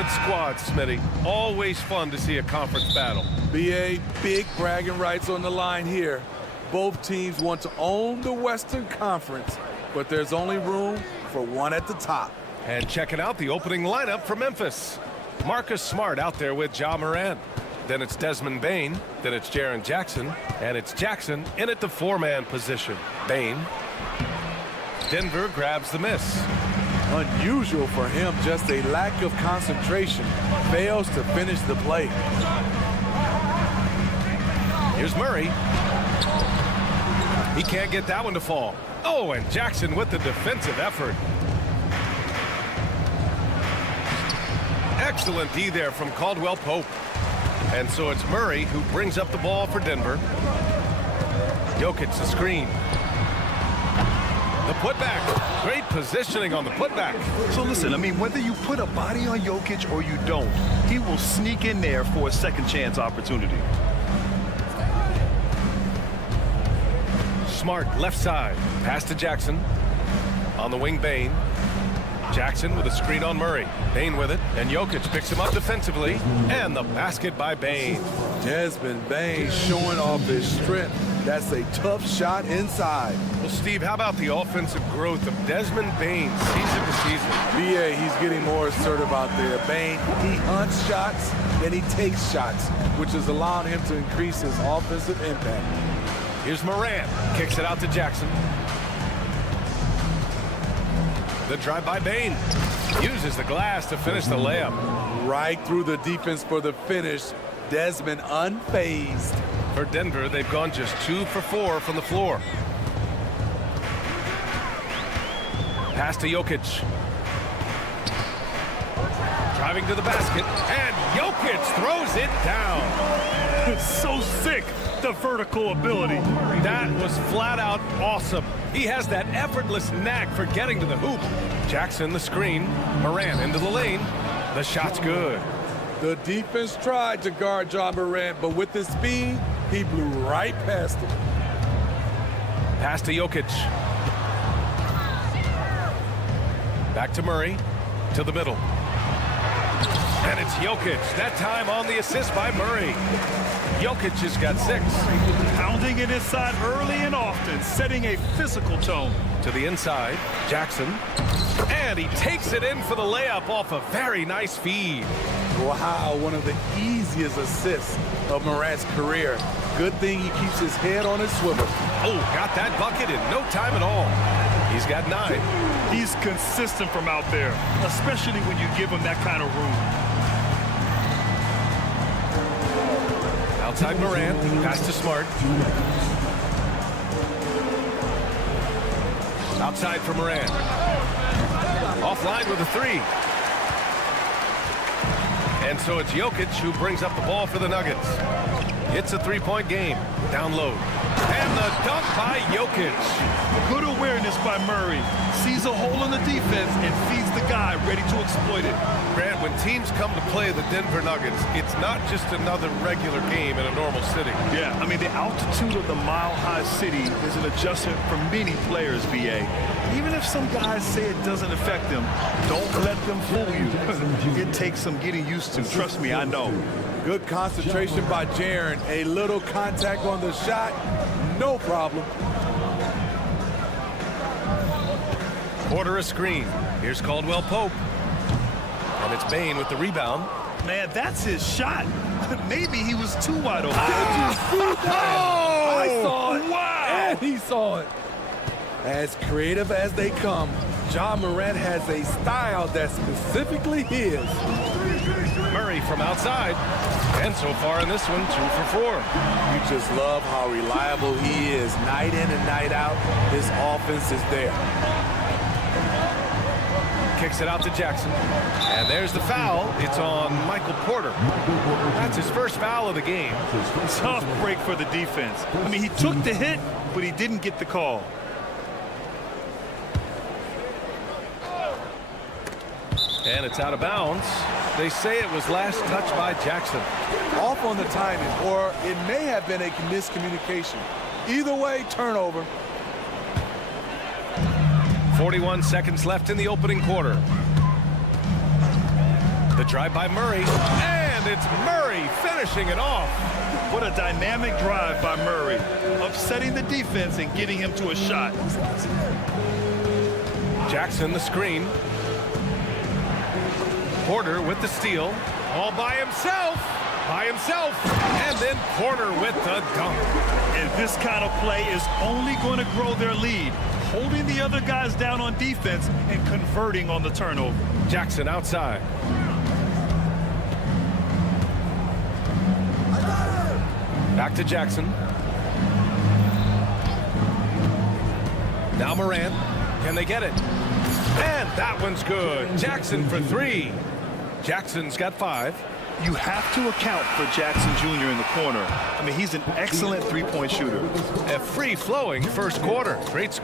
Excellent squad, Smitty. Always fun to see a conference battle. BA, big bragging rights on the line here. Both teams want to own the Western Conference, but there's only room for one at the top. And checking out the opening lineup for Memphis. Marcus Smart out there with Ja Morant. Then it's Desmond Bane. Then it's Jaren Jackson. And it's Jackson in at the four-man position. Bane. Denver grabs the miss. Unusual for him, just a lack of concentration. Fails to finish the play. Here's Murray. He can't get that one to fall. Oh, and Jackson with the defensive effort. Excellent D there from Caldwell Pope. And so it's Murray who brings up the ball for Denver. Jokic the screen. The putback. Great positioning on the putback. So listen, I mean, whether you put a body on Jokic or you don't, he will sneak in there for a second chance opportunity. Smart left side. Pass to Jackson. On the wing, Bane. Jackson with a screen on Murray. Bane with it, and Jokic picks him up defensively. And the basket by Bane. Desmond Bane showing off his strength. That's a tough shot inside. Well, Steve, how about the offensive growth of Desmond Bane season to season? BA, he's getting more assertive out there. Bane, he hunts shots, and he takes shots, which is allowing him to increase his offensive impact. Here's Morant. Kicks it out to Jackson. The drive by Bane. Uses the glass to finish the layup. Right through the defense for the finish. Desmond unfazed. For Denver, they've gone just 2 for 4 from the floor. Pass to Jokic. Driving to the basket, and Jokic throws it down. So sick, the vertical ability. That was flat out awesome. He has that effortless knack for getting to the hoop. Jackson the screen. Morant into the lane. The shot's good. The defense tried to guard Ja Morant, but with his speed, he blew right past him. Pass to Jokic. Back to Murray. To the middle. And it's Jokic. That time on the assist by Murray. Jokic has got 6. Pounding it inside early and often, setting a physical tone. To the inside, Jackson. And he takes it in for the layup off a very nice feed. Wow, one of the easiest assists of Morant's career. Good thing he keeps his head on his swivel. Oh, got that bucket in no time at all. He's got 9. He's consistent from out there, especially when you give him that kind of room. Outside Morant, pass to Smart. Outside for Morant. Offline with a 3. And so it's Jokic who brings up the ball for the Nuggets. It's a 3-point game. Down low. And the dunk by Jokic. Good awareness by Murray. Sees a hole in the defense and feeds the guy ready to exploit it. Grant, when teams come to play the Denver Nuggets, it's not just another regular game in a normal city. Yeah, I mean, the altitude of the mile-high city is an adjustment for many players, BA. Even if some guys say it doesn't affect them, don't let them fool you. It takes some getting used to. Trust me, I know. Good concentration by Jaren. A little contact on the shot, no problem. Order a screen. Here's Caldwell Pope. And it's Bane with the rebound. Man, that's his shot. Maybe he was too wide open. Oh! I saw it. Wow! And he saw it. As creative as they come, Ja Morant has a style that's specifically his. Murray from outside. And so far in this one, 2 for 4. You just love how reliable he is. Night in and night out, his offense is there. Kicks it out to Jackson. And there's the foul. It's on Michael Porter. That's his first foul of the game. Tough break for the defense. I mean, he took the hit, but he didn't get the call. And it's out of bounds. They say it was last touched by Jackson. Off on the timing, or it may have been a miscommunication. Either way, turnover. 41 seconds left in the opening quarter. The drive by Murray, and it's Murray finishing it off. What a dynamic drive by Murray, upsetting the defense and getting him to a shot. Jackson the screen. Porter with the steal, all by himself, and then Porter with the dunk. And this kind of play is only going to grow their lead, holding the other guys down on defense and converting on the turnover. Jackson outside. Back to Jackson. Now Morant. Can they get it? And that one's good. Jackson for three. Jackson's got 5. You have to account for Jackson Jr. in the corner. I mean, he's an excellent three-point shooter. A free-flowing first quarter. Great.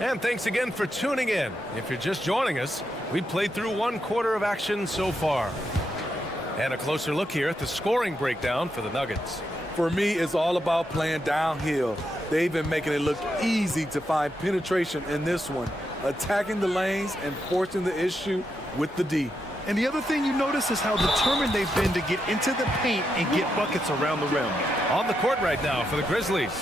And thanks again for tuning in. If you're just joining us, we played through 1 quarter of action so far. And a closer look here at the scoring breakdown for the Nuggets. For me, it's all about playing downhill. They've been making it look easy to find penetration in this one, attacking the lanes and forcing the issue with the D. And the other thing you notice is how determined they've been to get into the paint and get buckets around the rim. On the court right now for the Grizzlies,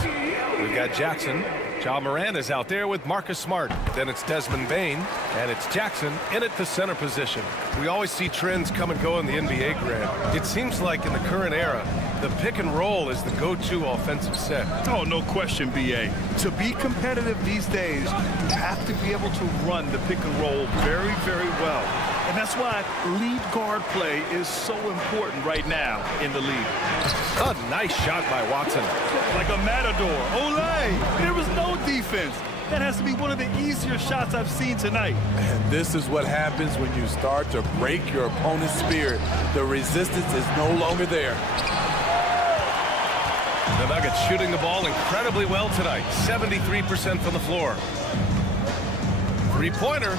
we've got Jackson. Ja Morant is out there with Marcus Smart. Then it's Desmond Bane, and it's Jackson in at the center position. We always see trends come and go in the NBA, Grant. It seems like in the current era, the pick and roll is the go-to offensive set. Oh, no question, B.A. To be competitive these days, you have to be able to run the pick and roll very, very well. And that's why lead guard play is so important right now in the league. A nice shot by Watson. Like a matador. Olay! There was no defense. That has to be one of the easier shots I've seen tonight. And this is what happens when you start to break your opponent's spirit. The resistance is no longer there. The Nuggets shooting the ball incredibly well tonight. 73% from the floor. Three-pointer.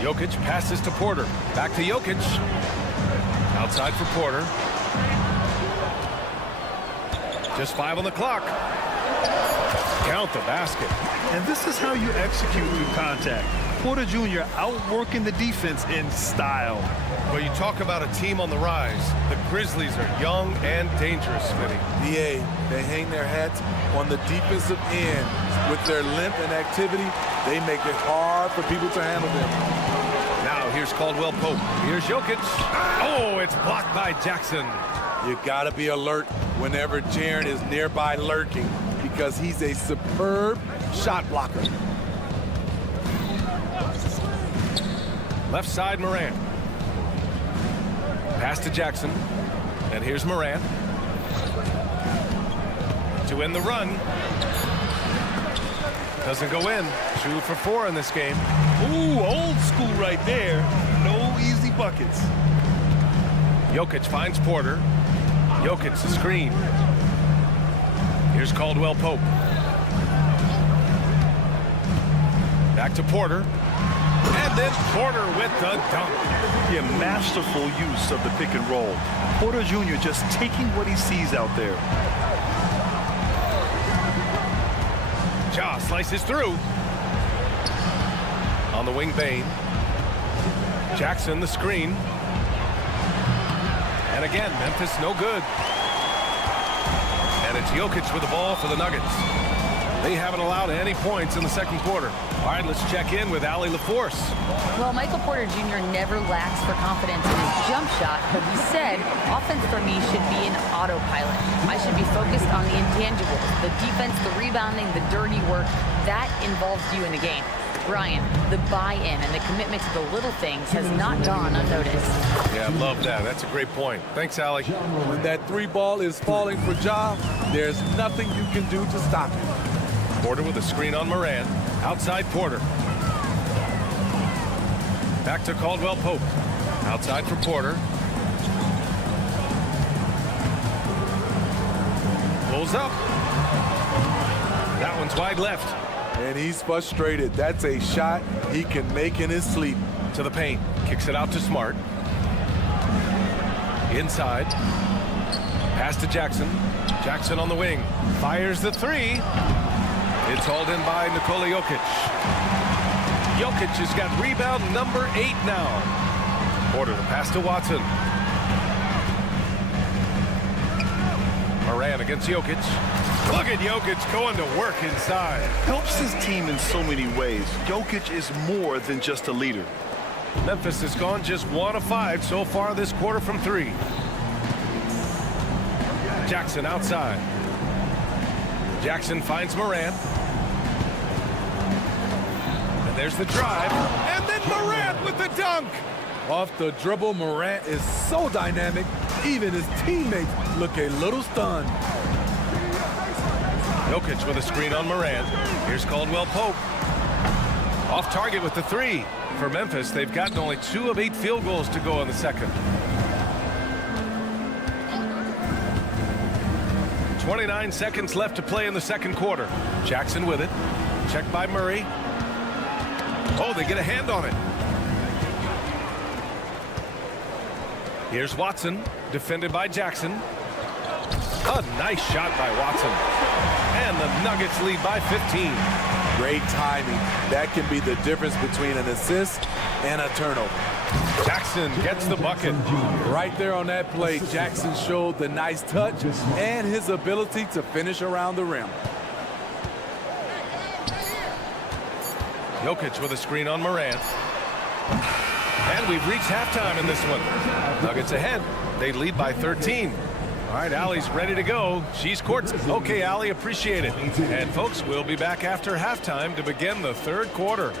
Jokic passes to Porter. Back to Jokic. Outside for Porter. Just 5 on the clock. Count the basket. And this is how you execute through contact. Porter Jr. outworking the defense in style. Well, you talk about a team on the rise. The Grizzlies are young and dangerous, Vinny. BA, they hang their hats on the defensive end. With their length and activity, they make it hard for people to handle them. Now here's Caldwell Pope. Here's Jokic. Oh, it's blocked by Jackson. You gotta be alert whenever Jaren is nearby lurking because he's a superb shot blocker. Left side, Morant. Pass to Jackson. And here's Morant. To end the run. Doesn't go in. 2 for 4 in this game. Ooh, old school right there. No easy buckets. Jokic finds Porter. Jokic the screen. Here's Caldwell Pope. Back to Porter. And then Porter with the dunk. Yeah, masterful use of the pick and roll. Porter Jr. just taking what he sees out there. Ja slices through. On the wing, Bane. Jackson the screen. And again, Memphis no good. And it's Jokic with the ball for the Nuggets. They haven't allowed any points in the second quarter. All right, let's check in with Allie LaForce. Well, Michael Porter Jr. never lacks for confidence in his jump shot, but he said, offense for me should be an autopilot. I should be focused on the intangibles, the defense, the rebounding, the dirty work. That involves you in the game. Brian, the buy-in and the commitment to the little things has not gone unnoticed. Yeah, I love that. That's a great point. Thanks, Allie. When that 3 ball is falling for Ja, there's nothing you can do to stop it. Porter with a screen on Morant. Outside Porter. Back to Caldwell Pope. Outside for Porter. Pulls up. That one's wide left. And he's frustrated. That's a shot he can make in his sleep. To the paint. Kicks it out to Smart. Inside. Pass to Jackson. Jackson on the wing. Fires the 3. It's hauled in by Nikola Jokic. Jokic has got rebound number 8 now. Porter the pass to Watson. Moran against Jokic. Look at Jokic going to work inside. Helps his team in so many ways. Jokic is more than just a leader. Memphis has gone just 1 of 5 so far this quarter from 3. Jackson outside. Jackson finds Morant. And there's the drive. And then Morant with the dunk. Off the dribble, Morant is so dynamic, even his teammates look a little stunned. Jokic with a screen on Morant. Here's Caldwell Pope. Off target with the 3. For Memphis, they've gotten only 2 of 8 field goals to go in the second. 29 seconds left to play in the second quarter. Jackson with it. Checked by Murray. Oh, they get a hand on it. Here's Watson, defended by Jackson. A nice shot by Watson. And the Nuggets lead by 15. Great timing. That can be the difference between an assist and a turnover. Jackson gets the bucket. Right there on that play, Jackson showed the nice touch and his ability to finish around the rim. Jokic with a screen on Morant. And we've reached halftime in this one. Nuggets ahead. They lead by 13. All right, Allie's ready to go. She's court. Okay, Allie, appreciate it. And folks, we'll be back after halftime to begin the third quarter.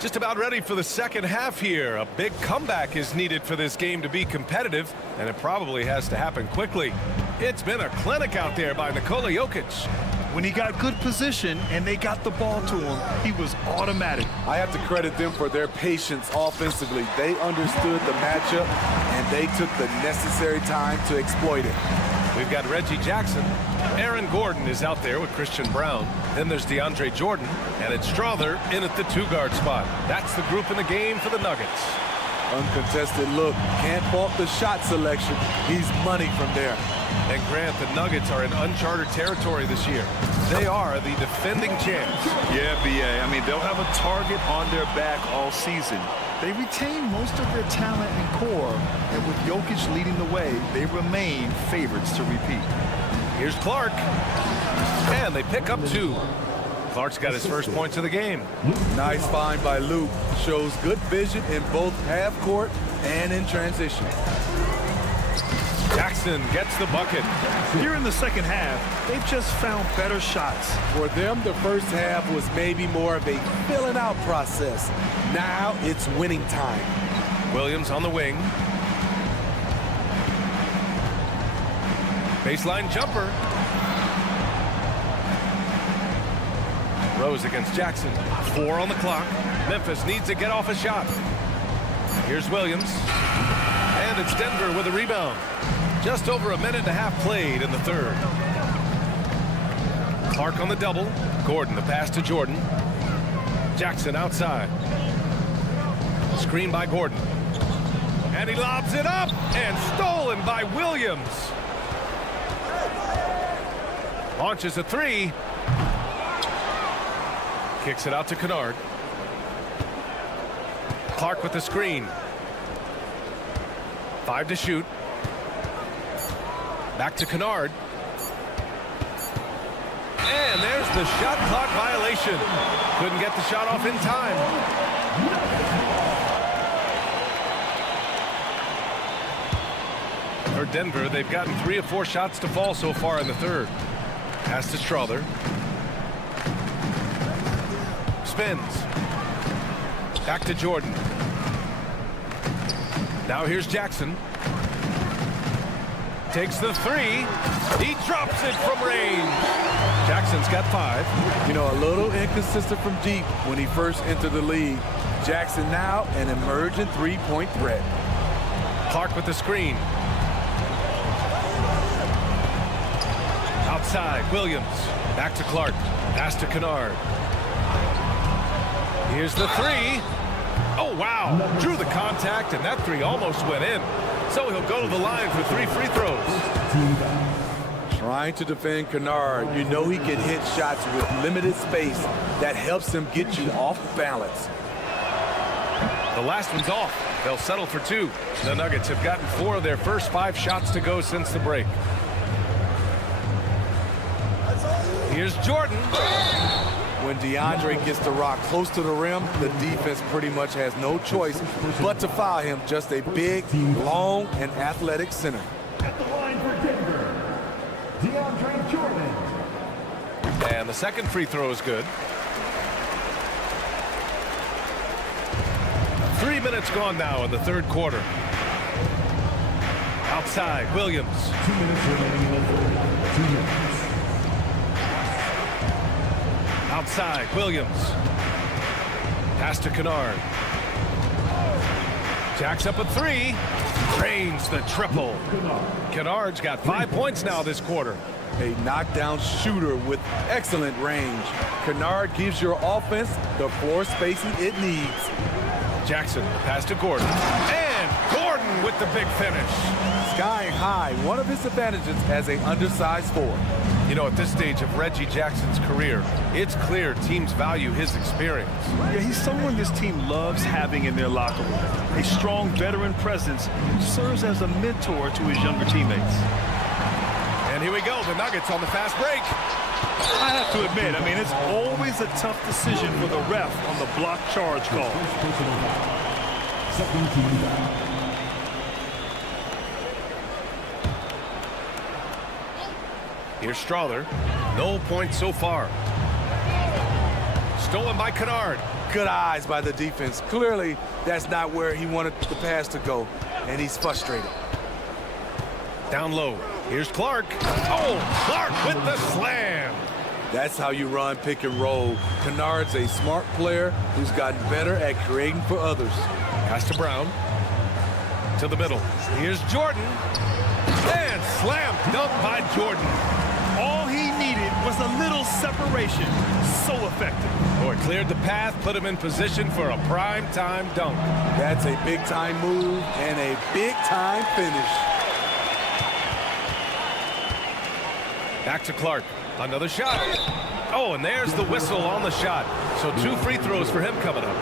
Just about ready for the second half here. A big comeback is needed for this game to be competitive, and it probably has to happen quickly. It's been a clinic out there by Nikola Jokic. When he got good position and they got the ball to him, he was automatic. I have to credit them for their patience offensively. They understood the matchup, and they took the necessary time to exploit it. We've got Reggie Jackson. Aaron Gordon is out there with Christian Brown. Then there's DeAndre Jordan, and it's Strother in at the 2-guard spot. That's the group in the game for the Nuggets. Uncontested look. Can't fault the shot selection. He's money from there. And Grant, the Nuggets are in uncharted territory this year. They are the defending champs. Yeah, B.A. I mean, they'll have a target on their back all season. They retain most of their talent and core, and with Jokic leading the way, they remain favorites to repeat. Here's Clark. And they pick up 2. Clark's got his first points of the game. Nice find by Luke. Shows good vision in both half court and in transition. Jackson gets the bucket. Here in the second half, they've just found better shots. For them, the first half was maybe more of a filling out process. Now it's winning time. Williams on the wing. Baseline jumper. Rose against Jackson. 4 on the clock. Memphis needs to get off a shot. Here's Williams. And it's Denver with a rebound. Just over a minute and a half played in the third. Clark on the double. Gordon the pass to Jordan. Jackson outside. Screen by Gordon. And he lobs it up. And stolen by Williams. Launches a 3. Kicks it out to Kennard. Clark with the screen. 5 to shoot. Back to Kennard. And there's the shot clock violation. Couldn't get the shot off in time. For Denver, they've gotten 3 of 4 shots to fall so far in the third. Pass to Strother. Spins. Back to Jordan. Now here's Jackson. Takes the 3. He drops it from range. Jackson's got 5. You know, a little inconsistent from deep when he first entered the league. Jackson now an emerging three-point threat. Clark with the screen. Outside, Williams. Back to Clark. Pass to Kennard. Here's the three. Oh, wow. Drew the contact, and that three almost went in. So he'll go to the line for 3 free throws. Trying to defend Kennard. You know he can hit shots with limited space. That helps him get you off balance. The last one's off. They'll settle for 2. The Nuggets have gotten 4 of their first 5 shots to go since the break. Here's Jordan. When DeAndre gets the rock close to the rim, the defense pretty much has no choice but to foul him. Just a big, long, and athletic center. At the line for Denver, DeAndre Jordan. And the second free throw is good. 3 minutes gone now in the third quarter. Outside, Williams. 2 minutes remaining in the third. 2 minutes. Outside, Williams. Pass to Kennard. Jacks up a 3. Drains the triple. Kennard's got 5 points now this quarter. A knockdown shooter with excellent range. Kennard gives your offense the floor spacing it needs. Jackson, pass to Gordon. And Gordon with the big finish. Skying high, one of his advantages as an undersized forward. You know, at this stage of Reggie Jackson's career, it's clear teams value his experience. Yeah, he's someone this team loves having in their locker room. A strong veteran presence who serves as a mentor to his younger teammates. And here we go, the Nuggets on the fast break. I have to admit, I mean, it's always a tough decision for the ref on the block charge call. Second team foul. Here's Strother. No points so far. Stolen by Kennard. Good eyes by the defense. Clearly, that's not where he wanted the pass to go, and he's frustrated. Down low. Here's Clark. Oh, Clark with the slam. That's how you run pick and roll. Kennard's a smart player who's gotten better at creating for others. Pass to Brown. To the middle. Here's Jordan. And slam dunk by Jordan. All he needed was a little separation. So effective. Oh, it cleared the path, put him in position for a prime-time dunk. That's a big-time move and a big-time finish. Back to Clark. Another shot. Oh, and there's the whistle on the shot. So 2 free throws for him coming up.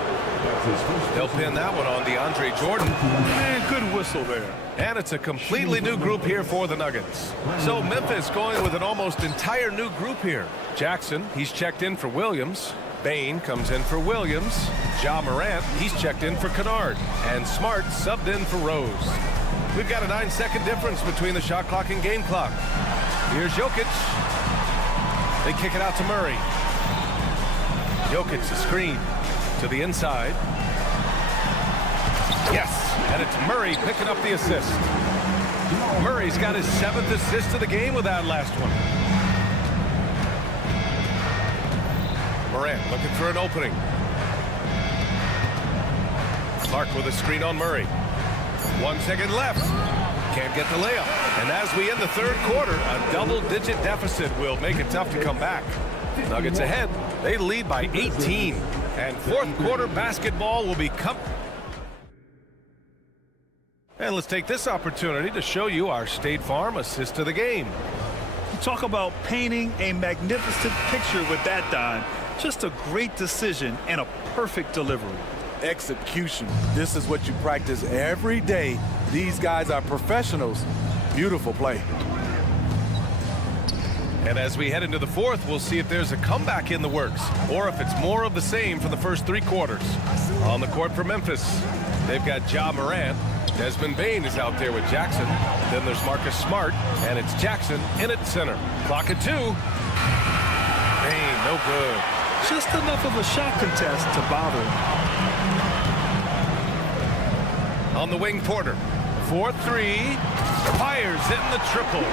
They'll pin that one on DeAndre Jordan. Man, good whistle there. And it's a completely new group here for the Nuggets. So Memphis going with an almost entire new group here. Jackson, he's checked in for Williams. Bain comes in for Williams. Ja Morant, he's checked in for Kennard. And Smart subbed in for Rose. We've got a 9-second difference between the shot clock and game clock. Here's Jokic. They kick it out to Murray. Jokic, the screen to the inside. Yes, and it's Murray picking up the assist. Murray's got his 7th assist of the game with that last one. Morant looking for an opening. Clark with a screen on Murray. 1 second left. Can't get the layup. And as we end the third quarter, a double-digit deficit will make it tough to come back. Nuggets ahead. They lead by 18. And fourth quarter basketball will be And let's take this opportunity to show you our State Farm assist of the game. Talk about painting a magnificent picture with that dime. Just a great decision and a perfect delivery. Execution. This is what you practice every day. These guys are professionals. Beautiful play. And as we head into the fourth, we'll see if there's a comeback in the works or if it's more of the same for the first 3 quarters. On the court for Memphis, they've got Ja Morant. Desmond Bain is out there with Jackson. Then there's Marcus Smart, and it's Jackson in at center. Clock at 2. Bain, no good. Just enough of a shot contest to bother. On the wing, Porter. 4-3. Fires in the triple.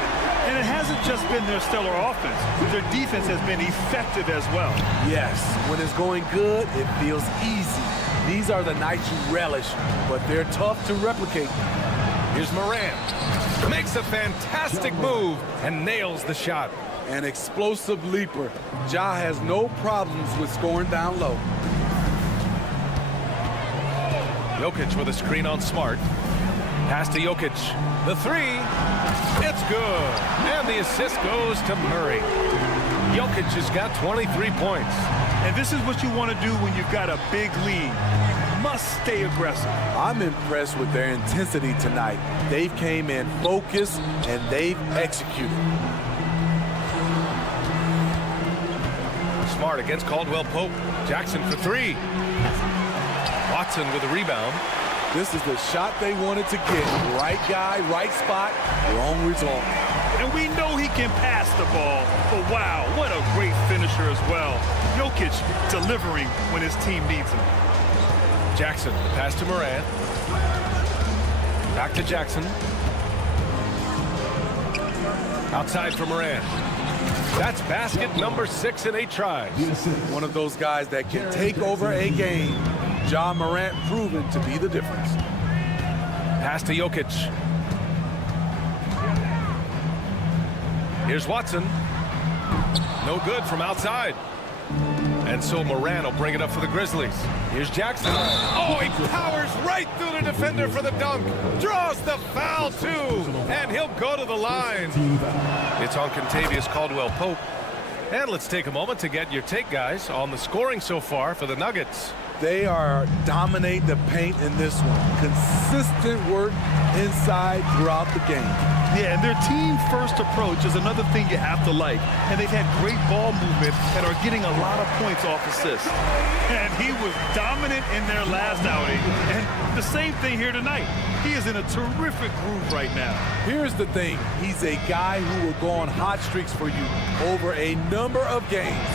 And it hasn't just been their stellar offense. Their defense has been effective as well. Yes, when it's going good, it feels easy. These are the nights you relish, but they're tough to replicate. Here's Morant. Makes a fantastic move and nails the shot. An explosive leaper. Ja has no problems with scoring down low. Jokic with a screen on Smart. Pass to Jokic. The three. It's good. And the assist goes to Murray. Jokic has got 23 points. And this is what you want to do when you've got a big lead. You must stay aggressive. I'm impressed with their intensity tonight. They've came in focused and they've executed. Smart against Caldwell Pope. Jackson for three. Watson with a rebound. This is the shot they wanted to get. Right guy, right spot, wrong result. And we know he can pass the ball, but wow, what a great finisher as well. Jokic delivering when his team needs him. Jackson, pass to Morant. Back to Jackson. Outside for Morant. That's basket number 6 in 8 tries. One of those guys that can take over a game. Ja Morant proven to be the difference. Pass to Jokic. Here's Watson. No good from outside. And so Morant will bring it up for the Grizzlies. Here's Jackson. Oh, he powers right through the defender for the dunk. Draws the foul, too. And he'll go to the line. It's on Contavious Caldwell-Pope. And let's take a moment to get your take, guys, on the scoring so far for the Nuggets. They are dominating the paint in this one. Consistent work inside throughout the game. Yeah, and their team-first approach is another thing you have to like. And they've had great ball movement and are getting a lot of points off assists. And he was dominant in their last outing. And the same thing here tonight. He is in a terrific groove right now. Here's the thing. He's a guy who will go on hot streaks for you over a number of games.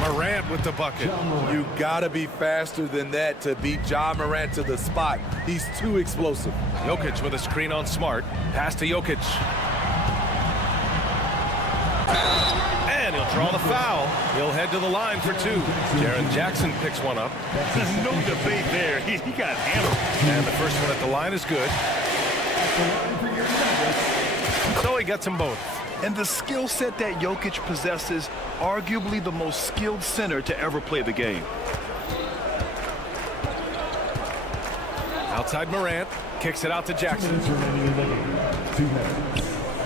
Morant with the bucket. You gotta be faster than that to beat Ja Morant to the spot. He's too explosive. Jokic with a screen on Smart. Pass to Jokic. And he'll draw the foul. He'll head to the line for 2. Jaren Jackson picks one up. There's no debate there. He got hammered. And the first one at the line is good. So he gets them both. And the skill set that Jokic possesses, arguably the most skilled center to ever play the game. Outside Morant, kicks it out to Jackson.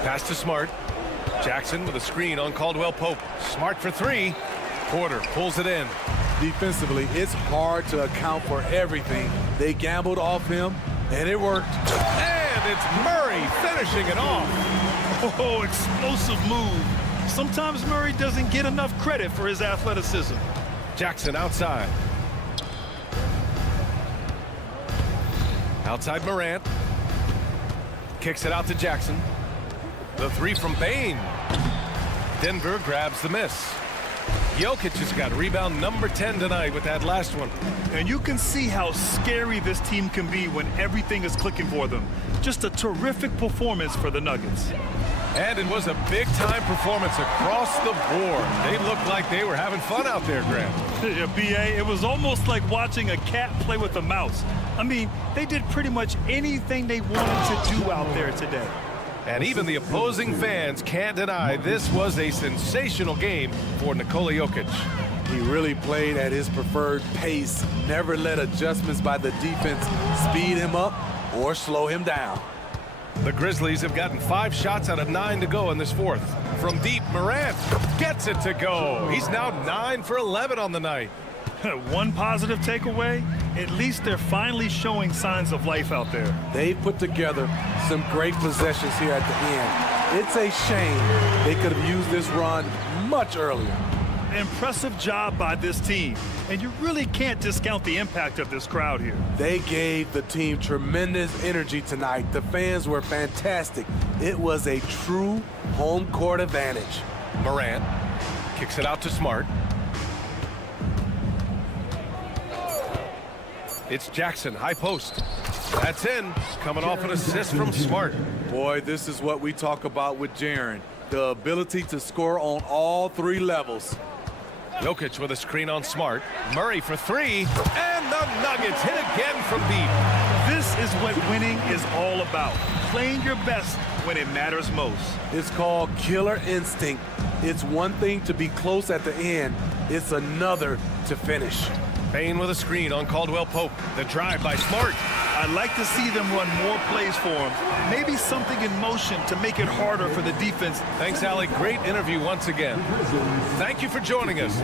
Pass to Smart. Jackson with a screen on Caldwell-Pope. Smart for 3. Porter pulls it in. Defensively, it's hard to account for everything. They gambled off him, and it worked. And it's Murray finishing it off. Oh, explosive move. Sometimes Murray doesn't get enough credit for his athleticism. Jackson outside. Outside Morant. Kicks it out to Jackson. The 3 from Bane. Denver grabs the miss. Jokic has got rebound number 10 tonight with that last one. And you can see how scary this team can be when everything is clicking for them. Just a terrific performance for the Nuggets. And it was a big-time performance across the board. They looked like they were having fun out there, Graham. Yeah, B.A., it was almost like watching a cat play with a mouse. I mean, they did pretty much anything they wanted to do out there today. And even the opposing fans can't deny this was a sensational game for Nikola Jokic. He really played at his preferred pace, never let adjustments by the defense speed him up or slow him down. The Grizzlies have gotten 5 shots out of 9 to go in this fourth. From deep, Morant gets it to go. He's now 9 for 11 on the night. One positive takeaway, at least they're finally showing signs of life out there. They put together some great possessions here at the end. It's a shame they could have used this run much earlier. Impressive job by this team, and you really can't discount the impact of this crowd here. They gave the team tremendous energy tonight. The fans were fantastic. It was a true home court advantage. Morant kicks it out to Smart. It's Jackson, high post. That's in, coming off an assist from Smart. Boy, this is what we talk about with Jaren. The ability to score on all 3 levels. Jokic with a screen on Smart. Murray for 3, and the Nuggets hit again from deep. This is what winning is all about. Playing your best when it matters most. It's called killer instinct. It's one thing to be close at the end. It's another to finish. Bain with a screen on Caldwell Pope. The drive by Smart. I'd like to see them run more plays for him. Maybe something in motion to make it harder for the defense. Thanks, Allie. Great interview once again. Thank you for joining us.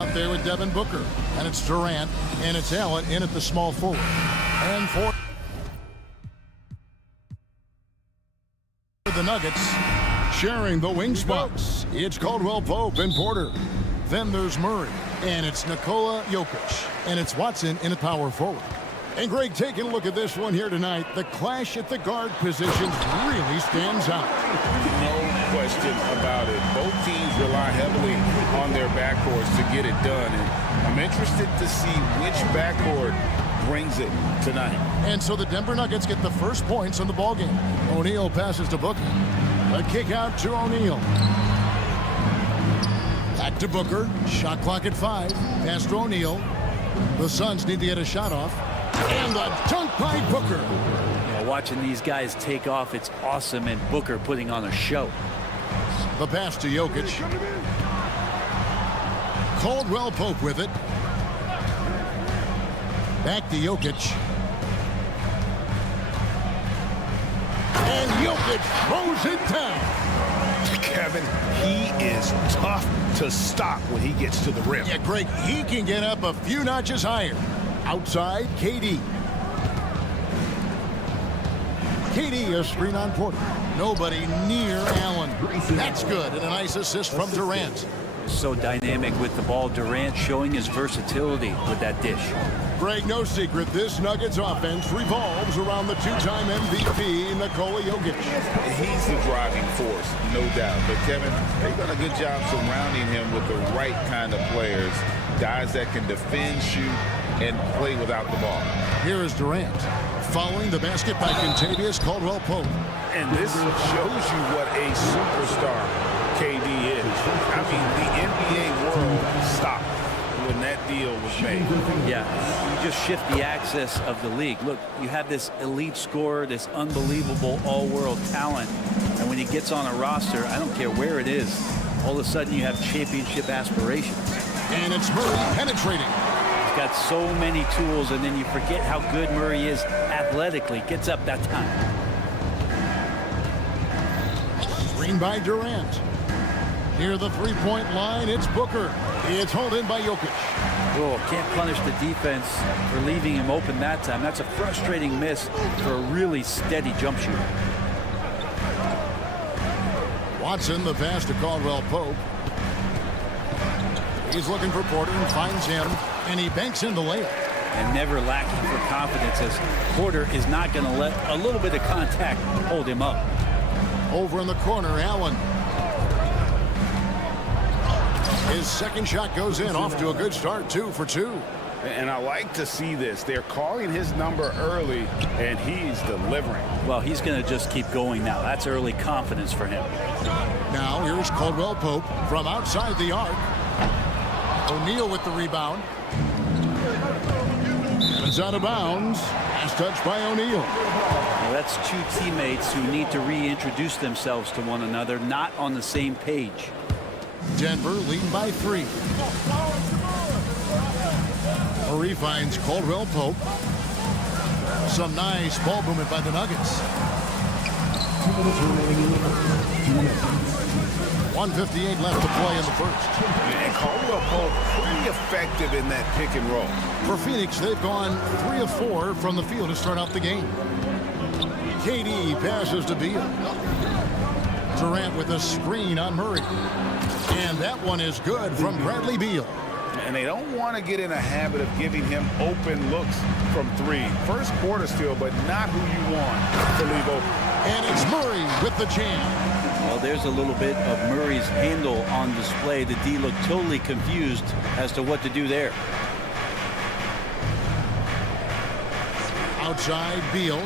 Out there with Devin Booker, and it's Durant, and it's Allen in at the small forward. And for the Nuggets, sharing the wing spots, it's Caldwell Pope and Porter. Then there's Murray, and it's Nikola Jokic, and it's Watson in at power forward. And Greg, taking a look at this one here tonight, the clash at the guard positions really stands out. No question about it. Both teams rely heavily on their backcourts to get it done. And I'm interested to see which backcourt brings it tonight. And so the Denver Nuggets get the first points on the ballgame. O'Neal passes to Booker. A kick out to O'Neal. Back to Booker. Shot clock at 5. Pass to O'Neal. The Suns need to get a shot off. And the dunk by Booker. Yeah, watching these guys take off, it's awesome, and Booker putting on a show. The pass to Jokic. Caldwell Pope with it. Back to Jokic. And Jokic throws it down. Kevin, he is tough to stop when he gets to the rim. Yeah, Greg, he can get up a few notches higher. Outside, KD. KD, a screen on Porter. Nobody near Allen. That's good, and a nice assist from Durant. So dynamic with the ball. Durant showing his versatility with that dish. Greg, no secret, this Nuggets offense revolves around the two-time MVP, Nikola Jokic. He's the driving force, no doubt. But Kevin, they've done a good job surrounding him with the right kind of players. Guys that can defend, shoot, and play without the ball. Here is Durant, following the basket by Kentavious Caldwell-Pope. And this shows you what a superstar KD is. I mean, the NBA world stopped when that deal was made. Yeah, you just shift the axis of the league. Look, you have this elite scorer, this unbelievable all-world talent, and when he gets on a roster, I don't care where it is, all of a sudden you have championship aspirations. And it's Murray penetrating. He's got so many tools, and then you forget how good Murray is athletically. Gets up that time. Screen by Durant. Near the three-point line, it's Booker. It's hauled in by Jokic. Oh, can't punish the defense for leaving him open that time. That's a frustrating miss for a really steady jump shooter. Watson, the pass to Caldwell-Pope. He's looking for Porter and finds him, and he banks in the layup. And never lacking for confidence, as Porter is not going to let a little bit of contact hold him up. Over in the corner, Allen. His second shot goes in, off to a good start, 2 for 2. And I like to see this. They're calling his number early, and he's delivering. Well, he's going to just keep going now. That's early confidence for him. Now here's Caldwell-Pope from outside the arc. O'Neal with the rebound. And it's out of bounds. Last touch by O'Neal. Well, that's two teammates who need to reintroduce themselves to one another, not on the same page. Denver leading by 3. Murray finds Caldwell-Pope. Some nice ball movement by the Nuggets. 1:58 left to play in the first. And Caldwell-Pope pretty effective in that pick and roll. For Phoenix, they've gone 3 of 4 from the field to start out the game. KD passes to Beal. Durant with a screen on Murray. And that one is good from Bradley Beal. And they don't want to get in a habit of giving him open looks from 3. First quarter still, but not who you want to leave open. And it's Murray with the jam. Well, there's a little bit of Murray's handle on display. The D looked totally confused as to what to do there. Outside Beal.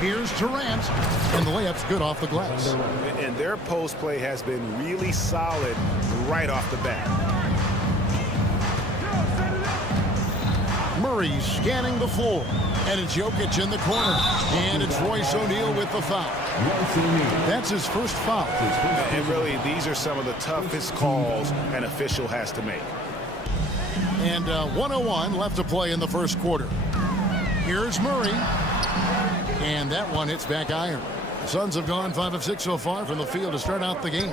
Here's Durant, and the layup's good off the glass. And their post play has been really solid right off the bat. Murray scanning the floor, and it's Jokic in the corner, and it's Royce O'Neal with the foul. That's his first foul. And really, these are some of the toughest calls an official has to make. And 1:01 left to play in the first quarter. Here's Murray. And that one hits back iron. The Suns have gone 5 of 6 so far from the field to start out the game.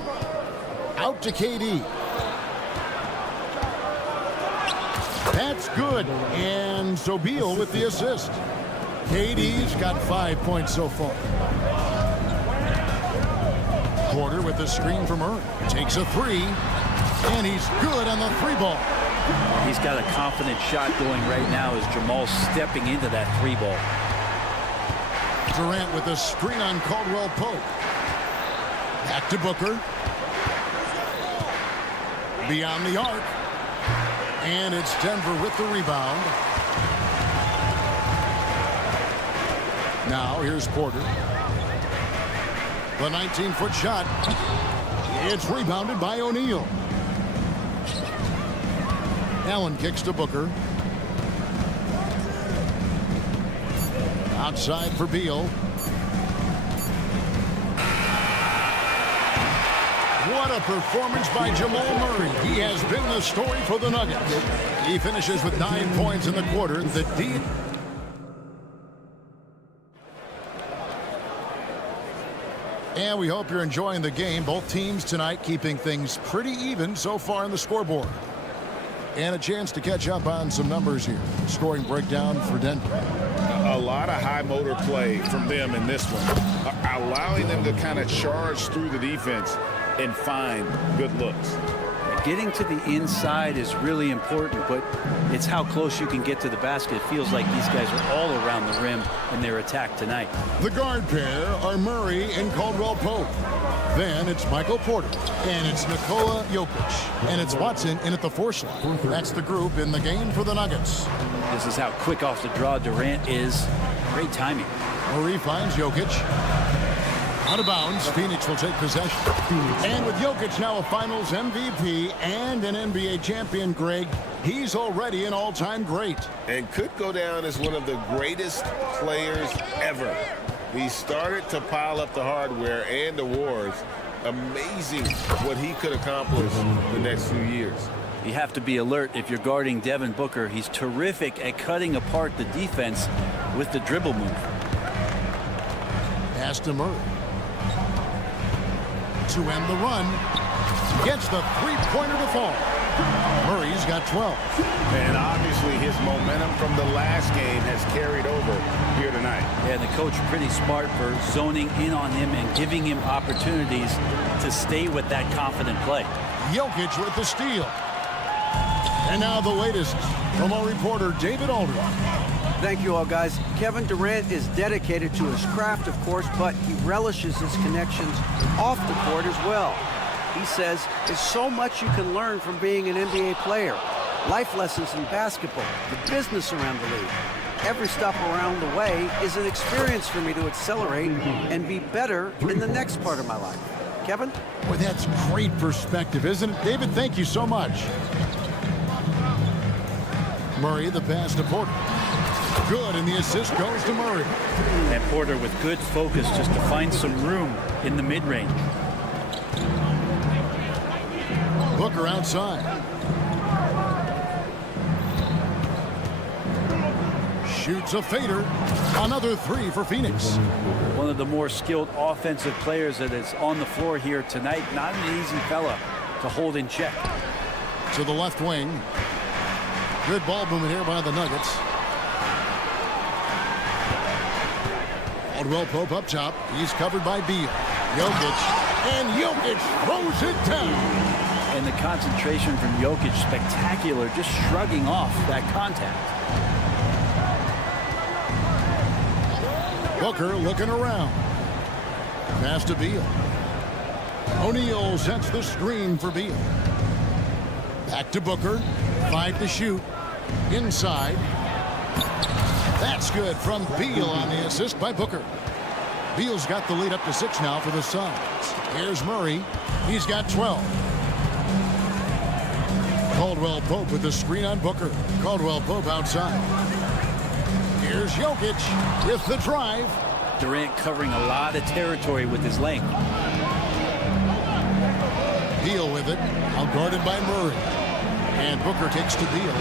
Out to KD. That's good. And so Beal with the assist. KD's got 5 points so far. Porter with the screen from Murray. Takes a three. And he's good on the three ball. He's got a confident shot going right now as Jamal's stepping into that three ball. Durant with a screen on Caldwell Pope. Back to Booker. Beyond the arc. And it's Denver with the rebound. Now here's Porter. The 19-foot shot. It's rebounded by O'Neal. Allen kicks to Booker. Outside for Beal. What a performance by Jamal Murray. He has been the story for the Nuggets. He finishes with 9 points in the quarter. The D. And we hope you're enjoying the game. Both teams tonight keeping things pretty even so far on the scoreboard. And a chance to catch up on some numbers here. Scoring breakdown for Denver. A lot of high motor play from them in this one, allowing them to kind of charge through the defense and find good looks. Getting to the inside is really important, but it's how close you can get to the basket. It feels like these guys are all around the rim in their attack tonight. The guard pair are Murray and Caldwell Pope. Then it's Michael Porter, and it's Nikola Jokic, and it's Watson in at the 4 slot. That's the group in the game for the Nuggets. This is how quick off the draw Durant is. Great timing. Murray finds Jokic. Out of bounds, Phoenix will take possession. And with Jokic now a Finals MVP and an NBA champion, Greg, he's already an all-time great. And could go down as one of the greatest players ever. He started to pile up the hardware and awards. Amazing what he could accomplish the next few years. You have to be alert if you're guarding Devin Booker. He's terrific at cutting apart the defense with the dribble move. Pass to Murray. To end the run. Gets the three-pointer to fall. Murray's got 12. And obviously his momentum from the last game has carried over here tonight. Yeah, the coach pretty smart for zoning in on him and giving him opportunities to stay with that confident play. Jokic with the steal. And now the latest from our reporter, David Aldridge. Thank you all, guys. Kevin Durant is dedicated to his craft, of course, but he relishes his connections off the court as well. He says there's so much you can learn from being an NBA player. Life lessons in basketball, the business around the league. Every stop around the way is an experience for me to accelerate and be better in the next part of my life. Kevin? Boy, that's great perspective, isn't it? David, thank you so much. Murray, the pass to Porter. Good, and the assist goes to Murray. And Porter with good focus just to find some room in the mid-range. Booker outside. Shoots a fader. Another three for Phoenix. One of the more skilled offensive players that is on the floor here tonight. Not an easy fella to hold in check. To the left wing. Good ball movement here by the Nuggets. Caldwell Pope up top. He's covered by Beal. Jokic. And Jokic throws it down. And the concentration from Jokic, spectacular, just shrugging off that contact. Booker looking around. Pass to Beal. O'Neal sets the screen for Beal. Back to Booker. 5 to shoot. Inside. That's good from Beal on the assist by Booker. Beal's got the lead up to 6 now for the Suns. Here's Murray. He's got 12. Caldwell Pope with the screen on Booker. Caldwell Pope outside. Here's Jokic with the drive. Durant covering a lot of territory with his length. Beal with it. Out guarded by Murray. And Booker takes to Beal.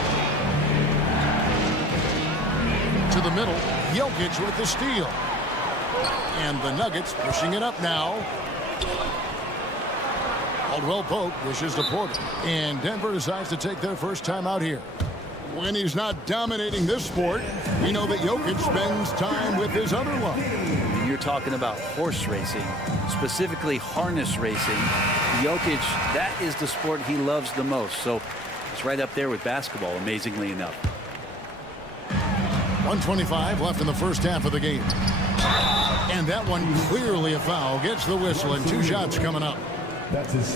To to the middle. Jokic with the steal. And the Nuggets pushing it up now. Caldwell Pope dishes to Porter. And Denver decides to take their first time out here. When he's not dominating this sport, we know that Jokic spends time with his other love. You're talking about horse racing, specifically harness racing. Jokic, that is the sport he loves the most. So it's right up there with basketball, amazingly enough. 1:25 left in the first half of the game. And that one clearly a foul. Gets the whistle and 2 shots coming up.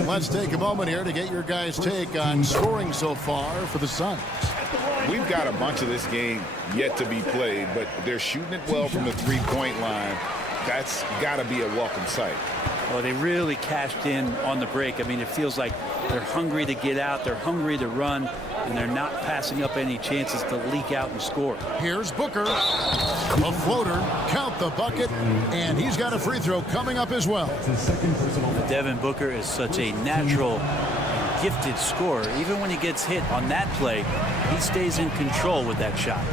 Let's take a moment here to get your guys' take on scoring so far for the Suns. We've got a bunch of this game yet to be played, but they're shooting it well from the three-point line. That's got to be a welcome sight. Well, they really cashed in on the break. I mean, it feels like they're hungry to get out, they're hungry to run, and they're not passing up any chances to leak out and score. Here's Booker. A floater. Count the bucket. And he's got a free throw coming up as well. Devin Booker is such a natural, gifted scorer. Even when he gets hit on that play, he stays in control with that shot.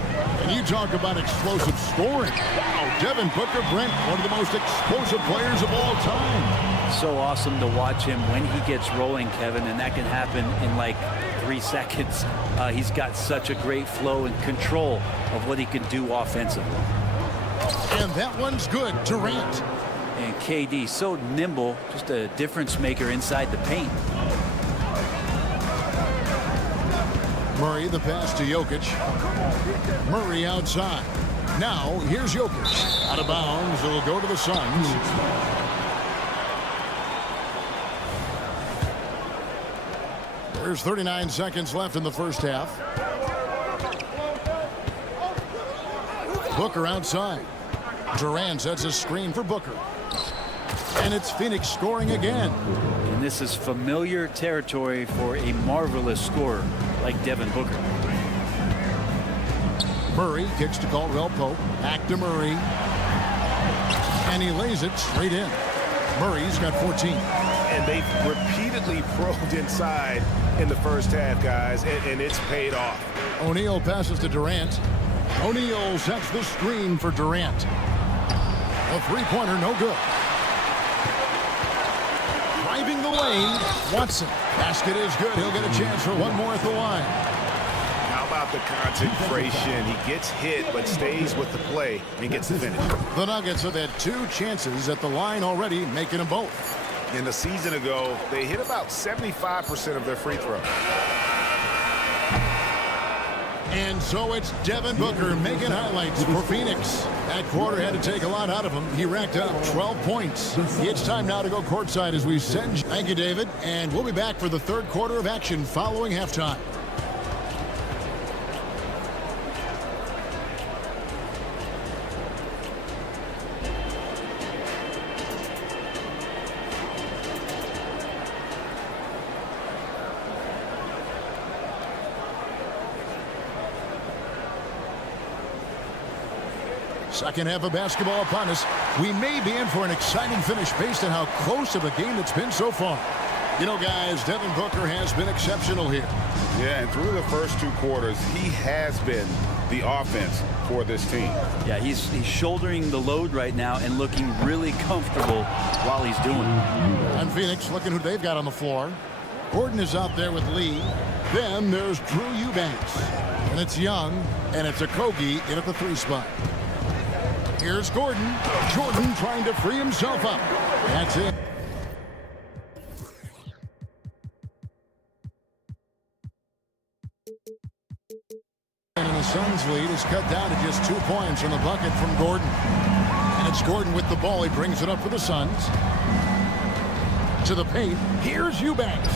And you talk about explosive scoring. Wow, Devin Booker, Brent, one of the most explosive players of all time. So awesome to watch him when he gets rolling, Kevin, and that can happen in like 3 seconds. He's got such a great flow and control of what he can do offensively. And that one's good. Durant. And KD, so nimble, just a difference maker inside the paint. Murray, the pass to Jokic. Murray outside. Now, here's Jokic. Out of bounds. It'll go to the Suns. There's 39 seconds left in the first half. Booker outside. Durant sets a screen for Booker. And it's Phoenix scoring again. And this is familiar territory for a marvelous scorer like Devin Booker. Murray kicks to Caldwell Pope. Back to Murray. And he lays it straight in. Murray's got 14. And they've repeatedly probed inside in the first half, guys, and it's paid off. O'Neal passes to Durant. O'Neal sets the screen for Durant. A three-pointer, no good. Driving the lane, Watson. Basket is good. He'll get a chance for one more at the line. How about the concentration? He gets hit, but stays with the play and gets the finish. The Nuggets have had 2 chances at the line already, making them both. In the season ago, they hit about 75% of their free throws. And so it's Devin Booker making highlights for Phoenix. That quarter had to take a lot out of him. He racked up 12 points. It's time now to go courtside as we send. Thank you, David. And we'll be back for the third quarter of action following halftime. Second half of basketball upon us. We may be in for an exciting finish based on how close of a game it's been so far. You know, guys, Devin Booker has been exceptional here. Yeah, and through the first 2 quarters, he has been the offense for this team. Yeah, he's shouldering the load right now and looking really comfortable while he's doing it. And Phoenix, looking who they've got on the floor. Gordon is out there with Lee. Then there's Drew Eubanks. And it's Young, and it's Okogie in at the 3 spot. Here's Gordon. Jordan trying to free himself up. That's it. And the Suns' lead is cut down to just 2 points from the bucket from Gordon. And it's Gordon with the ball. He brings it up for the Suns. To the paint. Here's Eubanks.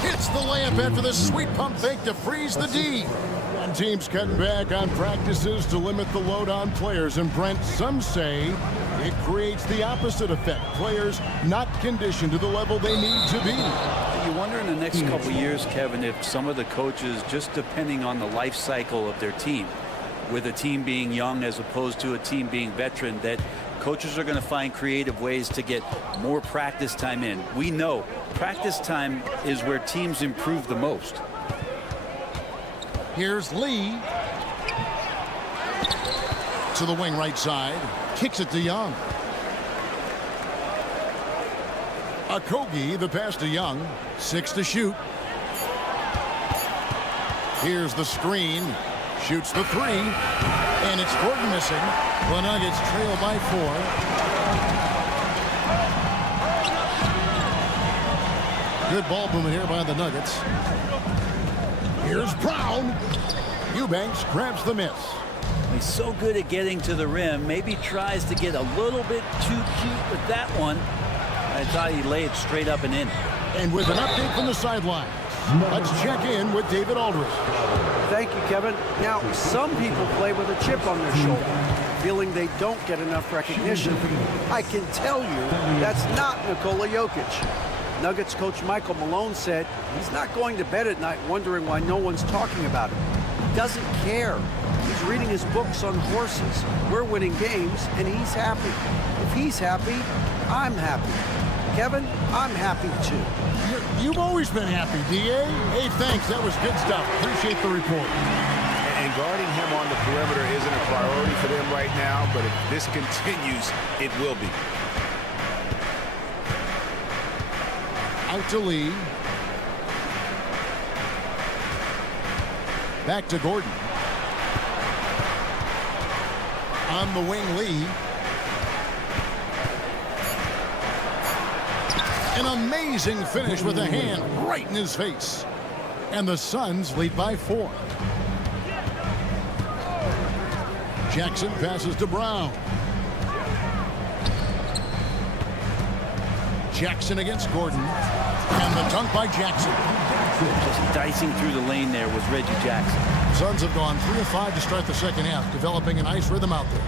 Hits the layup after the sweet pump fake to freeze the D. And teams cutting back on practices to limit the load on players. And Brent, some say it creates the opposite effect. Players not conditioned to the level they need to be. You wonder in the next couple years, Kevin, if some of the coaches, just depending on the life cycle of their team, with a team being young as opposed to a team being veteran, that coaches are going to find creative ways to get more practice time in. We know practice time is where teams improve the most. Here's Lee. To the wing right side. Kicks it to Young. Okogie, the pass to Young. 6 to shoot. Here's the screen. Shoots the 3. And it's Gordon missing. The Nuggets trail by 4. Good ball movement here by the Nuggets. Here's Brown. Eubanks grabs the miss. He's so good at getting to the rim. Maybe tries to get a little bit too cute with that one. I thought he laid it straight up and in. And with an update from the sideline, let's check in with David Aldridge. Thank you, Kevin. Now, some people play with a chip on their shoulder, feeling they don't get enough recognition. I can tell you that's not Nikola Jokic. Nuggets coach Michael Malone said he's not going to bed at night wondering why no one's talking about him. He doesn't care. He's reading his books on horses. We're winning games, and he's happy. If he's happy, I'm happy. Kevin, I'm happy too. You've always been happy, D.A. Hey, thanks. That was good stuff. Appreciate the report. And guarding him on the perimeter isn't a priority for them right now, but if this continues, it will be. Out to Lee. Back to Gordon. On the wing, Lee. An amazing finish with a hand right in his face. And the Suns lead by 4. Jackson passes to Brown. Jackson against Gordon. And the dunk by Jackson. Just dicing through the lane there was Reggie Jackson. Suns have gone 3 of 5 to start the second half, developing a nice rhythm out there.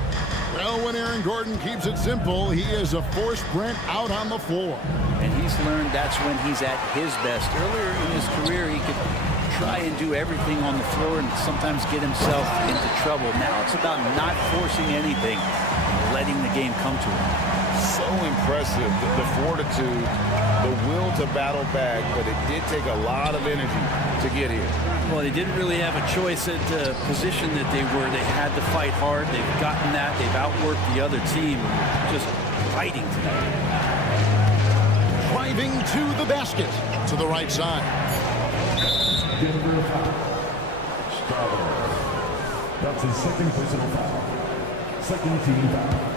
Well, when Aaron Gordon keeps it simple, he is a force sprint out on the floor. And he's learned that's when he's at his best. Earlier in his career, he could try and do everything on the floor and sometimes get himself into trouble. Now it's about not forcing anything, letting the game come to him. So impressive, the fortitude, the will to battle back, but it did take a lot of energy to get here. Well, they didn't really have a choice at the position that they were. They had to fight hard. They've gotten that. They've outworked the other team. Just fighting tonight. Driving to the basket. To the right side. Denver foul. Sparrow. That's his second personal foul. Second team foul.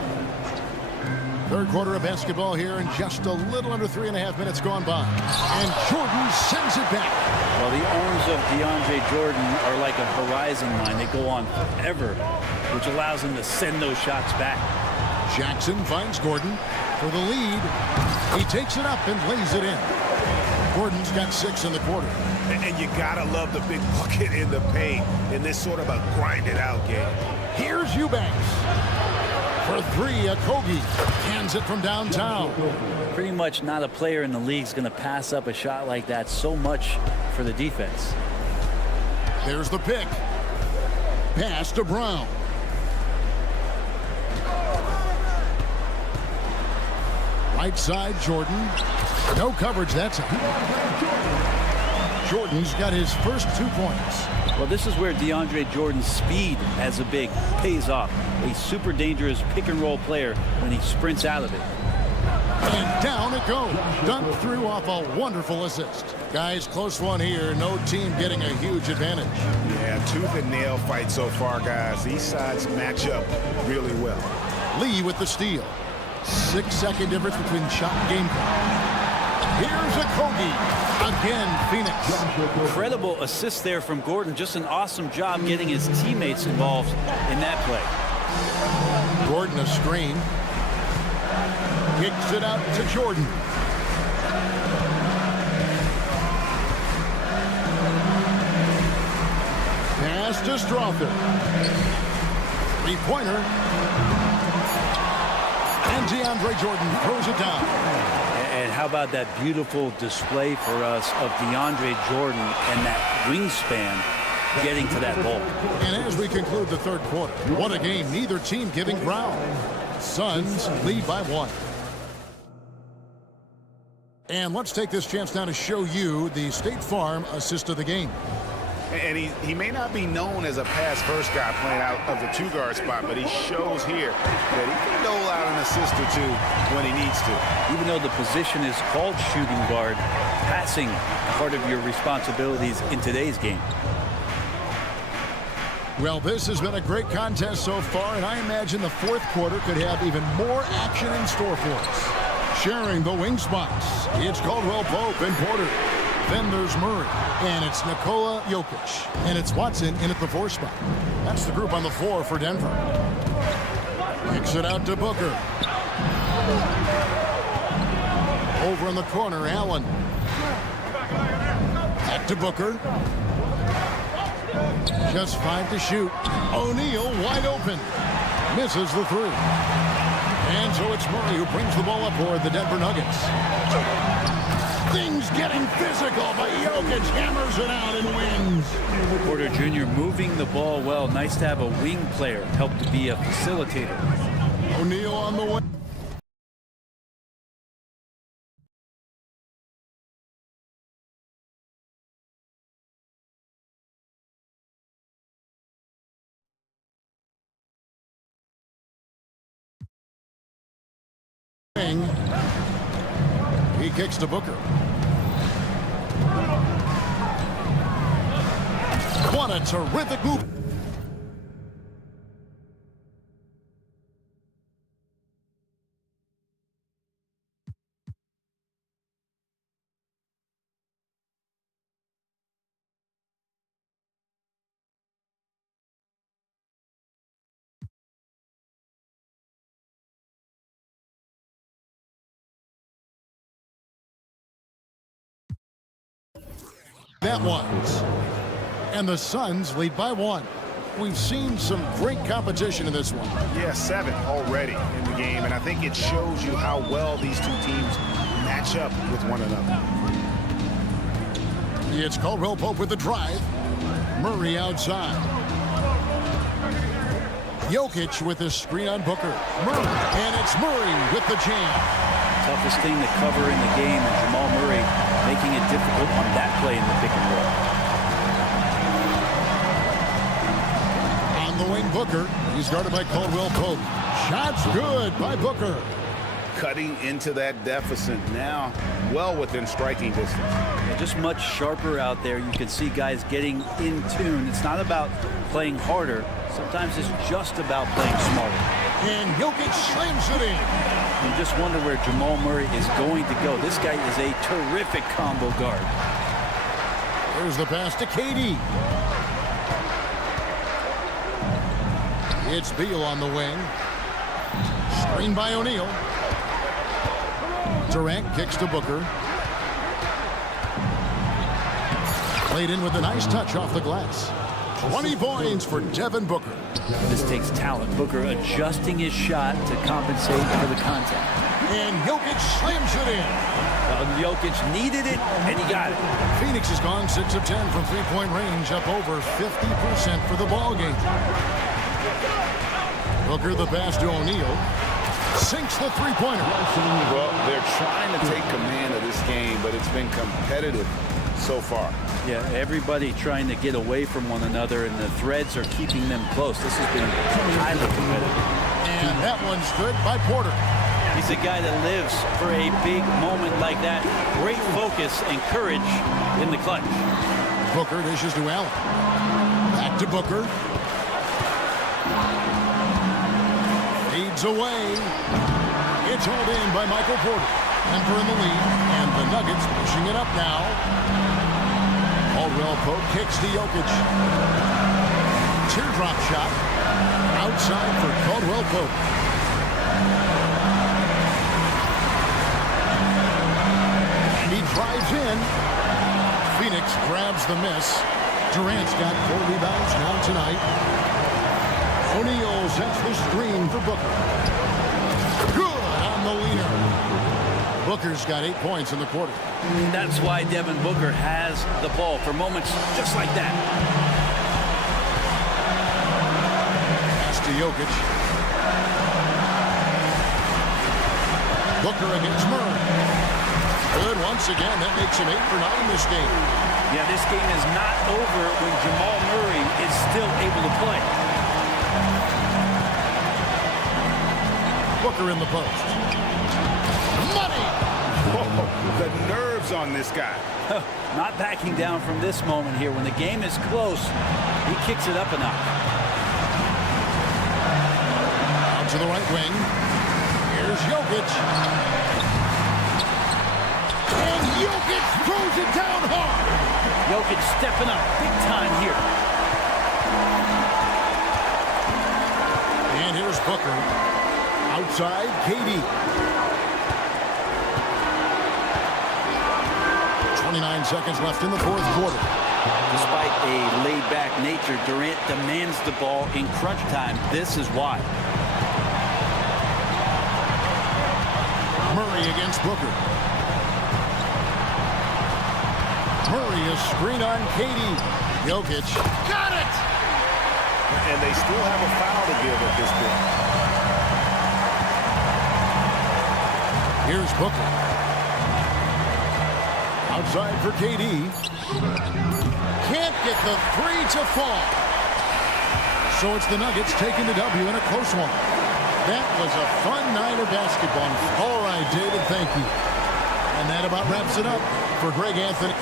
Third quarter of basketball here, and just a little under 3.5 minutes gone by. And Jordan sends it back. Well, the arms of DeAndre Jordan are like a horizon line. They go on forever, which allows him to send those shots back. Jackson finds Gordon for the lead. He takes it up and lays it in. Gordon's got 6 in the quarter. And you gotta love the big bucket in the paint in this sort of a grind-it-out game. Here's Eubanks. For 3, Okogie hands it from downtown. Pretty much not a player in the league is going to pass up a shot like that so much for the defense. There's the pick. Pass to Brown. Right side, Jordan. No coverage that time. Jordan's got his first 2 points. Well, this is where DeAndre Jordan's speed as a big pays off. A super dangerous pick-and-roll player when he sprints out of it. And down it goes. Dunked through off a wonderful assist. Guys, close one here. No team getting a huge advantage. Yeah, tooth and nail fight so far, guys. These sides match up really well. Lee with the steal. 6-second difference between shot and game clock. Here's Okogie. Again, Phoenix. Incredible assist there from Gordon. Just an awesome job getting his teammates involved in that play. Gordon a screen. Kicks it out to Jordan. Pass to Strother. 3-pointer. And DeAndre Jordan throws it down. And how about that beautiful display for us of DeAndre Jordan and that wingspan getting to that ball. And as we conclude the third quarter, what a game. Neither team giving ground. Suns lead by 1. And let's take this chance now to show you the State Farm assist of the game. And he may not be known as a pass-first guy playing out of the two-guard spot, but he shows here that he can dole out an assist or two when he needs to. Even though the position is called shooting guard, passing part of your responsibilities in today's game. Well, this has been a great contest so far, and I imagine the fourth quarter could have even more action in store for us. Sharing the wing spots, it's Caldwell Pope and Porter. Then there's Murray, and it's Nikola Jokic, and it's Watson in at the 4 spot. That's the group on the floor for Denver. Kicks it out to Booker. Over in the corner, Allen. Back to Booker. Just 5 to shoot. O'Neal wide open. Misses the 3. And so it's Murray who brings the ball up for the Denver Nuggets. Things getting physical, but Jokic hammers it out and wins. Porter Jr. moving the ball well. Nice to have a wing player help to be a facilitator. O'Neal on the way. He kicks to Booker. What a terrific move. That one's. And the Suns lead by 1. We've seen some great competition in this one. Yeah, 7 already in the game, and I think it shows you how well these two teams match up with one another. It's Caldwell Pope with the drive. Murray outside. Jokic with the screen on Booker. Murray, and it's Murray with the jam. Toughest thing to cover in the game, and Jamal Murray making it difficult on that play in the pick and roll. On the wing, Booker. He's guarded by Caldwell Pope. Shots good by Booker. Cutting into that deficit now, well within striking distance. Yeah, just much sharper out there. You can see guys getting in tune. It's not about playing harder. Sometimes it's just about playing smarter. And Jokic slams it in. You just wonder where Jamal Murray is going to go. This guy is a terrific combo guard. There's the pass to KD. It's Beal on the wing. Screen by O'Neal. Durant kicks to Booker. Played in with a nice touch off the glass. 20 points for Devin Booker. This takes talent. Booker adjusting his shot to compensate for the contact. And Jokic slams it in. Well, Jokic needed it, and he got it. Phoenix has gone 6 of 10 from three-point range, up over 50% for the ball game. Booker the pass to O'Neal. Sinks the three-pointer. Well, they're trying to take command of this game, but it's been competitive so far. Yeah, everybody trying to get away from one another, and the threads are keeping them close. This has been highly competitive. And that one's good by Porter. He's a guy that lives for a big moment like that. Great focus and courage in the clutch. Booker dishes to Allen. Back to Booker. Fades away. It's hauled in by Michael Porter. Denver in the lead, and the Nuggets pushing it up now. Caldwell Pope kicks to Jokic. Teardrop shot. Outside for Caldwell Pope. And he drives in. Phoenix grabs the miss. Durant's got 4 rebounds now tonight. O'Neal sets the screen for Booker. Good on the leaner. Booker's got 8 points in the quarter. That's why Devin Booker has the ball for moments just like that. Pass to Jokic. Booker against Murray. Good once again. That makes him 8 for 9 this game. Yeah, this game is not over when Jamal Murray is still able to play. Booker in the post. Money! Oh, the nerves on this guy. Not backing down from this moment here. When the game is close, he kicks it up a notch. Out to the right wing. Here's Jokic. And Jokic throws it down hard. Jokic stepping up big time here. And here's Booker. Outside, KD. 29 seconds left in the fourth quarter. Despite a laid-back nature, Durant demands the ball in crunch time. This is why. Murray against Booker. Murray is screen on KD. Jokic. Got it! And they still have a foul to give at this point. Here's Booker. Outside for KD. Can't get the three to fall. So it's the Nuggets taking the W in a close one. That was a fun night of basketball. All right, David, thank you. And that about wraps it up for Greg Anthony.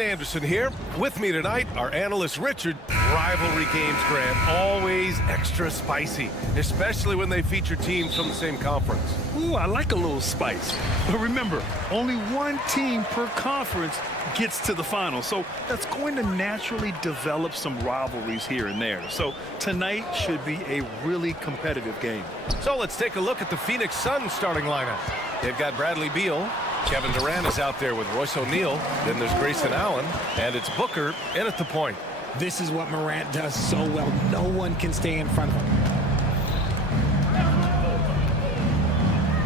Anderson here. With me tonight, our analyst Richard. Rivalry games, Grant, always extra spicy, especially when they feature teams from the same conference. Ooh, I like a little spice. But remember, only one team per conference gets to the final, so that's going to naturally develop some rivalries here and there. So tonight should be a really competitive game. So let's take a look at the Phoenix Suns starting lineup. They've got Bradley Beal. Kevin Durant is out there with Royce O'Neal. Then there's Grayson Allen, and it's Booker in at the point. This is what Morant does so well. No one can stay in front of him.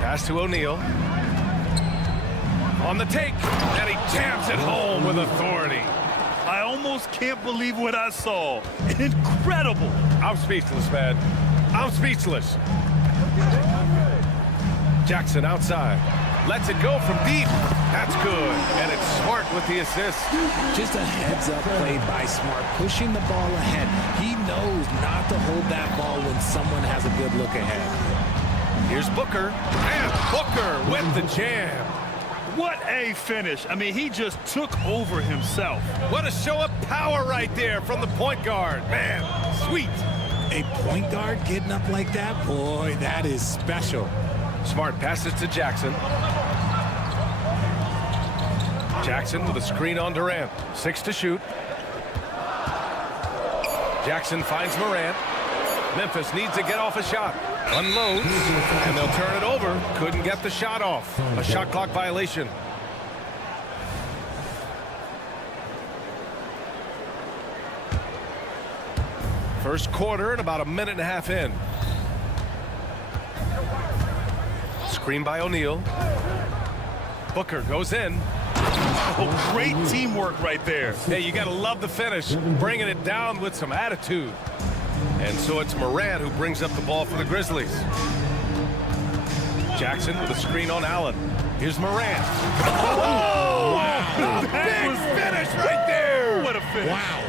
Pass to O'Neal. On the take, and he jams it home with authority. I almost can't believe what I saw. Incredible. I'm speechless, man. I'm speechless. Jackson outside. Lets it go from deep. That's good. And it's Smart with the assist. Just a heads-up play by Smart, pushing the ball ahead. He knows not to hold that ball when someone has a good look ahead. Here's Booker. And Booker with the jam. What a finish. I mean, he just took over himself. What a show of power right there from the point guard. Man, sweet. A point guard getting up like that? Boy, that is special. Smart passes to Jackson. Jackson with a screen on Durant. 6 to shoot. Jackson finds Morant. Memphis needs to get off a shot. Unloads, and they'll turn it over. Couldn't get the shot off. A shot clock violation. First quarter and about a minute and a half in. Screen by O'Neal. Booker goes in. Oh, great teamwork right there. Hey, you got to love the finish. Bringing it down with some attitude. And so it's Morant who brings up the ball for the Grizzlies. Jackson with a screen on Allen. Here's Morant. Oh! Wow! Big finish right there! What a finish. Wow.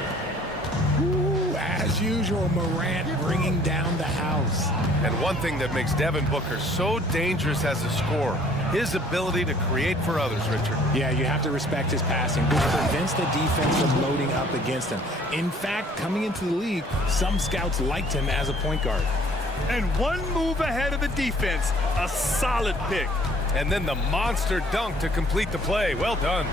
Ooh, as usual, Morant bringing down the house. And one thing that makes Devin Booker so dangerous as a scorer, his ability to create for others, Richard. Yeah, you have to respect his passing, which prevents the defense from loading up against him. In fact, coming into the league, some scouts liked him as a point guard. And one move ahead of the defense, a solid pick. And then the monster dunk to complete the play. Well done.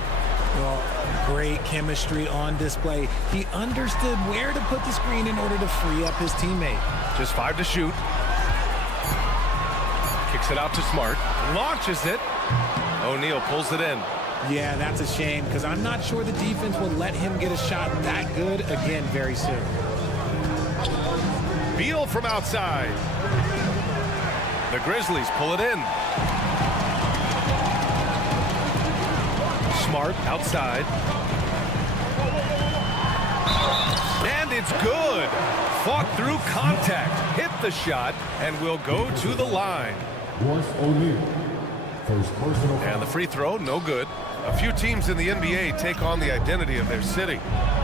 Well, great chemistry on display. He understood where to put the screen in order to free up his teammate. Just 5 to shoot. Kicks it out to Smart. Launches it. O'Neal pulls it in. Yeah, that's a shame because I'm not sure the defense will let him get a shot that good again very soon. Beal from outside. The Grizzlies pull it in. Smart outside. And it's good. Fought through contact. Hit the shot and will go to the line. And the free throw, no good. A few teams in the NBA take on the identity of their city.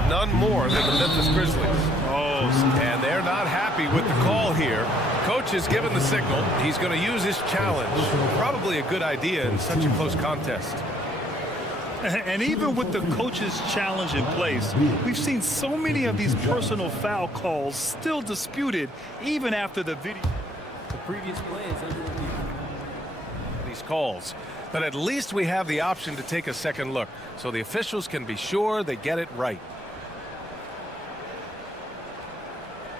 None more than the Memphis Grizzlies. And they're not happy with the call here. Coach has given the signal. He's going to use his challenge. Probably a good idea in such a close contest. And even with the coach's challenge in place, we've seen so many of these personal foul calls still disputed even after the video. The previous play is under review. These calls. But at least we have the option to take a second look, so the officials can be sure they get it right.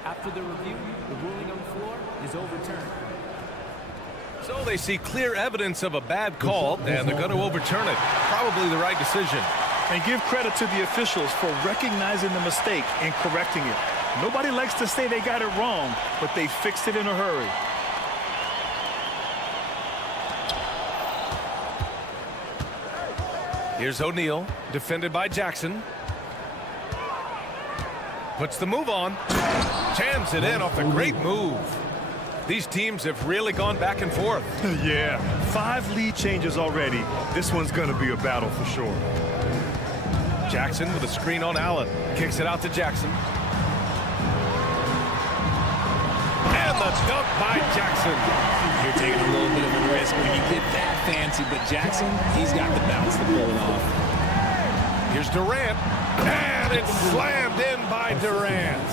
After the review, the ruling on the floor is overturned. So they see clear evidence of a bad call, and they're going to overturn it. Probably the right decision. And give credit to the officials for recognizing the mistake and correcting it. Nobody likes to say they got it wrong, but they fixed it in a hurry. Here's O'Neal, defended by Jackson. Puts the move on. Jams it in off a great move. These teams have really gone back and forth. Yeah, 5 lead changes already. This one's going to be a battle for sure. Jackson with a screen on Allen. Kicks it out to Jackson. And the dunk by Jackson. You're taking a little bit of a risk when you get that fancy, but Jackson, he's got the bounce to pull it off. Here's Durant. And it's slammed in by Durant.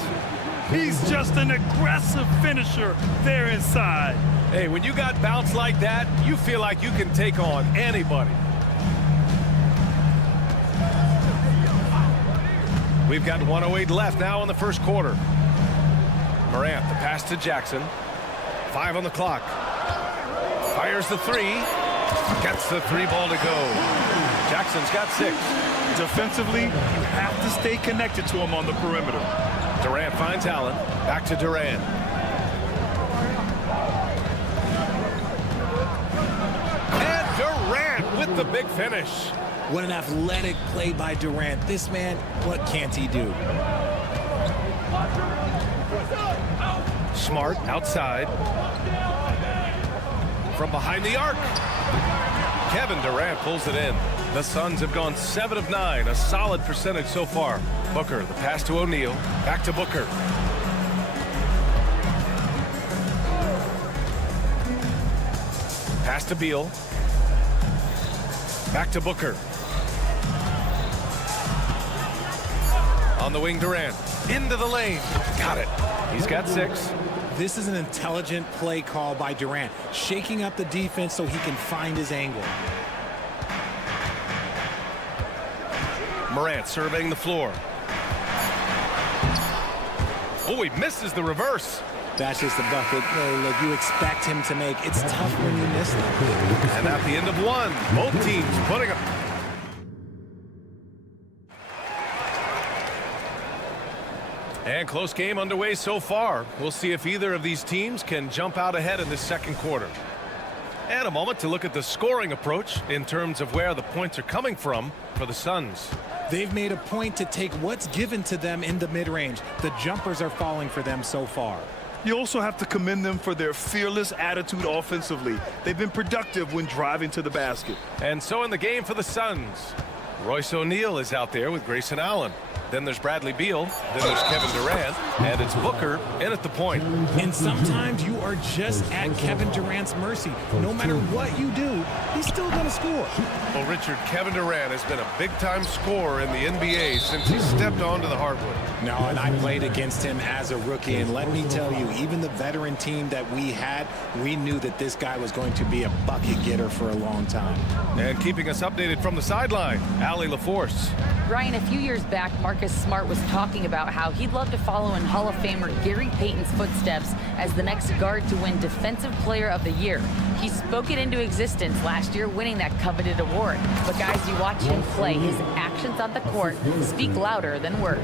He's just an aggressive finisher there inside. Hey, when you got bounce like that, you feel like you can take on anybody. We've got 1:08 left now in the first quarter. Morant, the pass to Jackson. 5 on the clock. Fires the three. Gets the three ball to go. Jackson's got 6. Defensively, you have to stay connected to him on the perimeter. Durant finds Allen. Back to Durant. And Durant with the big finish. What an athletic play by Durant. This man, what can't he do? Smart outside. From behind the arc. Kevin Durant pulls it in. The Suns have gone 7 of 9, a solid percentage so far. Booker, the pass to O'Neal. Back to Booker. Pass to Beal. Back to Booker. On the wing, Durant. Into the lane. Got it. He's got 6. This is an intelligent play call by Durant, shaking up the defense so he can find his angle. Morant surveying the floor. Oh, he misses the reverse. That's just a bucket that you expect him to make. It's tough when you miss them. And at the end of 1, both teams putting up. And close game underway so far. We'll see if either of these teams can jump out ahead in this second quarter. And a moment to look at the scoring approach in terms of where the points are coming from for the Suns. They've made a point to take what's given to them in the mid-range. The jumpers are falling for them so far. You also have to commend them for their fearless attitude offensively. They've been productive when driving to the basket. And so in the game for the Suns, Royce O'Neal is out there with Grayson Allen. Then there's Bradley Beal. Then there's Kevin Durant. And it's Booker in at the point. And sometimes you are just at Kevin Durant's mercy. No matter what you do, he's still going to score. Well, Richard, Kevin Durant has been a big-time scorer in the NBA since he stepped onto the hardwood. No, and I played against him as a rookie. And let me tell you, even the veteran team that we had, we knew that this guy was going to be a bucket getter for a long time. And keeping us updated from the sideline, Allie LaForce. Ryan, a few years back, Marcus Smart was talking about how he'd love to follow in Hall of Famer Gary Payton's footsteps as the next guard to win Defensive Player of the Year. He spoke it into existence last year, winning that coveted award. But guys, you watch him play, his actions on the court speak louder than words.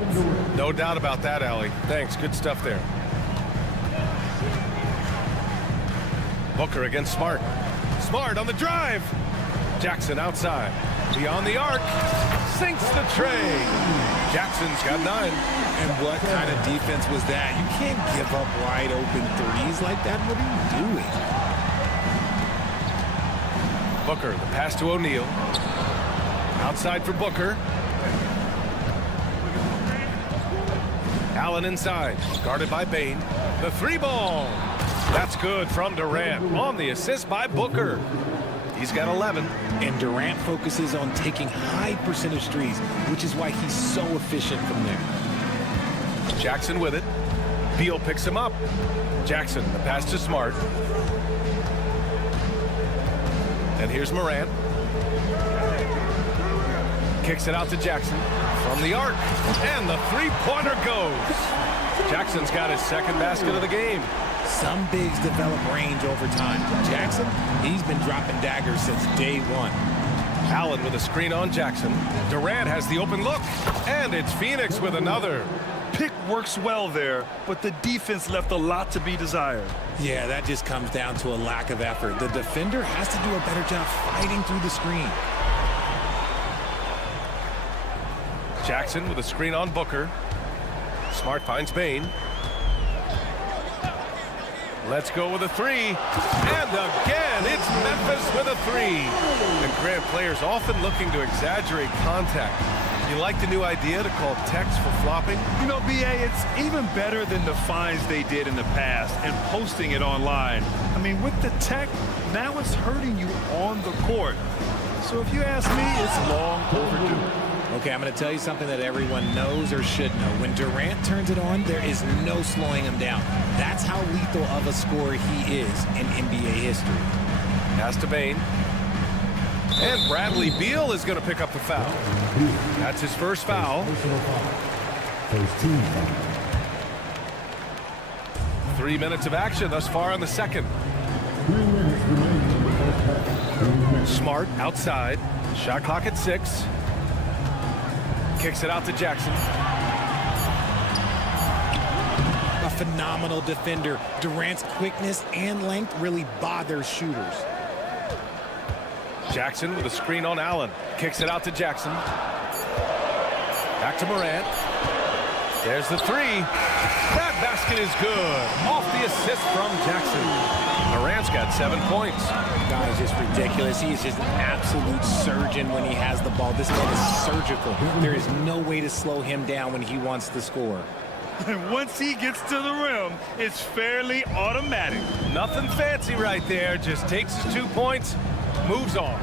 No doubt about that, Allie. Thanks. Good stuff there. Booker against Smart. Smart on the drive. Jackson outside. Beyond the arc. Sinks the tray. Jackson's got 9. And what kind of defense was that? You can't give up wide open threes like that. What are you doing? Booker, the pass to O'Neal. Outside for Booker. Allen inside. Guarded by Bane. The 3 ball. That's good from Durant. On the assist by Booker. He's got 11. And Durant focuses on taking high percentage threes, which is why he's so efficient from there. Jackson with it. Beal picks him up. Jackson, the pass to Smart. And here's Morant. Kicks it out to Jackson. From the arc. And the 3-pointer goes. Jackson's got his second basket of the game. Some bigs develop range over time. Jackson, he's been dropping daggers since day 1. Allen with a screen on Jackson. Durant has the open look. And it's Phoenix with another. Pick works well there, but the defense left a lot to be desired. Yeah, that just comes down to a lack of effort. The defender has to do a better job fighting through the screen. Jackson with a screen on Booker. Smart finds Bane. Let's go with a 3. And again, it's Memphis with a 3. And Grant, players often looking to exaggerate contact. You like the new idea to call techs for flopping? You know, B.A., it's even better than the fines they did in the past and posting it online. I mean, with the tech, now it's hurting you on the court. So if you ask me, it's long overdue. Okay, I'm going to tell you something that everyone knows or should know. When Durant turns it on, there is no slowing him down. That's how lethal of a scorer he is in NBA history. Pass to Bane. And Bradley Beal is going to pick up the foul. That's his first foul. First team foul. 3 minutes of action thus far in the second. 3 minutes remaining. Smart outside. Shot clock at 6. Kicks it out to Jackson. A phenomenal defender. Durant's quickness and length really bother shooters. Jackson with a screen on Allen. Kicks it out to Jackson. Back to Morant. There's the three. That basket is good. Off the assist from Jackson. Morant's got 7 points. God is just ridiculous. He is just an absolute surgeon when he has the ball. This man is surgical. There is no way to slow him down when he wants to score. And once he gets to the rim, it's fairly automatic. Nothing fancy right there. Just takes his 2 points, moves on.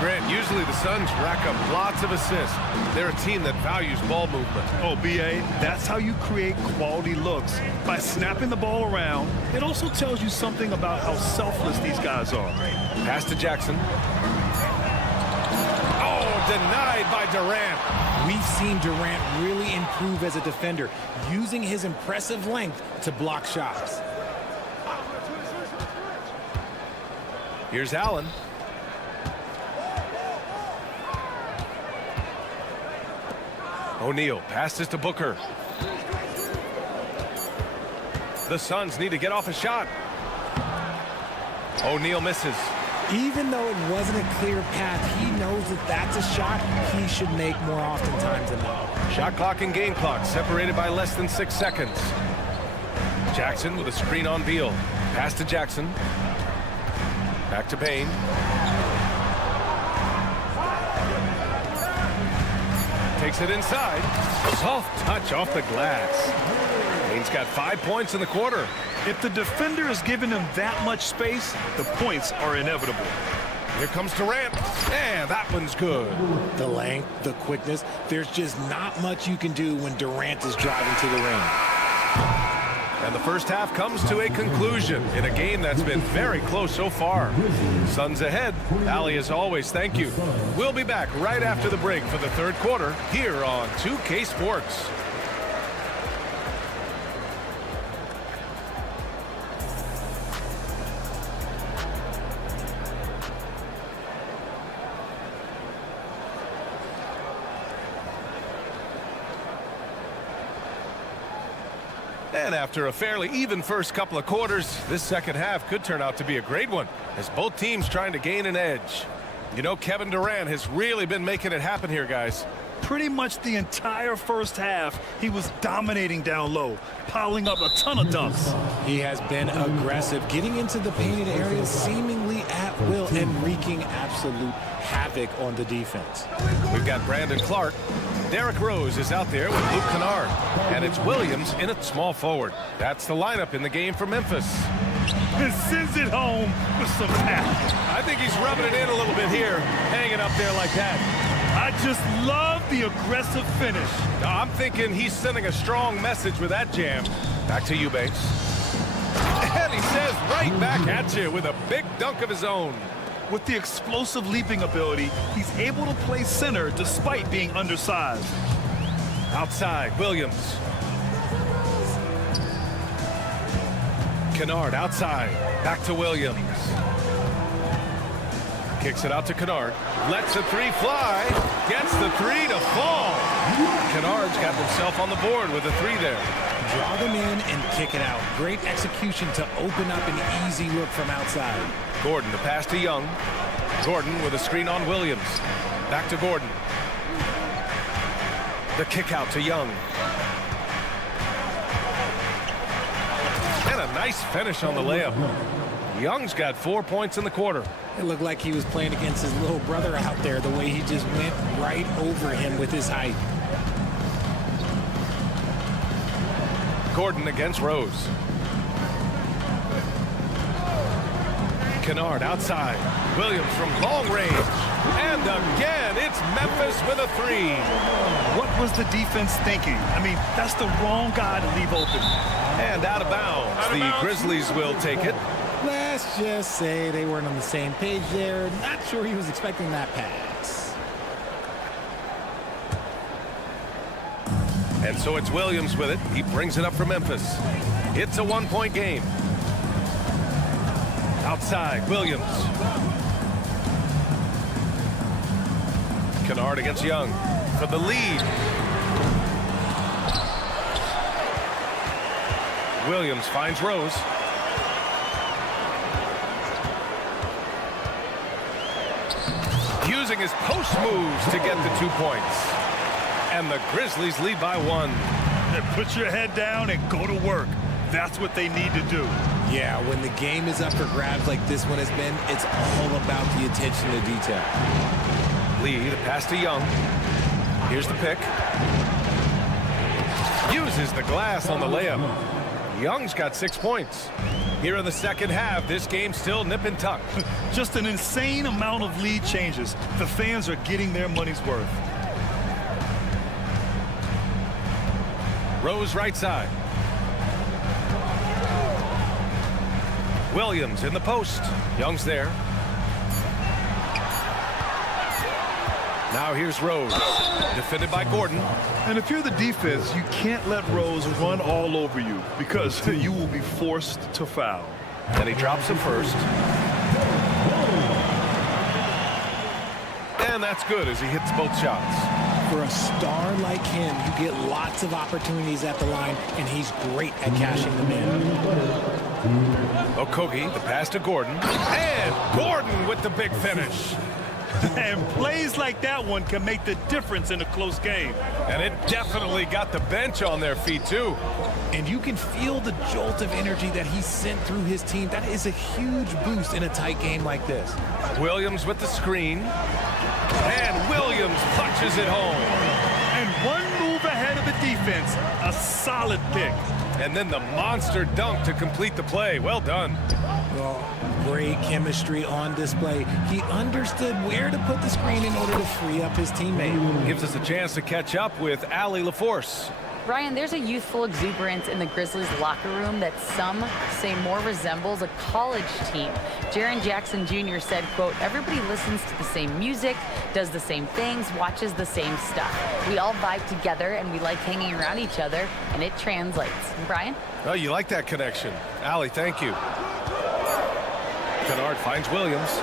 Grant, usually the Suns rack up lots of assists. They're a team that values ball movement. Oh, B.A., that's how you create quality looks. By snapping the ball around, it also tells you something about how selfless these guys are. Pass to Jackson. Oh, denied by Durant. We've seen Durant really improve as a defender, using his impressive length to block shots. Here's Allen. O'Neal passes to Booker. The Suns need to get off a shot. O'Neal misses. Even though it wasn't a clear path, he knows that that's a shot he should make more oftentimes than not. Shot clock and game clock separated by less than 6 seconds. Jackson with a screen on Beal. Pass to Jackson. Back to Bane. Takes it inside. Soft touch off the glass. Bane's got 5 points in the quarter. If the defender is giving him that much space, the points are inevitable. Here comes Durant. And that one's good. The length, the quickness, there's just not much you can do when Durant is driving to the rim. And the first half comes to a conclusion in a game that's been very close so far. Suns ahead. Allie, as always, thank you. We'll be back right after the break for the third quarter here on 2K Sports. And after a fairly even first couple of quarters, this second half could turn out to be a great one, as both teams trying to gain an edge. You know, Kevin Durant has really been making it happen here, guys. Pretty much the entire first half, he was dominating down low, piling up a ton of dunks. He has been aggressive, getting into the painted areas seemingly at will and wreaking absolute havoc on the defense. We've got Brandon Clark. Derrick Rose is out there with Luke Kennard. And it's Williams in at small forward. That's the lineup in the game for Memphis. And sends it home with some passion. I think he's rubbing it in a little bit here, hanging up there like that. I just love the aggressive finish. I'm thinking he's sending a strong message with that jam. Back to Eubanks. And he says right back at you with a big dunk of his own. With the explosive leaping ability, he's able to play center despite being undersized. Outside, Williams. Kennard outside. Back to Williams. Kicks it out to Kennard. Lets the three fly. Gets the three to fall. Kennard's got himself on the board with a three there. Draw them in and kick it out. Great execution to open up an easy look from outside. Gordon, the pass to Young. Gordon with a screen on Williams. Back to Gordon. The kick out to Young. And a nice finish on the layup. Young's got 4 points in the quarter. It looked like he was playing against his little brother out there, the way he just went right over him with his height. Gordon against Rose. Kennard outside. Williams from long range. And And again, it's Memphis with a three. What was the defense thinking? I mean, that's the wrong guy to leave open. And out of bounds. The Grizzlies will take it. Let's just say they weren't on the same page there. Not sure he was expecting that pass. And so it's Williams with it. He brings it up for Memphis. It's a one-point game. Outside, Williams. Kennard against Young for the lead. Williams finds Rose. Using his post moves to get the 2 points. And the Grizzlies lead by 1. Put your head down and go to work. That's what they need to do. Yeah, when the game is up for grabs like this one has been, it's all about the attention to detail. Lee, the pass to Young. Here's the pick. Uses the glass on the layup. Young's got 6 points. Here in the second half, this game's still nip and tuck. Just an insane amount of lead changes. The fans are getting their money's worth. Rose right side. Williams in the post. Young's there. Now here's Rose, defended by Gordon. And if you're the defense, you can't let Rose run all over you because you will be forced to foul. And he drops him first. And that's good as he hits both shots. For a star like him, you get lots of opportunities at the line, and he's great at cashing them in. Okogie, the pass to Gordon. And Gordon with the big finish. And plays like that one can make the difference in a close game. And it definitely got the bench on their feet, too. And you can feel the jolt of energy that he sent through his team. That is a huge boost in a tight game like this. Williams with the screen. And Williams punches it home. And one move ahead of the defense. A solid pick. And then the monster dunk to complete the play. Well done. Well, great chemistry on display. He understood where to put the screen in order to free up his teammate. Gives us a chance to catch up with Allie LaForce. Brian, there's a youthful exuberance in the Grizzlies locker room that some say more resembles a college team. Jaren Jackson Jr. said, quote, "Everybody listens to the same music, does the same things, watches the same stuff. We all vibe together and we like hanging around each other, and it translates." Brian? Oh, you like that connection. Allie, thank you. Kennard finds Williams.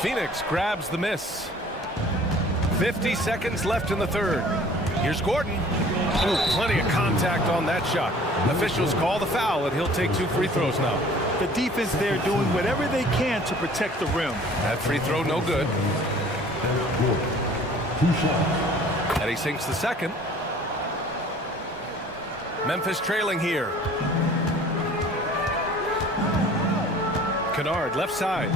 Phoenix grabs the miss. 50 seconds left in the third. Here's Gordon. Ooh, plenty of contact on that shot. Officials call the foul, and he'll take 2 free throws now. The defense there doing whatever they can to protect the rim. That free throw no good. And he sinks the second. Memphis trailing here. Kennard left side.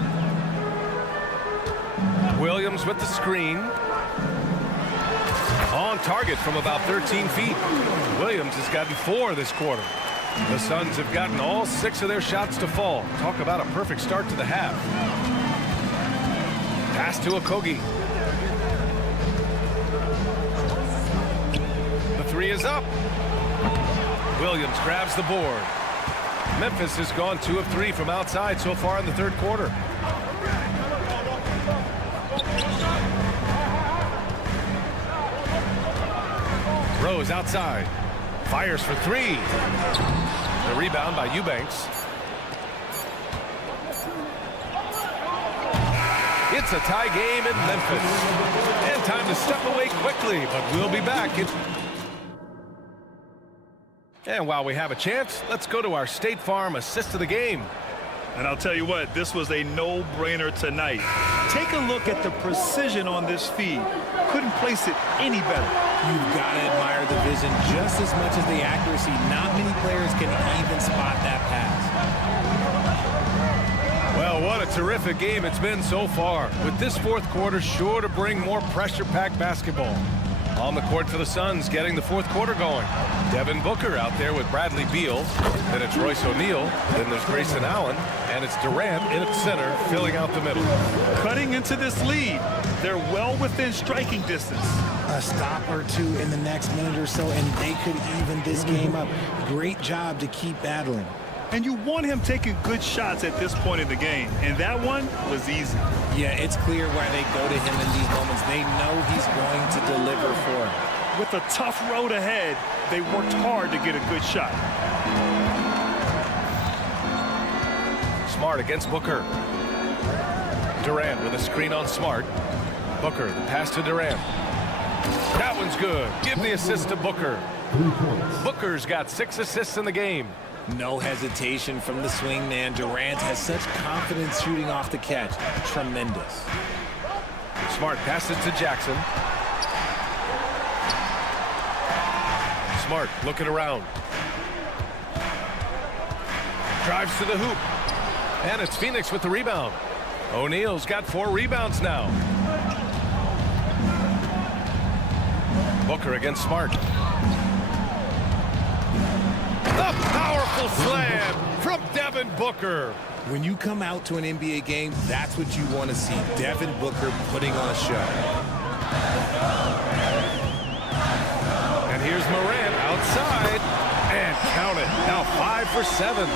Williams with the screen. On target from about 13 feet. Williams has gotten 4 this quarter. The Suns have gotten all 6 of their shots to fall. Talk about a perfect start to the half. Pass to Okogie. The 3 is up. Williams grabs the board. Memphis has gone 2 of 3 from outside so far in the third quarter. Rose outside. Fires for 3. The rebound by Eubanks. It's a tie game in Memphis. And time to step away quickly, but we'll be back. And while we have a chance, let's go to our State Farm assist of the game. And I'll tell you what, this was a no-brainer tonight. Take a look at the precision on this feed. Couldn't place it any better. You've got to admire the vision just as much as the accuracy. Not many players can even spot that pass. Well, what a terrific game it's been so far. With this fourth quarter sure to bring more pressure-packed basketball. On the court for the Suns, getting the fourth quarter going. Devin Booker out there with Bradley Beal. Then it's Royce O'Neal. Then there's Grayson Allen. And it's Durant in at center, filling out the middle. Cutting into this lead. They're well within striking distance. A stop or two in the next minute or so, and they could even this game up. Great job to keep battling. And you want him taking good shots at this point in the game. And that one was easy. Yeah, it's clear why they go to him in these moments. They know he's going to deliver for them. With a tough road ahead, they worked hard to get a good shot. Smart against Booker. Durant with a screen on Smart. Booker, the pass to Durant. That one's good. Give the assist to Booker. Booker's got 6 assists in the game. No hesitation from the swing man. Durant has such confidence shooting off the catch. Tremendous. Smart passes to Jackson. Smart looking around. Drives to the hoop. And it's Phoenix with the rebound. O'Neal's got 4 rebounds now. Booker against Smart. A powerful slam from Devin Booker. When you come out to an NBA game, that's what you want to see. Devin Booker putting on a show. And here's Morant outside. And count it. Now 5 for 7.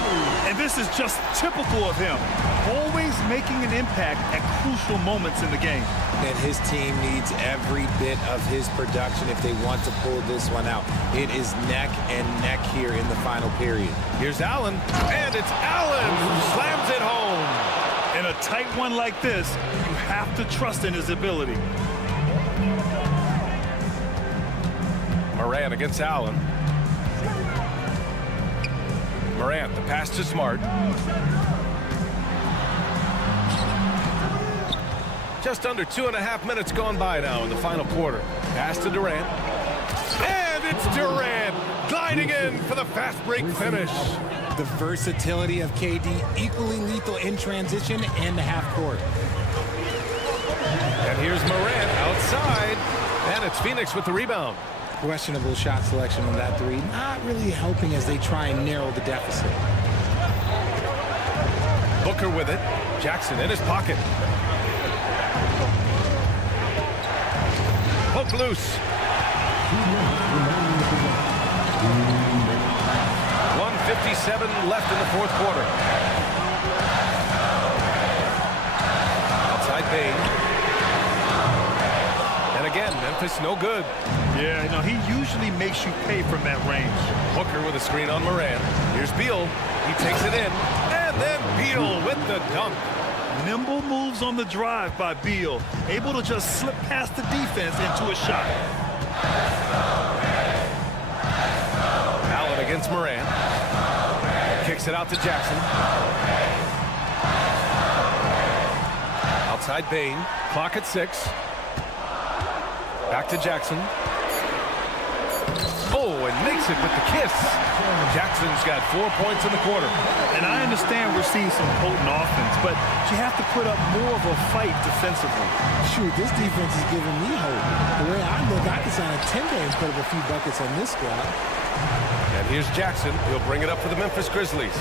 And this is just typical of him. Always making an impact at crucial moments in the game. And his team needs every bit of his production if they want to pull this one out. It is neck and neck here in the final period. Here's Allen. And it's Allen who slams it home. In a tight one like this, you have to trust in his ability. Morant against Allen. Morant, the pass to Smart. Just under 2.5 minutes gone by now in the final quarter. Pass to Durant. And it's Durant gliding in for the fast break finish. The versatility of KD, equally lethal in transition and the half court. And here's Morant outside. And it's Phoenix with the rebound. Questionable shot selection on that three. Not really helping as they try and narrow the deficit. Booker with it. Jackson in his pocket. Poke loose. 1:57 left in the fourth quarter. Outside Bane. And again, Memphis no good. Yeah, no, he usually makes you pay from that range. Booker with a screen on Morant. Here's Beal. He takes it in. And then Beal with the dunk. Nimble moves on the drive by Beal, able to just slip past the defense into a shot. Allen against Morant. Kicks it out to Jackson. Outside Bane. Clock at 6. Back to Jackson. Oh, and makes it with the kiss. Jackson's got 4 points in the quarter. And I understand we're seeing some potent offense, but you have to put up more of a fight defensively. Shoot, this defense is giving me hope. The way I look, I can sign a 10 games, put up a few buckets on this squad. And here's Jackson. He'll bring it up for the Memphis Grizzlies.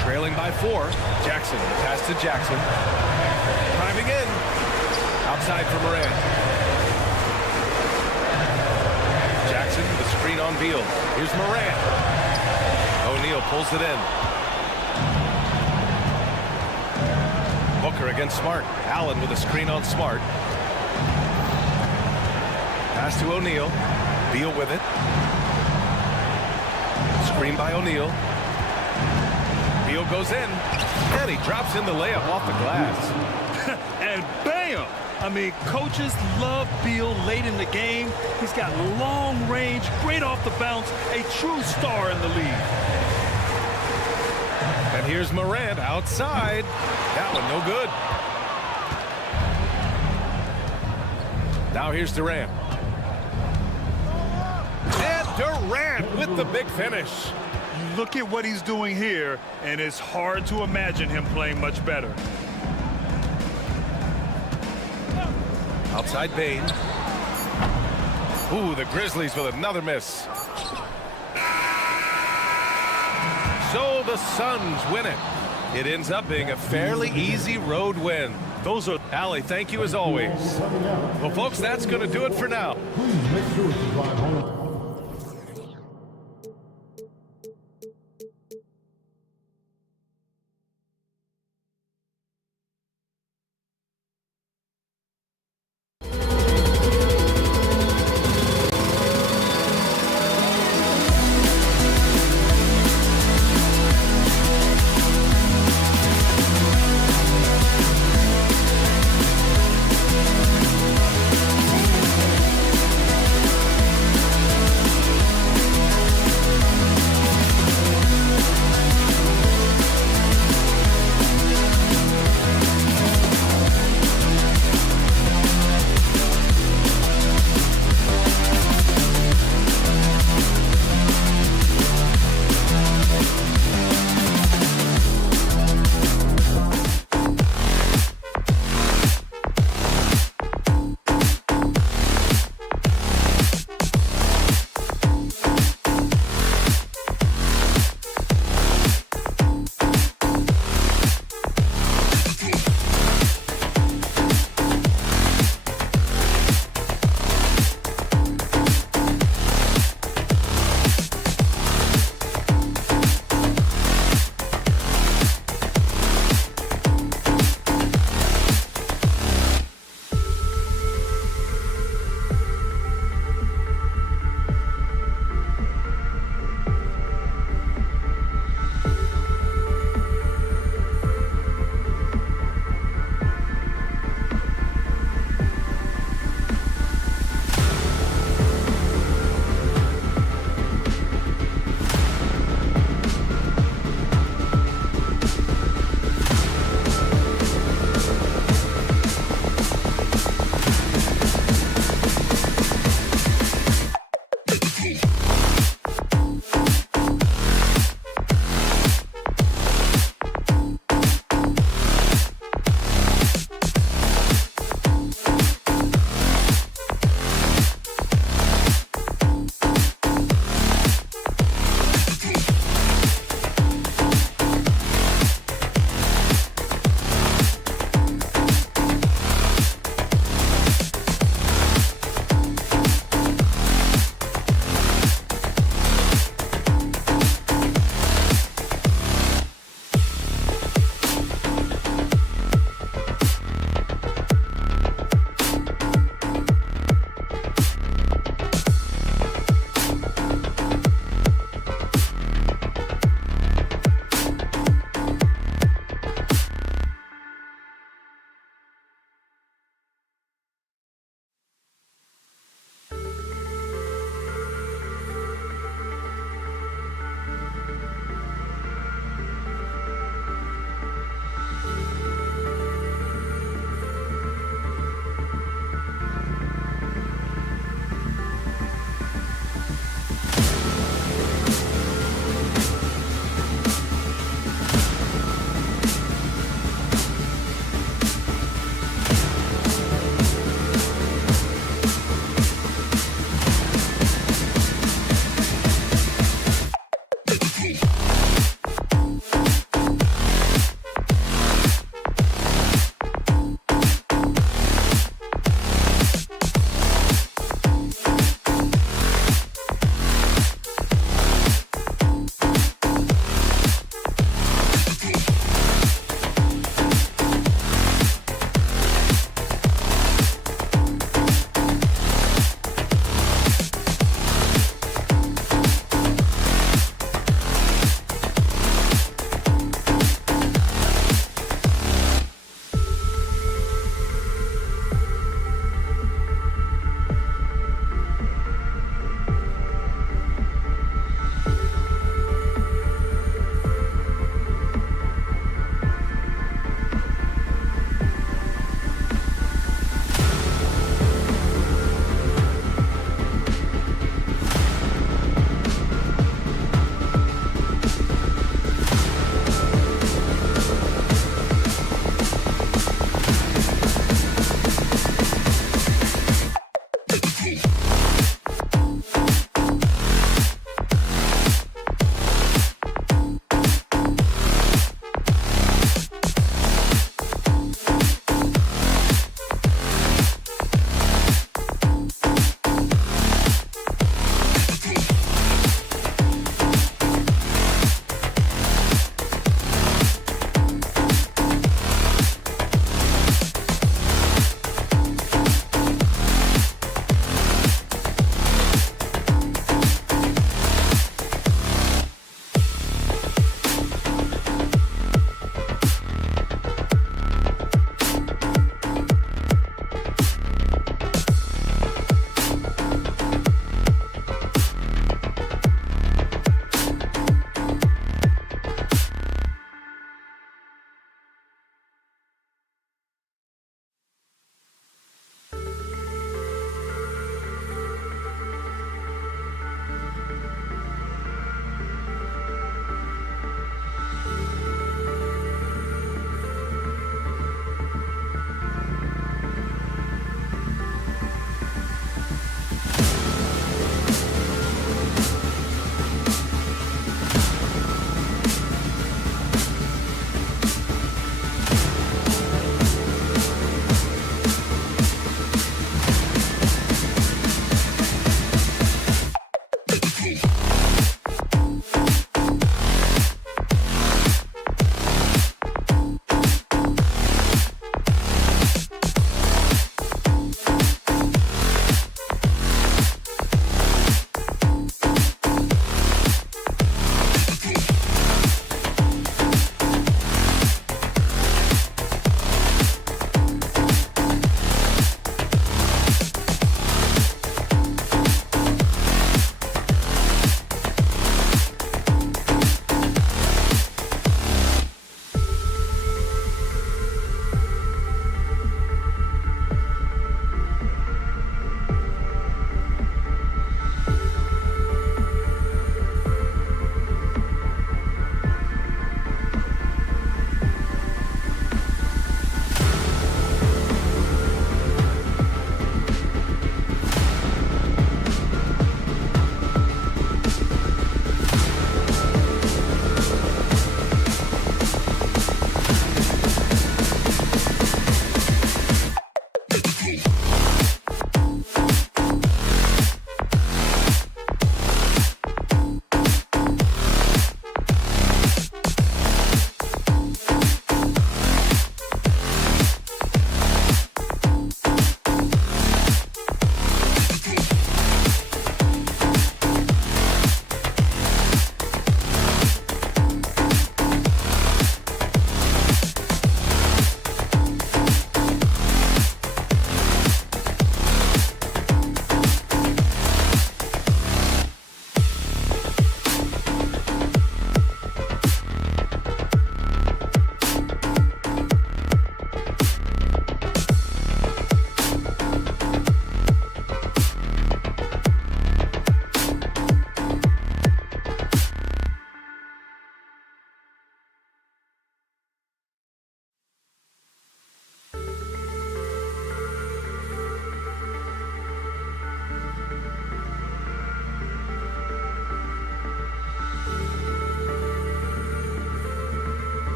Trailing by 4. Jackson, pass to Jackson. Driving in. Outside for Morant. Jackson, the screen on Beal. Here's Morant. O'Neal pulls it in. Booker against Smart. Allen with a screen on Smart. Pass to O'Neal. Beal with it. Screen by O'Neal. Beal goes in. And he drops in the layup off the glass. And bam! I mean, coaches love Beal late in the game. He's got long range, great off the bounce, a true star in the league. And here's Morant outside. That one no good. Now here's Durant. And Durant with the big finish. Look at what he's doing here, and it's hard to imagine him playing much better. Outside Bane. Ooh, the Grizzlies with another miss. So the Suns win it. It ends up being a fairly easy road win. Those are, Allie, thank you as always. Well, folks, that's going to do it for now. Please make sure to drive home.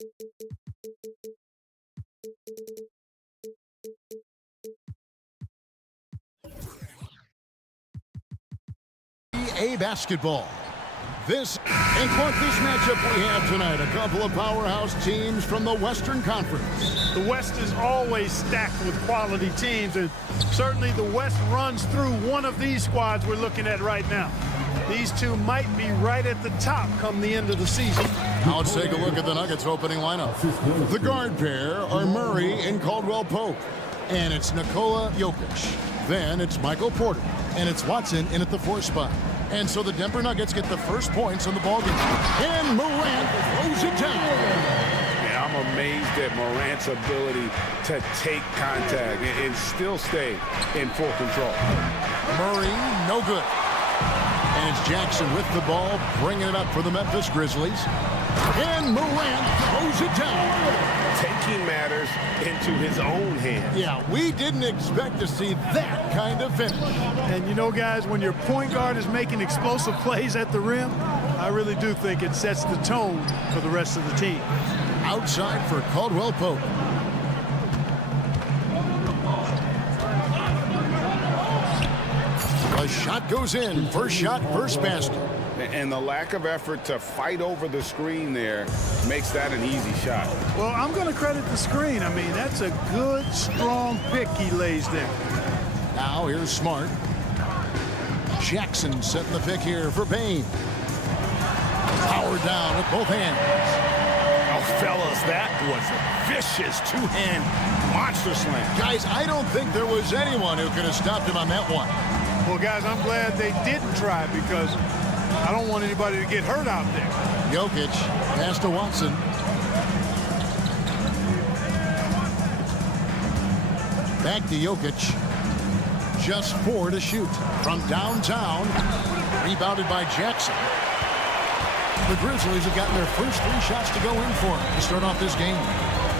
A basketball. This matchup we have tonight, a couple of powerhouse teams from the Western Conference. The West is always stacked with quality teams, and certainly the West runs through one of these squads we're looking at right now. These two might be right at the top come the end of the season. Now let's take a look at the Nuggets opening lineup. The guard pair are Murray and Caldwell Pope, and it's Nikola Jokic. Then it's Michael Porter, and it's Watson in at the 4 spot. And so the Denver Nuggets get the first points on the ballgame. And Morant throws it down. Yeah, I'm amazed at Morant's ability to take contact and still stay in full control. Murray, no good. And it's Jackson with the ball, bringing it up for the Memphis Grizzlies. And Morant throws it down. Taking matters into his own hands. Yeah, we didn't expect to see that kind of finish. And you know, guys, when your point guard is making explosive plays at the rim, I really do think it sets the tone for the rest of the team. Outside for Caldwell Pope. A shot goes in. First shot, first basket. And the lack of effort to fight over the screen there makes that an easy shot. Well, I'm going to credit the screen. I mean, that's a good, strong pick he lays there. Now here's Smart. Jackson setting the pick here for Payne. Powered down with both hands. Oh, fellas, that was a vicious two-hand monster slam. Guys, I don't think there was anyone who could have stopped him on that one. Well, guys, I'm glad they didn't try because I don't want anybody to get hurt out there. Jokic pass to Watson. Back to Jokic. Just 4 to shoot. From downtown. Rebounded by Jackson. The Grizzlies have gotten their first 3 shots to go in for them to start off this game.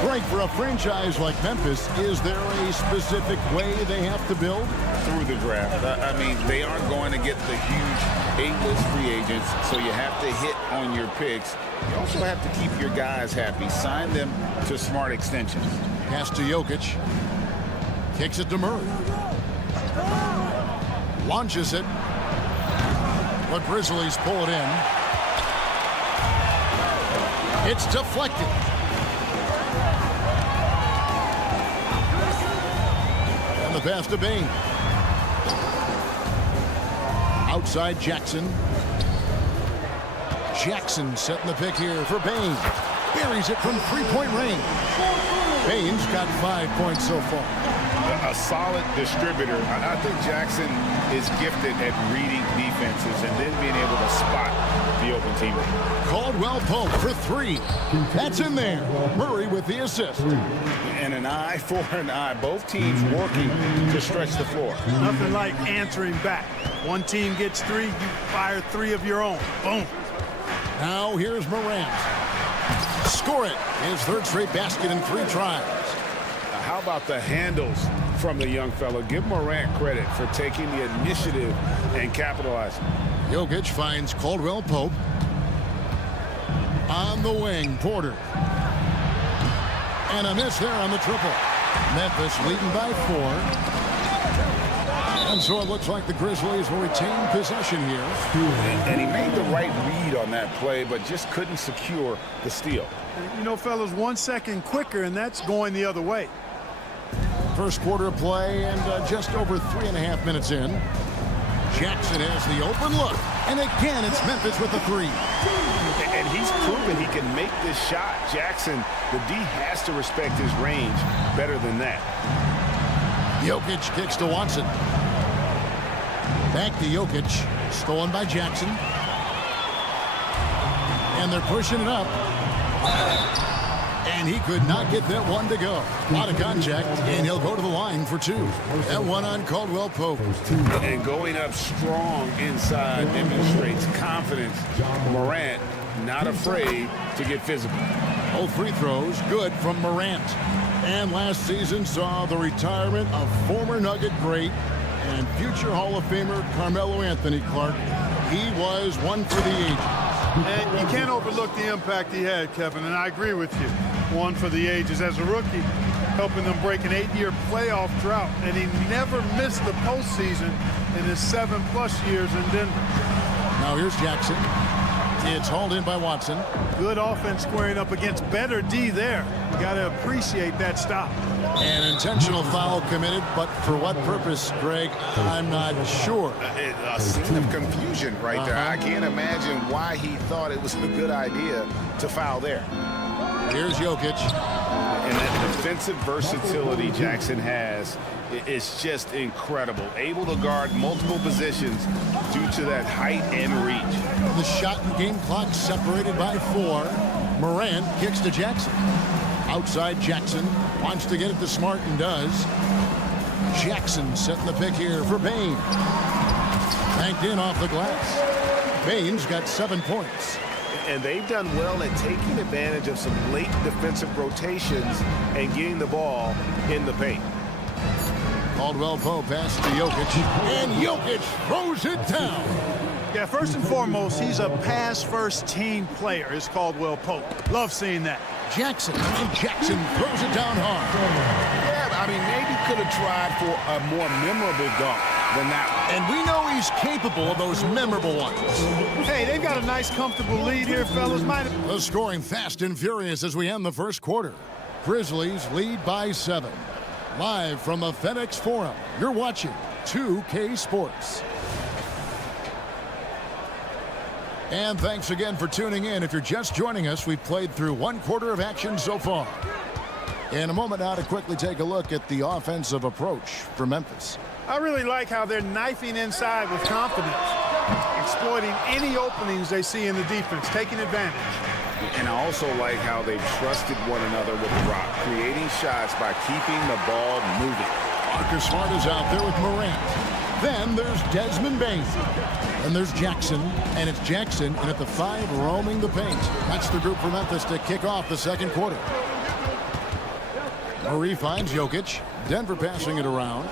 Greg, for a franchise like Memphis, is there a specific way they have to build? Through the draft. I mean, they aren't going to get the huge A-list free agents, so you have to hit on your picks. You also have to keep your guys happy. Sign them to smart extensions. Pass to Jokic. Kicks it to Murray. Launches it. The Grizzlies pull it in. It's deflected. And the pass to Bane. Outside Jackson. Jackson setting the pick here for Bane. Buries it from 3-point range. Bane's got 5 points so far. A solid distributor. I think Jackson is gifted at reading defenses and then being able to spot the open teammate. Caldwell Pope for 3. That's in there. Murray with the assist. And an eye for an eye. Both teams working to stretch the floor. Nothing like answering back. One team gets 3, you fire 3 of your own. Boom. Now here's Morant. Score it. His 3rd straight basket in 3 tries. How about the handles from the young fella? Give Morant credit for taking the initiative and capitalizing. Jokic finds Caldwell Pope. On the wing, Porter. And a miss there on the triple. Memphis leading by 4. And so it looks like the Grizzlies will retain possession here. And he made the right read on that play, but just couldn't secure the steal. You know, fellas, 1 second quicker, and that's going the other way. First quarter of play and just over 3.5 minutes in. Jackson has the open look. And again, it's Memphis with the 3. And he's proven he can make this shot. Jackson, the D has to respect his range better than that. Jokic kicks to Watson. Back to Jokic. Stolen by Jackson. And they're pushing it up. And he could not get that one to go. Out of contact, and he'll go to the line for 2. That one on Caldwell Pope. And going up strong inside demonstrates confidence. Morant not afraid to get physical. Both free throws good from Morant. And last season saw the retirement of former Nugget great and future Hall of Famer Carmelo Anthony Clark. He was one for the ages. And you can't overlook the impact he had, Kevin, and I agree with you. One for the ages as a rookie, helping them break an 8-year playoff drought, and he never missed the postseason in his 7+ years in Denver. Now here's Jackson. It's hauled in by Watson. Good offense squaring up against better D there. You got to appreciate that stop. An intentional foul committed, but for what purpose, Greg? I'm not sure. A scene of confusion right there. I can't imagine why he thought it was a good idea to foul there. Here's Jokic. And that defensive versatility Jackson has is just incredible. Able to guard multiple positions due to that height and reach. The shot and game clock separated by 4. Morant kicks to Jackson. Outside Jackson. Wants to get it to Smart and does. Jackson setting the pick here for Bane. Banked in off the glass. Bane's got 7 points. And they've done well at taking advantage of some late defensive rotations and getting the ball in the paint. Caldwell-Pope pass to Jokic, and Jokic throws it down. Yeah, first and foremost, he's a pass-first team player, is Caldwell-Pope. Love seeing that. Jackson, and Jackson throws it down hard. Yeah, I mean, maybe could have tried for a more memorable dunk than that one. And we know he's capable of those memorable ones. Hey, they've got a nice, comfortable lead here, fellas. The scoring fast and furious as we end the first quarter. Grizzlies lead by 7. Live from the FedEx Forum, you're watching 2K Sports. And thanks again for tuning in. If you're just joining us, we've played through 1 quarter of action so far. In a moment now to quickly take a look at the offensive approach for Memphis. I really like how they're knifing inside with confidence, exploiting any openings they see in the defense, taking advantage. And I also like how they've trusted one another with the rock, creating shots by keeping the ball moving. Marcus Smart is out there with Morant. Then there's Desmond Bane. And there's Jackson, and it's Jackson in at the 5 roaming the paint. That's the group for Memphis to kick off the second quarter. Murray finds Jokic. Denver passing it around.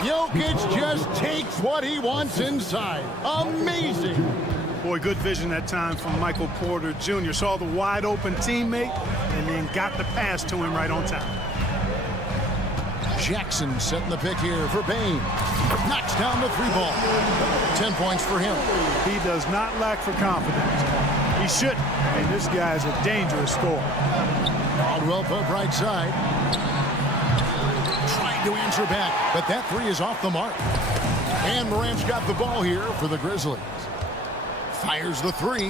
Jokic just takes what he wants inside. Amazing. Boy, good vision that time from Michael Porter Jr. Saw the wide open teammate and then got the pass to him right on time. Jackson setting the pick here for Bane. Knocks down the 3-ball. 10 points for him. He does not lack for confidence. He shouldn't. And this guy's a dangerous scorer. Caldwell-Pope right side. Trying to answer back, but that 3 is off the mark. And Morant's got the ball here for the Grizzlies. Fires the 3.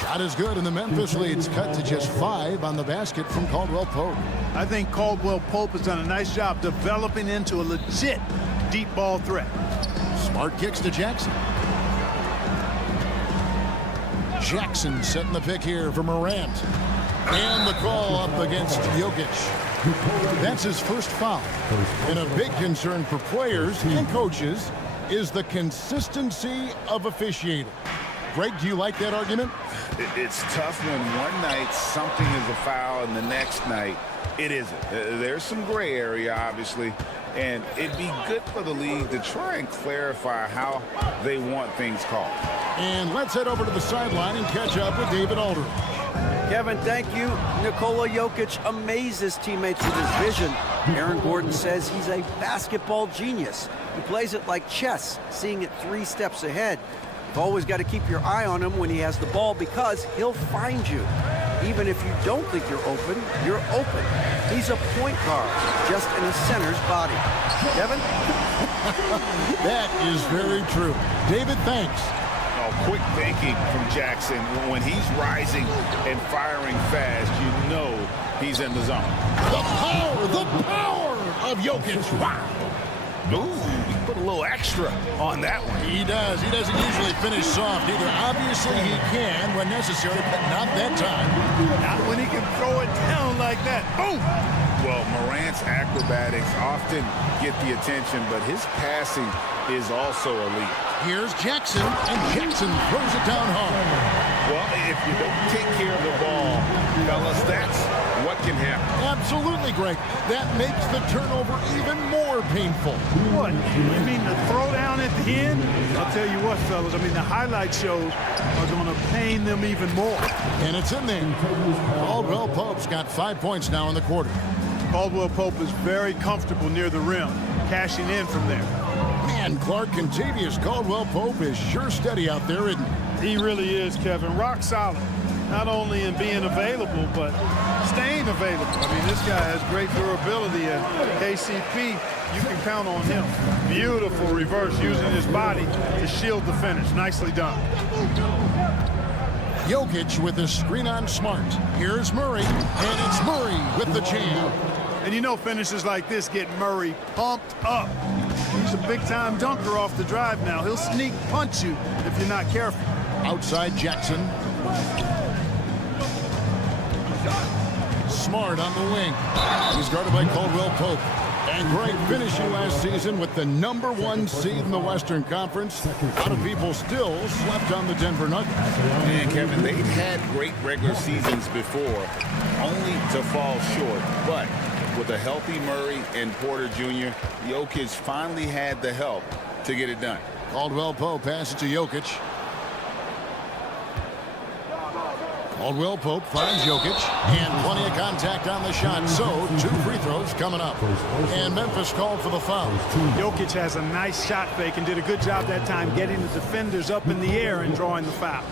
Shot is good, and the Memphis lead's cut to just 5 on the basket from Caldwell-Pope. I think Caldwell-Pope has done a nice job developing into a legit deep ball threat. Smart kicks to Jackson. Jackson setting the pick here for Morant. And the call up against Jokic. That's his first foul. And a big concern for players and coaches is the consistency of officiating. Greg, do you like that argument? It's tough when one night something is a foul and the next night it isn't. There's some gray area, obviously, and it'd be good for the league to try and clarify how they want things called. And let's head over to the sideline and catch up with David Aldridge. Kevin, thank you. Nikola Jokic amazes teammates with his vision. Aaron Gordon says he's a basketball genius. He plays it like chess, seeing it 3 steps ahead. You've always got to keep your eye on him when he has the ball because he'll find you. Even if you don't think you're open, you're open. He's a point guard, just in a center's body. Kevin? That is very true. David, thanks. Quick thinking from Jackson. When he's rising and firing fast, you know he's in the zone. The power of Jokic. Wow. Ooh, he put a little extra on that one. He does. He doesn't usually finish soft either. Obviously, he can when necessary, but not that time. Not when he can throw it down like that. Boom! Well, Morant's acrobatics often get the attention, but his passing is also elite. Here's Jackson, and Jackson throws it down hard. Well, if you don't take care of the ball, fellas, that's what can happen. Absolutely. really, Greg, that makes the turnover even more painful. What? You mean the throwdown at the end? I'll tell you what, fellas. I mean, the highlight shows are going to pain them even more. And it's in there. Caldwell Pope's got 5 points now in the quarter. Caldwell Pope is very comfortable near the rim, cashing in from there. Man, Clark, Contavious Caldwell Pope is sure steady out there, isn't he? He really is, Kevin. Rock solid. Not only in being available, but staying available. I mean, this guy has great durability, and KCP, you can count on him. Beautiful reverse, using his body to shield the finish. Nicely done. Jokic with a screen on Smart. Here's Murray, and it's Murray with the jam. And you know finishes like this get Murray pumped up. He's a big-time dunker off the drive now. He'll sneak punch you if you're not careful. Outside Jackson. Smart on the wing. He's guarded by Caldwell Pope. And Greg finishing last season with the #1 seed in the Western Conference. A lot of people still slept on the Denver Nuggets. And Kevin, they've had great regular seasons before, only to fall short. But with a healthy Murray and Porter Jr., Jokic finally had the help to get it done. Caldwell Pope passes to Jokic. Caldwell Pope finds Jokic, and plenty of contact on the shot, so 2 free throws coming up. And Memphis called for the foul. Jokic has a nice shot fake and did a good job that time getting the defenders up in the air and drawing the foul.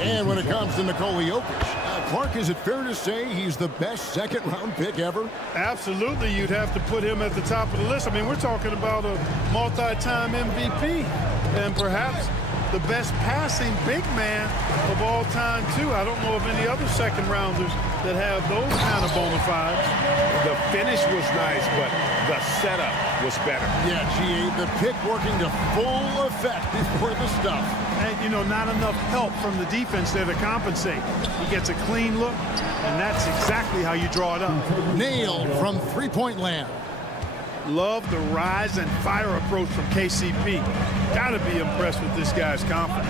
And when it comes to Nikola Jokic, Clark, is it fair to say he's the best second-round pick ever? Absolutely, you'd have to put him at the top of the list. I mean, we're talking about a multi-time MVP and perhaps the best passing big man of all time, too. I don't know of any other second-rounders that have those kind of bona fides. The finish was nice, but the setup was better. Yeah, G.A., the pick working to full effect before the stuff. And, you know, not enough help from the defense there to compensate. He gets a clean look, and that's exactly how you draw it up. Nailed from three-point land. Love the rise and fire approach from KCP. Gotta be impressed with this guy's confidence.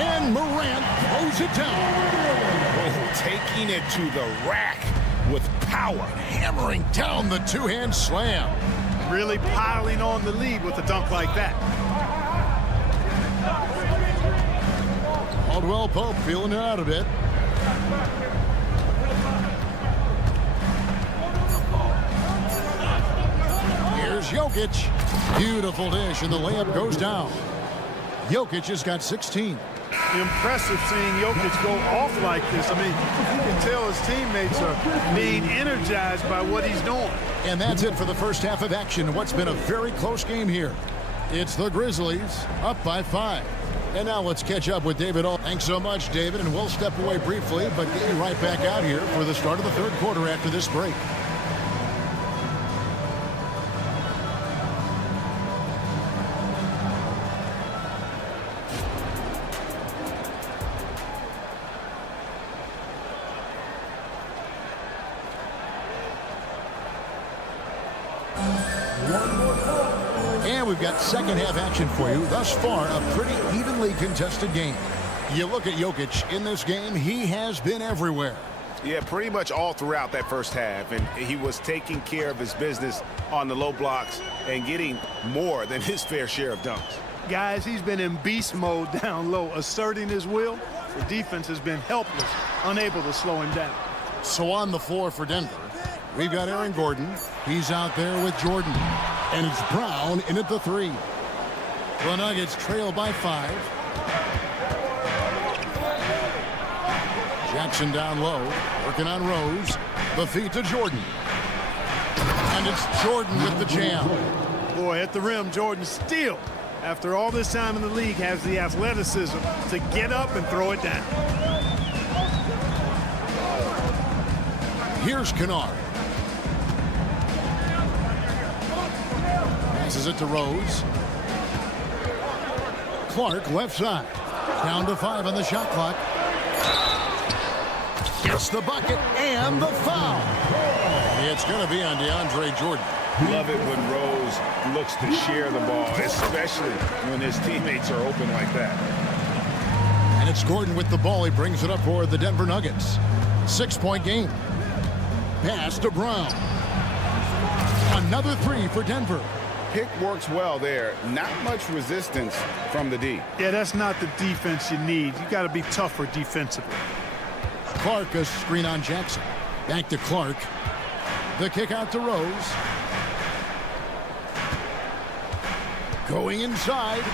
And Morant throws it down. Oh, taking it to the rack with power. Hammering down the two-hand slam. Really piling on the lead with a dunk like that. Caldwell Pope feeling it out a bit. Here's Jokic. Beautiful dish, and the layup goes down. Jokic has got 16. Impressive seeing Jokic go off like this. I mean, you can tell his teammates are being energized by what he's doing. And that's it for the first half of action. What's been a very close game here. It's the Grizzlies up by 5. And now let's catch up with David. Thanks so much, David, and we'll step away briefly, but get you right back out here for the start of the third quarter after this break. And we've got second half action for you. Thus far, a pretty evenly contested game. You look at Jokic in this game, he has been everywhere. Yeah, pretty much all throughout that first half, and he was taking care of his business on the low blocks and getting more than his fair share of dunks. Guys, he's been in beast mode down low, asserting his will. The defense has been helpless, unable to slow him down. So on the floor for Denver, we've got Aaron Gordon. He's out there with Jordan. And it's Brown in at the 3. The Nuggets trail by 5. Jackson down low, working on Rose. The feed to Jordan. And it's Jordan with the jam. Boy, at the rim, Jordan still, after all this time in the league, has the athleticism to get up and throw it down. Here's Kennard. Passes it to Rose. Clark left side. Down to 5 on the shot clock. Gets the bucket and the foul. It's going to be on DeAndre Jordan. Love it when Rose looks to share the ball, especially when his teammates are open like that. And it's Gordon with the ball. He brings it up for the Denver Nuggets. 6-point game. Pass to Brown. Another three for Denver. Pick works well there. Not much resistance from the D. Yeah, that's not the defense you need. You got to be tougher defensively. Clark, a screen on Jackson. Back to Clark. The kick out to Rose. Going inside.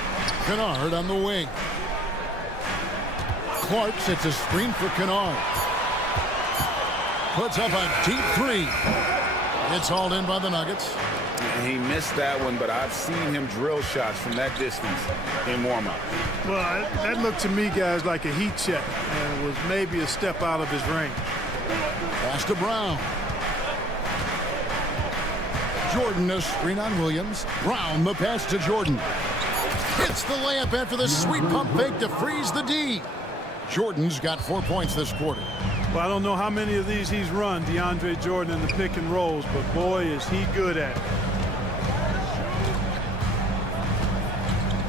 Kennard on the wing. Clark sets a screen for Kennard. Puts up a deep three. It's hauled in by the Nuggets. He missed that one, but I've seen him drill shots from that distance in warm-up. Well, that looked to me, guys, like a heat check, and it was maybe a step out of his range. Pass to Brown. Jordan, a screen on Williams. Brown, the pass to Jordan. Hits the layup after the sweet pump fake to freeze the D. Jordan's got 4 points this quarter. Well, I don't know how many of these he's run, DeAndre Jordan, in the pick and rolls, but boy, is he good at it.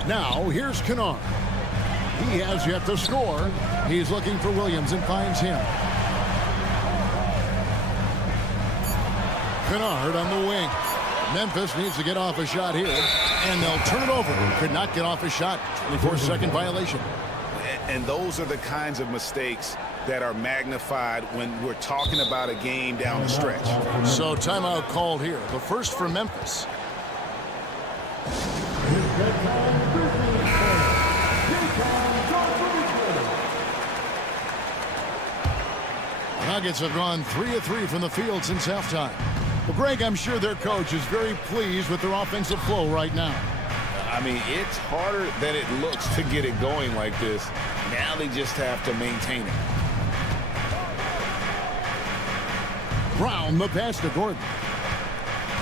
Now, here's Kennard. He has yet to score. He's looking for Williams and finds him. Kennard on the wing. Memphis needs to get off a shot here, and they'll turn it over. Could not get off a shot. 24-second violation. And those are the kinds of mistakes that are magnified when we're talking about a game down the stretch. So timeout called here. The first for Memphis. Nuggets have gone 3 of 3 from the field since halftime. Well, Greg, I'm sure their coach is very pleased with their offensive flow right now. I mean, it's harder than it looks to get it going like this. Now they just have to maintain it. Brown, the pass to Gordon.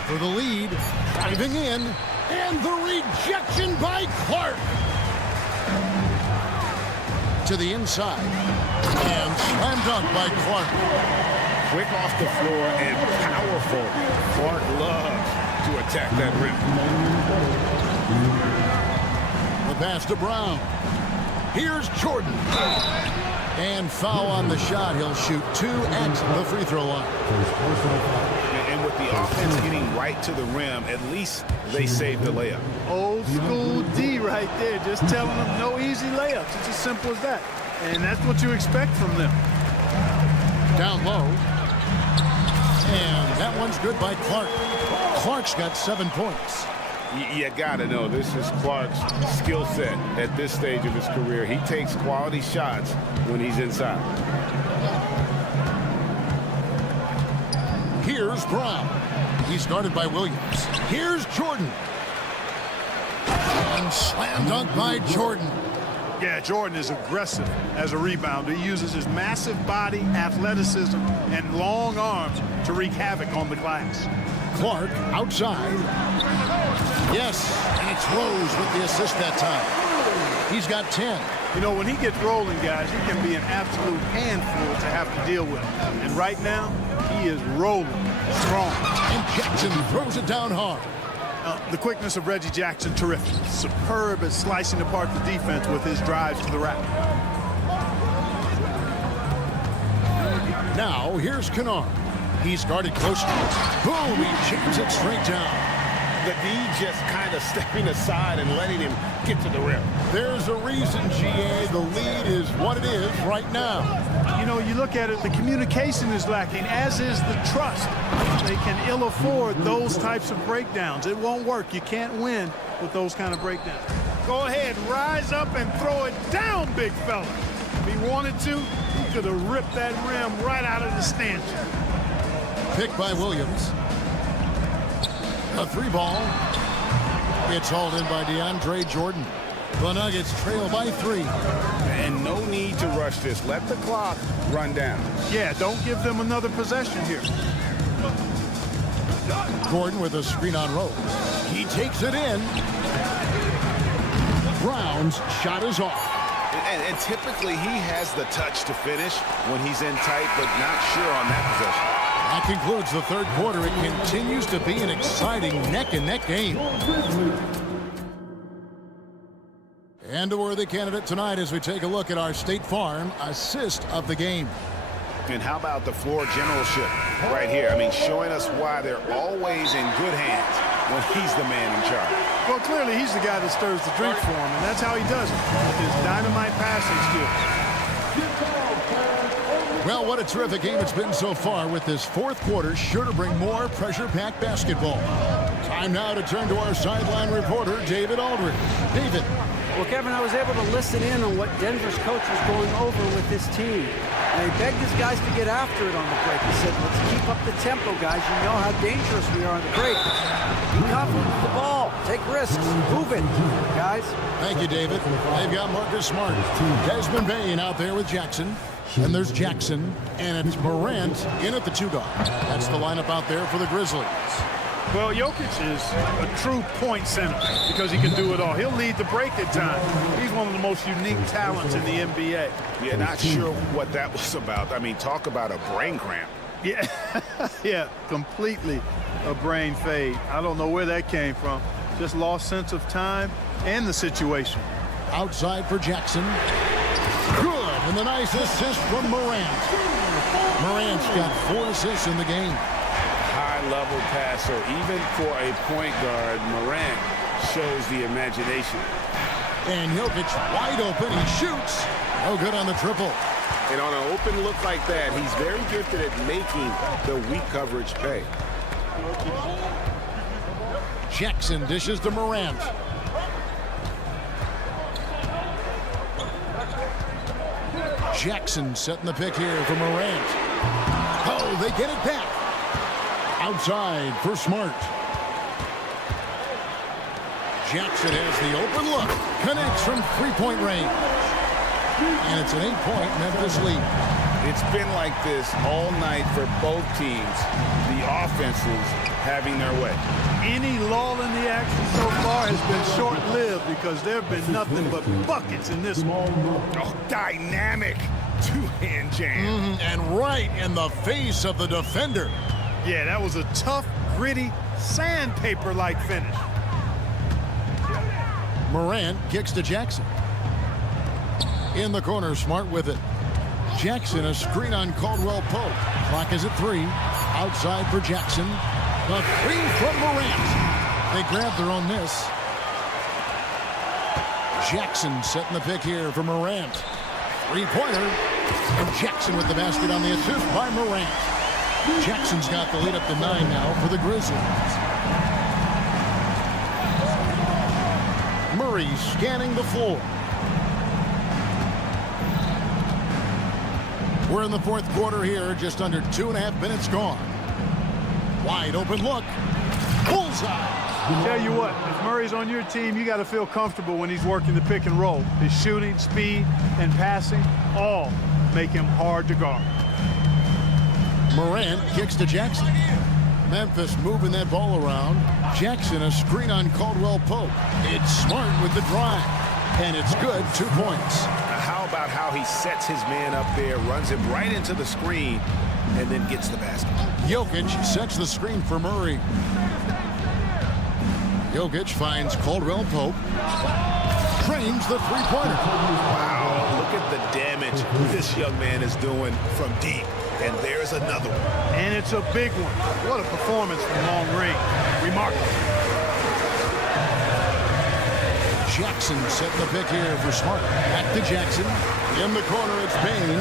For the lead, driving in, and the rejection by Clark. To the inside, and slam dunk by Clark. Quick off the floor and powerful. Clark loves to attack that rim. The pass to Brown. Here's Jordan. And foul on the shot. He'll shoot 2 at the free throw line. And with the offense getting right to the rim, at least they saved the layup. Old school D right there, just telling them no easy layups. It's as simple as that. And that's what you expect from them. Down low. And that one's good by Clark. Clark's got 7 points. You got to know this is Clark's skill set at this stage of his career. He takes quality shots when he's inside. Here's Brown. He's guarded by Williams. Here's Jordan. And slam dunk by Jordan. Yeah, Jordan is aggressive as a rebounder. He uses his massive body, athleticism, and long arms to wreak havoc on the glass. Clark outside. Yes, and it's Rose with the assist that time. He's got 10. You know, when he gets rolling, guys, he can be an absolute handful to have to deal with. And right now, he is rolling strong. And Jackson throws it down hard. The quickness of Reggie Jackson, terrific. Superb at slicing apart the defense with his drives to the rack. Now, here's Kennard. He's guarded closely. Boom, he jams it straight down. The D just kind of stepping aside and letting him get to the rim. There's a reason, GA, the lead is what it is right now. You know, you look at it, the communication is lacking, as is the trust. They can ill afford those types of breakdowns. It won't work. You can't win with those kind of breakdowns. Go ahead, rise up and throw it down, big fella. If he wanted to, he could have ripped that rim right out of the stanchion. Pick by Williams. A 3-ball. It's hauled in by DeAndre Jordan. The Nuggets trail by 3. And no need to rush this. Let the clock run down. Yeah, don't give them another possession here. Gordon with a screen on Rose. He takes it in. Brown's shot is off. And typically he has the touch to finish when he's in tight, but not sure on that possession. That concludes the third quarter. It continues to be an exciting neck-and-neck game. And a worthy candidate tonight as we take a look at our State Farm assist of the game. And how about the floor generalship right here? I mean, showing us why they're always in good hands when he's the man in charge. Well, clearly he's the guy that stirs the drink for him, and that's how he does it, with his dynamite passing skill. Well, what a terrific game it's been so far, with this fourth quarter sure to bring more pressure-packed basketball. Time now to turn to our sideline reporter, David Aldridge. David. Well, Kevin, I was able to listen in on what Denver's coach was going over with this team. And he begged his guys to get after it on the break. He said, let's keep up the tempo, guys. You know how dangerous we are on the break. Be confident with the ball. Take risks. Move it, guys. Thank you, David. They've got Marcus Smart. Desmond Bain out there with Jackson. And there's Jackson. And it's Morant in at the 2 guard. That's the lineup out there for the Grizzlies. Well, Jokic is a true point center because he can do it all. He'll lead the break at times. He's one of the most unique talents in the NBA. Yeah, not sure what that was about. I mean, talk about a brain cramp. Yeah, yeah, completely a brain fade. I don't know where that came from. Just lost sense of time and the situation. Outside for Jackson. Good, and the nice assist from Morant. Morant's got 4 assists in the game. High-level passer. Even for a point guard, Morant shows the imagination. And Jokic wide open. He shoots. No good on the triple. And on an open look like that, he's very gifted at making the weak coverage pay. Jackson dishes to Morant. Jackson setting the pick here for Morant. Oh, they get it back. Outside for Smart. Jackson has the open look. Connects from 3-point range. And it's an 8-point Memphis lead. It's been like this all night for both teams. The offenses having their way. Any lull in the action so far has been short-lived because there have been nothing but buckets in this one. Oh, dynamic two-hand jam. And right in the face of the defender. Yeah, that was a tough, gritty, sandpaper-like finish. Morant kicks to Jackson. In the corner, Smart with it. Jackson, a screen on Caldwell Pope. Clock is at 3. Outside for Jackson. The 3 from Morant. They grab their own miss. Jackson setting the pick here for Morant. 3-pointer. And Jackson with the basket on the assist by Morant. Jackson's got the lead up to 9 now for the Grizzlies. Murray scanning the floor. We're in the fourth quarter here, just under 2.5 minutes gone. Wide open look. Bullseye. Tell you what, if Murray's on your team, you got to feel comfortable when he's working the pick and roll. His shooting, speed, and passing all make him hard to guard. Morant kicks to Jackson. Memphis moving that ball around. Jackson, a screen on Caldwell Pope. It's Smart with the drive. And it's good, 2 points. How about how he sets his man up there, runs him right into the screen, and then gets the basket. Jokic sets the screen for Murray. Jokic finds Caldwell Pope. Trains the 3-pointer. Wow, look at the damage this young man is doing from deep. And there's another one. And it's a big one. What a performance from long range. Remarkable. Jackson setting the pick here for Smart. Back to Jackson. In the corner, it's Bain.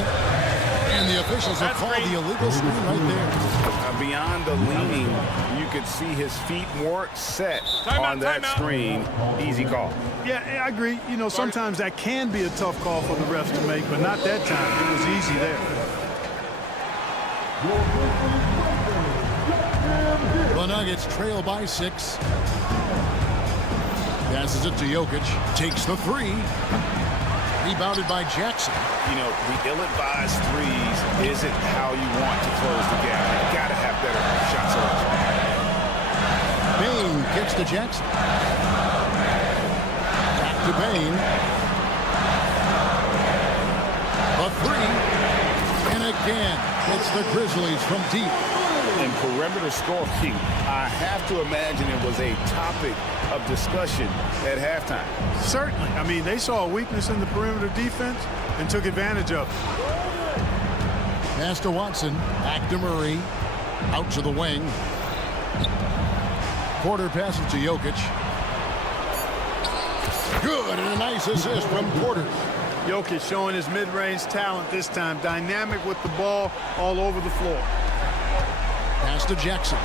And the officials have called the illegal screen right there. Beyond the leaning, you could see his feet more set on that screen. Easy call. Yeah, I agree. You know, sometimes that can be a tough call for the refs to make, but not that time. It was easy there. The Nuggets trail by 6. Passes it to Jokic. Takes the 3. Rebounded by Jackson. You know, the ill-advised threes isn't how you want to close the gap. You've got to have better shot selection. Bain kicks to Jackson. Back to Bain. A 3. And again, it's the Grizzlies from deep. And perimeter scoring, I have to imagine it was a topic of discussion at halftime. Certainly. I mean, they saw a weakness in the perimeter defense and took advantage of it. Pass to Watson. Back to Murray. Out to the wing. Porter passes to Jokic. Good, and a nice assist from Porter. Jokic showing his mid-range talent this time. Dynamic with the ball all over the floor. Pass to Jackson.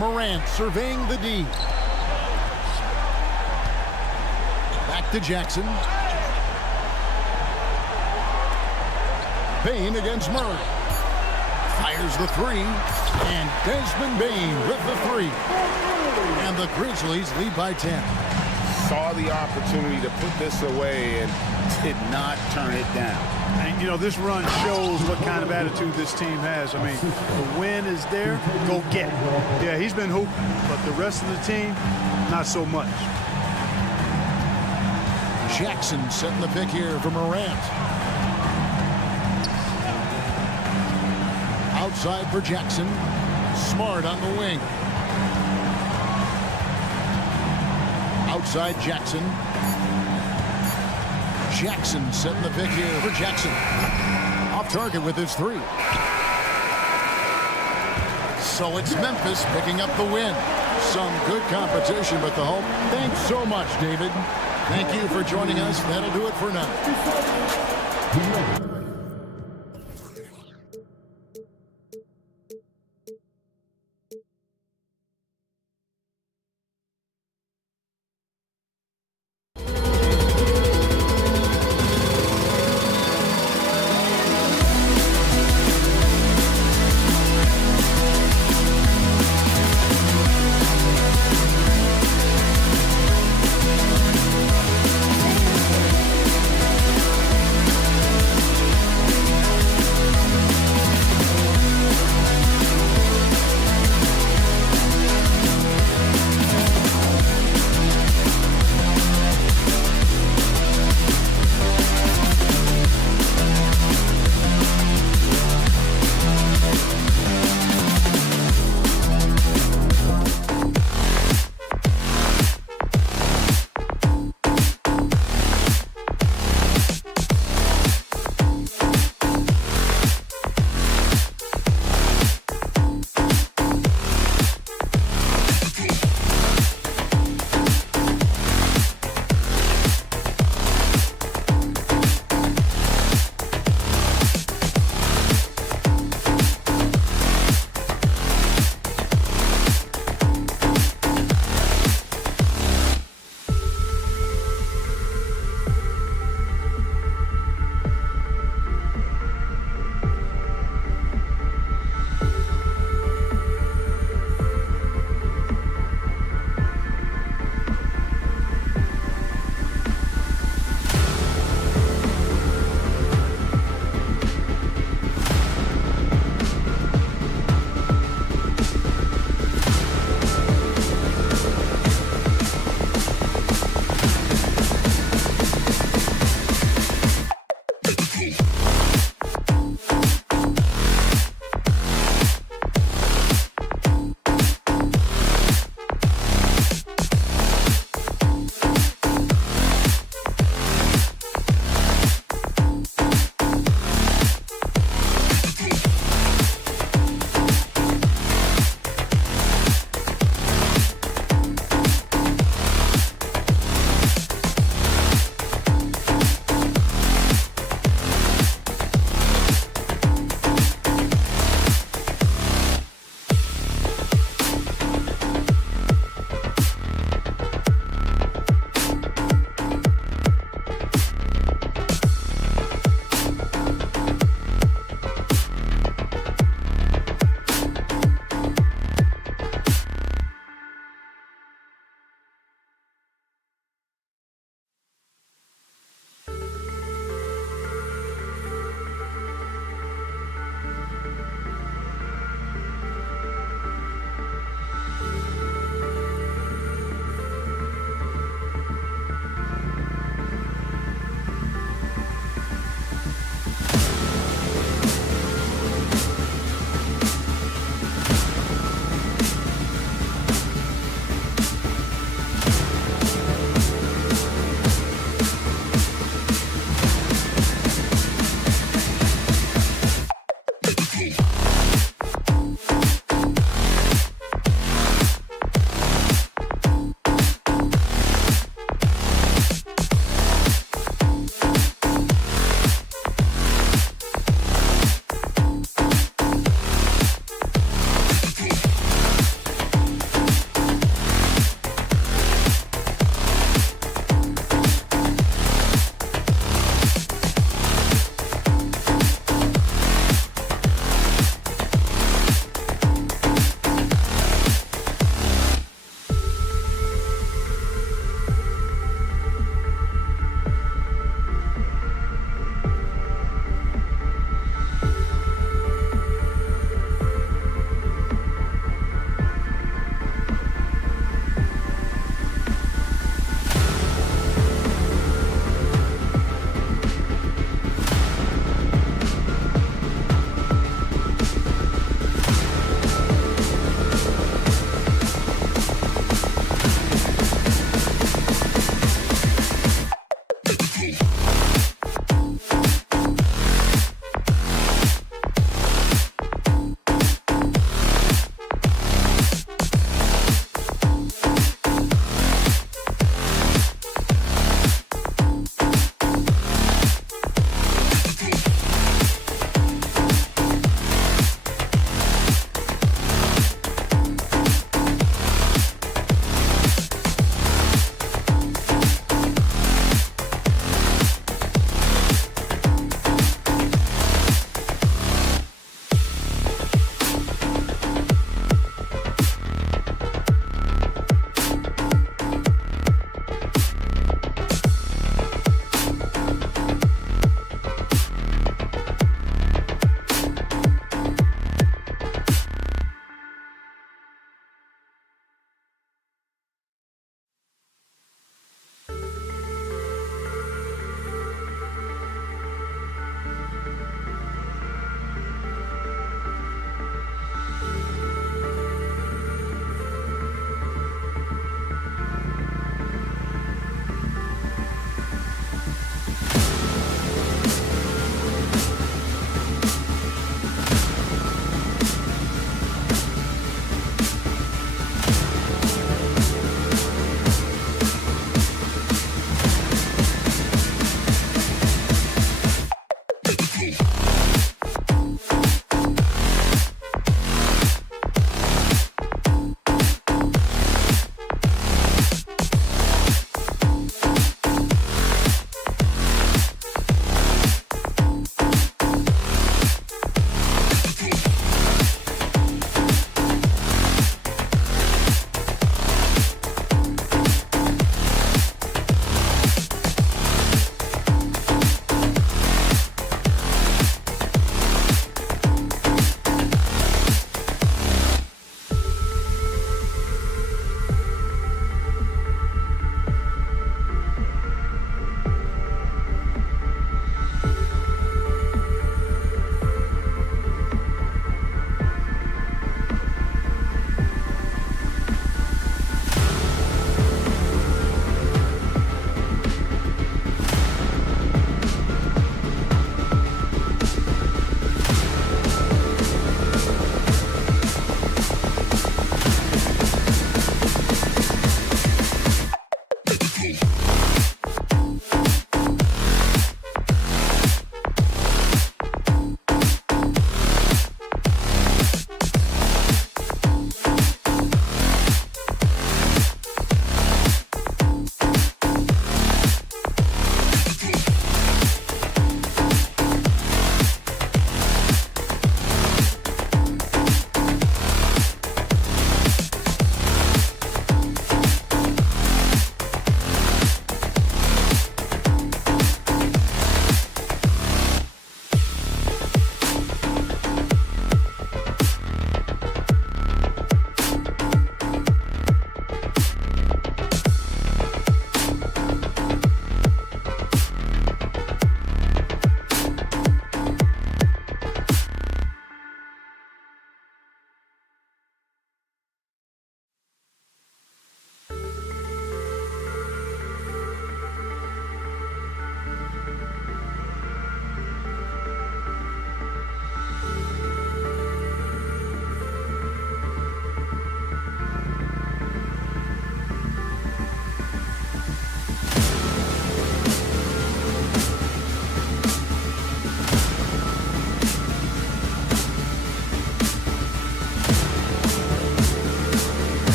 Morant surveying the D. Back to Jackson. Bane against Murray. Fires the three. And Desmond Bane with the three. And the Grizzlies lead by 10. Saw the opportunity to put this away and did not turn it down. And, you know, this run shows what kind of attitude this team has. I mean, the win is there, go get it. Yeah, he's been hooping, but the rest of the team, not so much. Jackson setting the pick here for Morant. Outside for Jackson. Smart on the wing. Outside Jackson. Jackson setting the pick here for Jackson. Off target with his three. So it's Memphis picking up the win. Some good competition, but the home. Thanks so much, David. Thank you for joining us. That'll do it for now.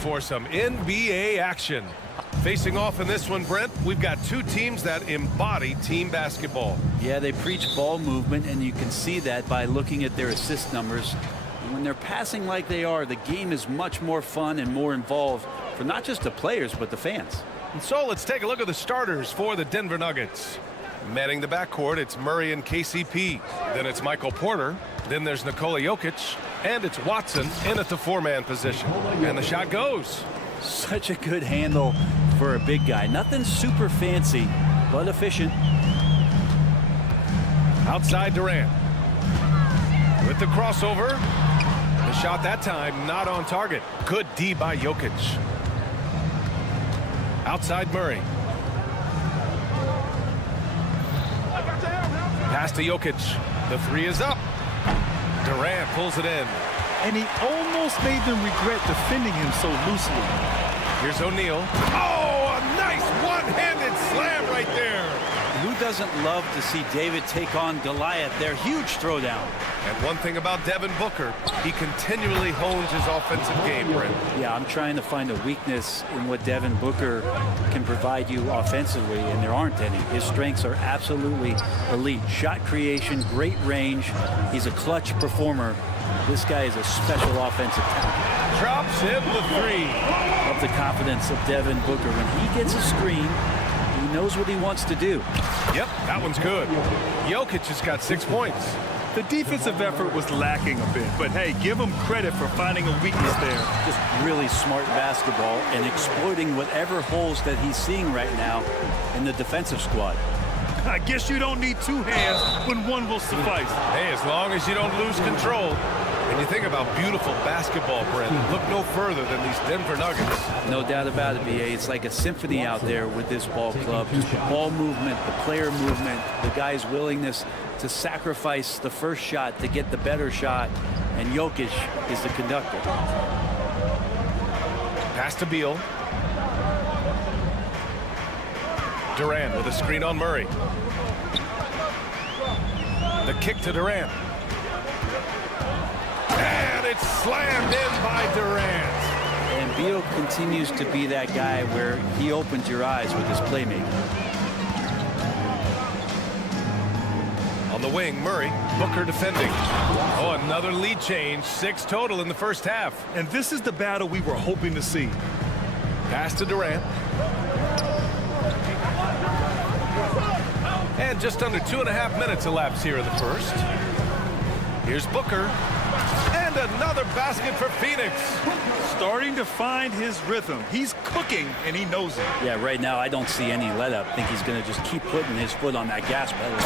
for some NBA action. Facing off in this one, Brent, we've got two teams that embody team basketball. Yeah, they preach ball movement, and you can see that by looking at their assist numbers. And when they're passing like they are, the game is much more fun and more involved for not just the players, but the fans. And so let's take a look at the starters for the Denver Nuggets. Manning the backcourt, it's Murray and KCP. Then it's Michael Porter. Then there's Nikola Jokic. And it's Watson in at the four-man position. And the shot goes. Such a good handle for a big guy. Nothing super fancy, but efficient. Outside Durant. With the crossover. The shot that time not on target. Good D by Jokic. Outside Murray. Pass to Jokic. The three is up. Durant pulls it in. And he almost made them regret defending him so loosely. Here's O'Neal. Oh, a nice one-handed slam right there. Who doesn't love to see David take on Goliath? Their huge throwdown. And one thing about Devin Booker, he continually hones his offensive game, Brent. Yeah, I'm trying to find a weakness in what Devin Booker can provide you offensively, and there aren't any. His strengths are absolutely elite. Shot creation, great range. He's a clutch performer. This guy is a special offensive talent. Drops in the three. Love the confidence of Devin Booker. When he gets a screen, he knows what he wants to do. Yep, that one's good. Jokic has got 6 points. The defensive effort was lacking a bit, but hey, give him credit for finding a weakness there. Just really smart basketball and exploiting whatever holes that he's seeing right now in the defensive squad. I guess you don't need two hands when one will suffice. Hey, as long as you don't lose control. And you think about beautiful basketball, Brent, look no further than these Denver Nuggets. No doubt about it, BA. It's like a symphony out there with this ball club. Just the ball movement, the player movement, the guy's willingness to sacrifice the first shot to get the better shot. And Jokic is the conductor. Pass to Beal. Durant with a screen on Murray. The kick to Durant. And it's slammed in by Durant. And Beal continues to be that guy where he opens your eyes with his playmaking. On the wing, Murray. Booker defending. Oh, another lead change. 6 total in the first half. And this is the battle we were hoping to see. Pass to Durant. And just under 2.5 minutes elapsed here in the first. Here's Booker. And another basket for Phoenix. Starting to find his rhythm. He's cooking, and he knows it. Yeah, right now I don't see any let up. I think he's going to just keep putting his foot on that gas pedal.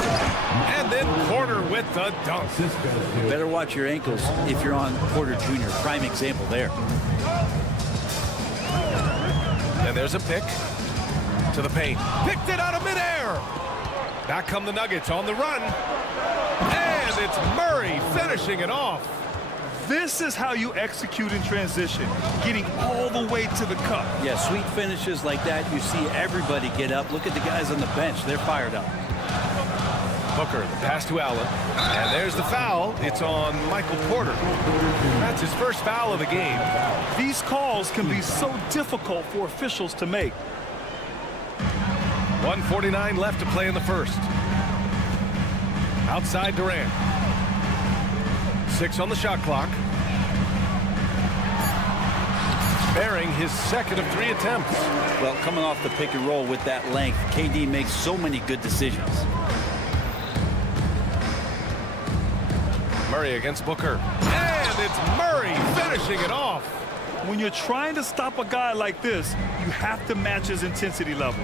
And then Porter with the dunk. You better watch your ankles if you're on Porter Jr. Prime example there. And there's a pick to the paint. Picked it out of midair. Back come the Nuggets on the run. And it's Murray finishing it off. This is how you execute in transition, getting all the way to the cup. Yeah, sweet finishes like that, you see everybody get up. Look at the guys on the bench. They're fired up. Booker, the pass to Allen. And there's the foul. It's on Michael Porter. That's his first foul of the game. These calls can be so difficult for officials to make. 1:49 left to play in the first. Outside Durant. 6 on the shot clock. Bearing his second of 3 attempts. Well, coming off the pick and roll with that length, KD makes so many good decisions. Murray against Booker. And it's Murray finishing it off. When you're trying to stop a guy like this, you have to match his intensity level.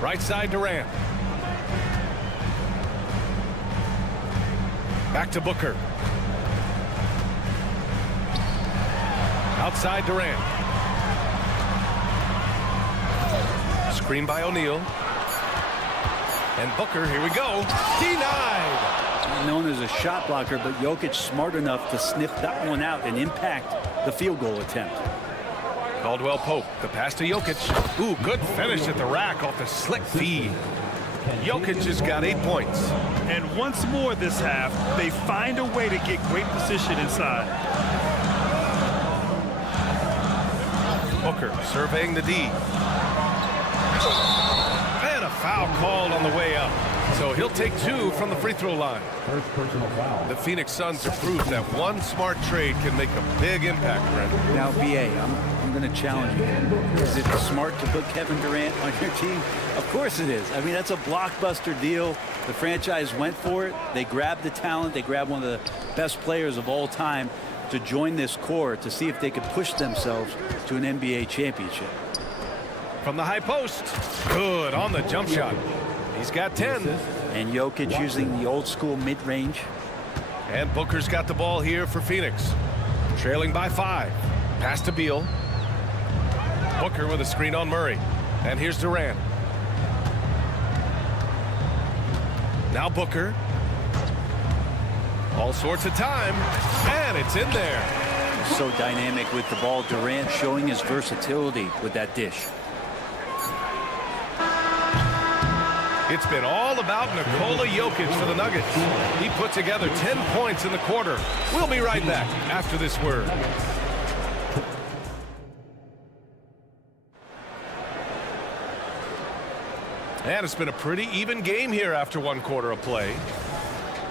Right side Durant. Back to Booker. Outside Durant. Screen by O'Neal. And Booker, here we go. Denied. Known as a shot blocker, but Jokic smart enough to sniff that one out and impact the field goal attempt. Caldwell Pope, the pass to Jokic. Ooh, good finish at the rack off the slick feed. Jokic has got 8 points. And once more this half, they find a way to get great position inside. Booker surveying the D. And a foul called on the way up. So he'll take 2 from the free throw line. First personal foul. The Phoenix Suns have proved that one smart trade can make a big impact, Brent. Now, BA, I'm going to challenge you. Is it smart to put Kevin Durant on your team? Of course it is. I mean, that's a blockbuster deal. The franchise went for it. They grabbed the talent. They grabbed one of the best players of all time to join this core to see if they could push themselves to an NBA championship. From the high post. Good on the jump shot. He's got 10. And Jokic using the old school mid-range. And Booker's got the ball here for Phoenix. Trailing by 5. Pass to Beal. Booker with a screen on Murray. And here's Durant. Now Booker. All sorts of time. And it's in there. So dynamic with the ball. Durant showing his versatility with that dish. It's been all about Nikola Jokic for the Nuggets. He put together 10 points in the quarter. We'll be right back after this word. And it's been a pretty even game here after 1 quarter of play.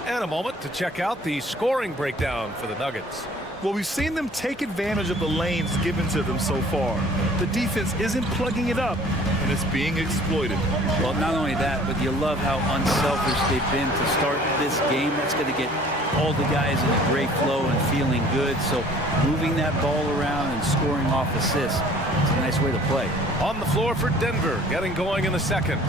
And a moment to check out the scoring breakdown for the Nuggets. Well, we've seen them take advantage of the lanes given to them so far. The defense isn't plugging it up, and it's being exploited. Well, not only that, but you love how unselfish they've been to start this game. That's going to get all the guys in a great flow and feeling good. So moving that ball around and scoring off assists, it's a nice way to play. On the floor for Denver, getting going in the second.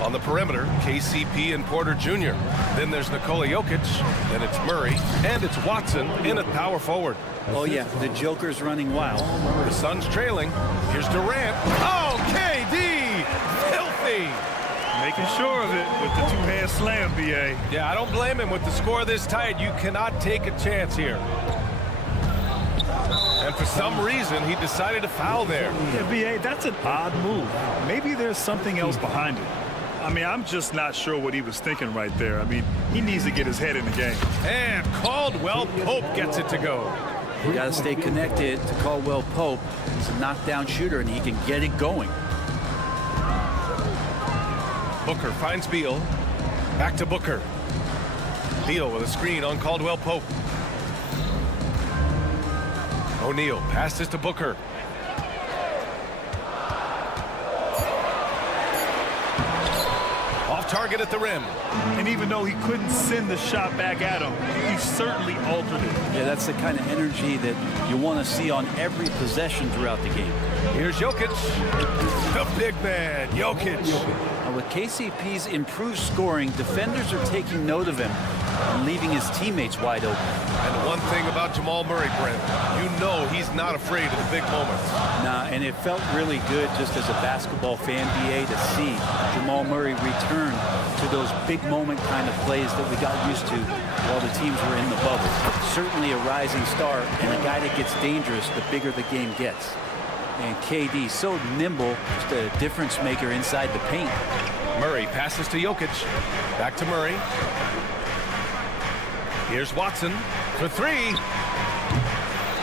On the perimeter, KCP and Porter Jr. Then there's Nikola Jokic. Then it's Murray. And it's Watson in at power forward. Oh, yeah, the Joker's running wild. The Suns trailing. Here's Durant. Oh, KD! Filthy! Making sure of it with the two-hand slam, BA. Yeah, I don't blame him. With the score this tight, you cannot take a chance here. And for some reason, he decided to foul there. Yeah, BA, that's an odd move. Maybe there's something else behind it. I mean, I'm just not sure what he was thinking right there. I mean, he needs to get his head in the game. And Caldwell Pope gets it to go. You got to stay connected to Caldwell Pope. He's a knockdown shooter, and he can get it going. Booker finds Beal. Back to Booker. Beal with a screen on Caldwell Pope. O'Neal passes to Booker. Off target at the rim. And even though he couldn't send the shot back at him, he certainly altered it. Yeah, that's the kind of energy that you want to see on every possession throughout the game. Here's Jokic. The big man, Jokic. Now, with KCP's improved scoring, defenders are taking note of him and leaving his teammates wide open. And the one thing about Jamal Murray, Brent, you know he's not afraid of the big moments. Nah, and it felt really good just as a basketball fan, BA, to see Jamal Murray return to those big moment kind of plays that we got used to while the teams were in the bubble. Certainly a rising star and a guy that gets dangerous the bigger the game gets. And KD, so nimble, just a difference maker inside the paint. Murray passes to Jokic. Back to Murray. Here's Watson for 3.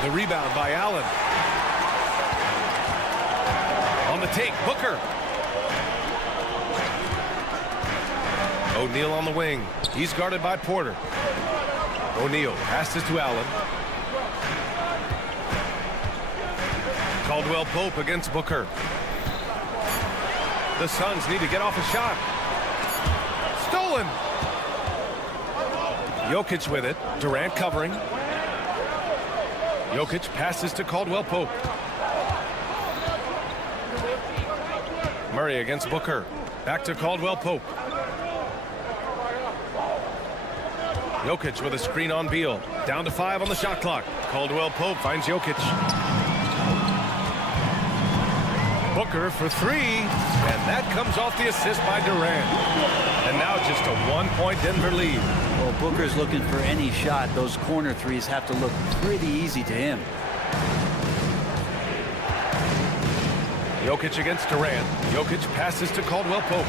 The rebound by Allen. On the take, Booker. O'Neal on the wing. He's guarded by Porter. O'Neal passes to Allen. Caldwell Pope against Booker. The Suns need to get off a shot. Stolen. Jokic with it. Durant covering. Jokic passes to Caldwell Pope. Murray against Booker. Back to Caldwell Pope. Jokic with a screen on Beal. Down to 5 on the shot clock. Caldwell Pope finds Jokic. Booker for 3. And that comes off the assist by Durant. And now just a 1-point Denver lead. Well, Booker's looking for any shot. Those corner threes have to look pretty easy to him. Jokic against Durant. Jokic passes to Caldwell Pope.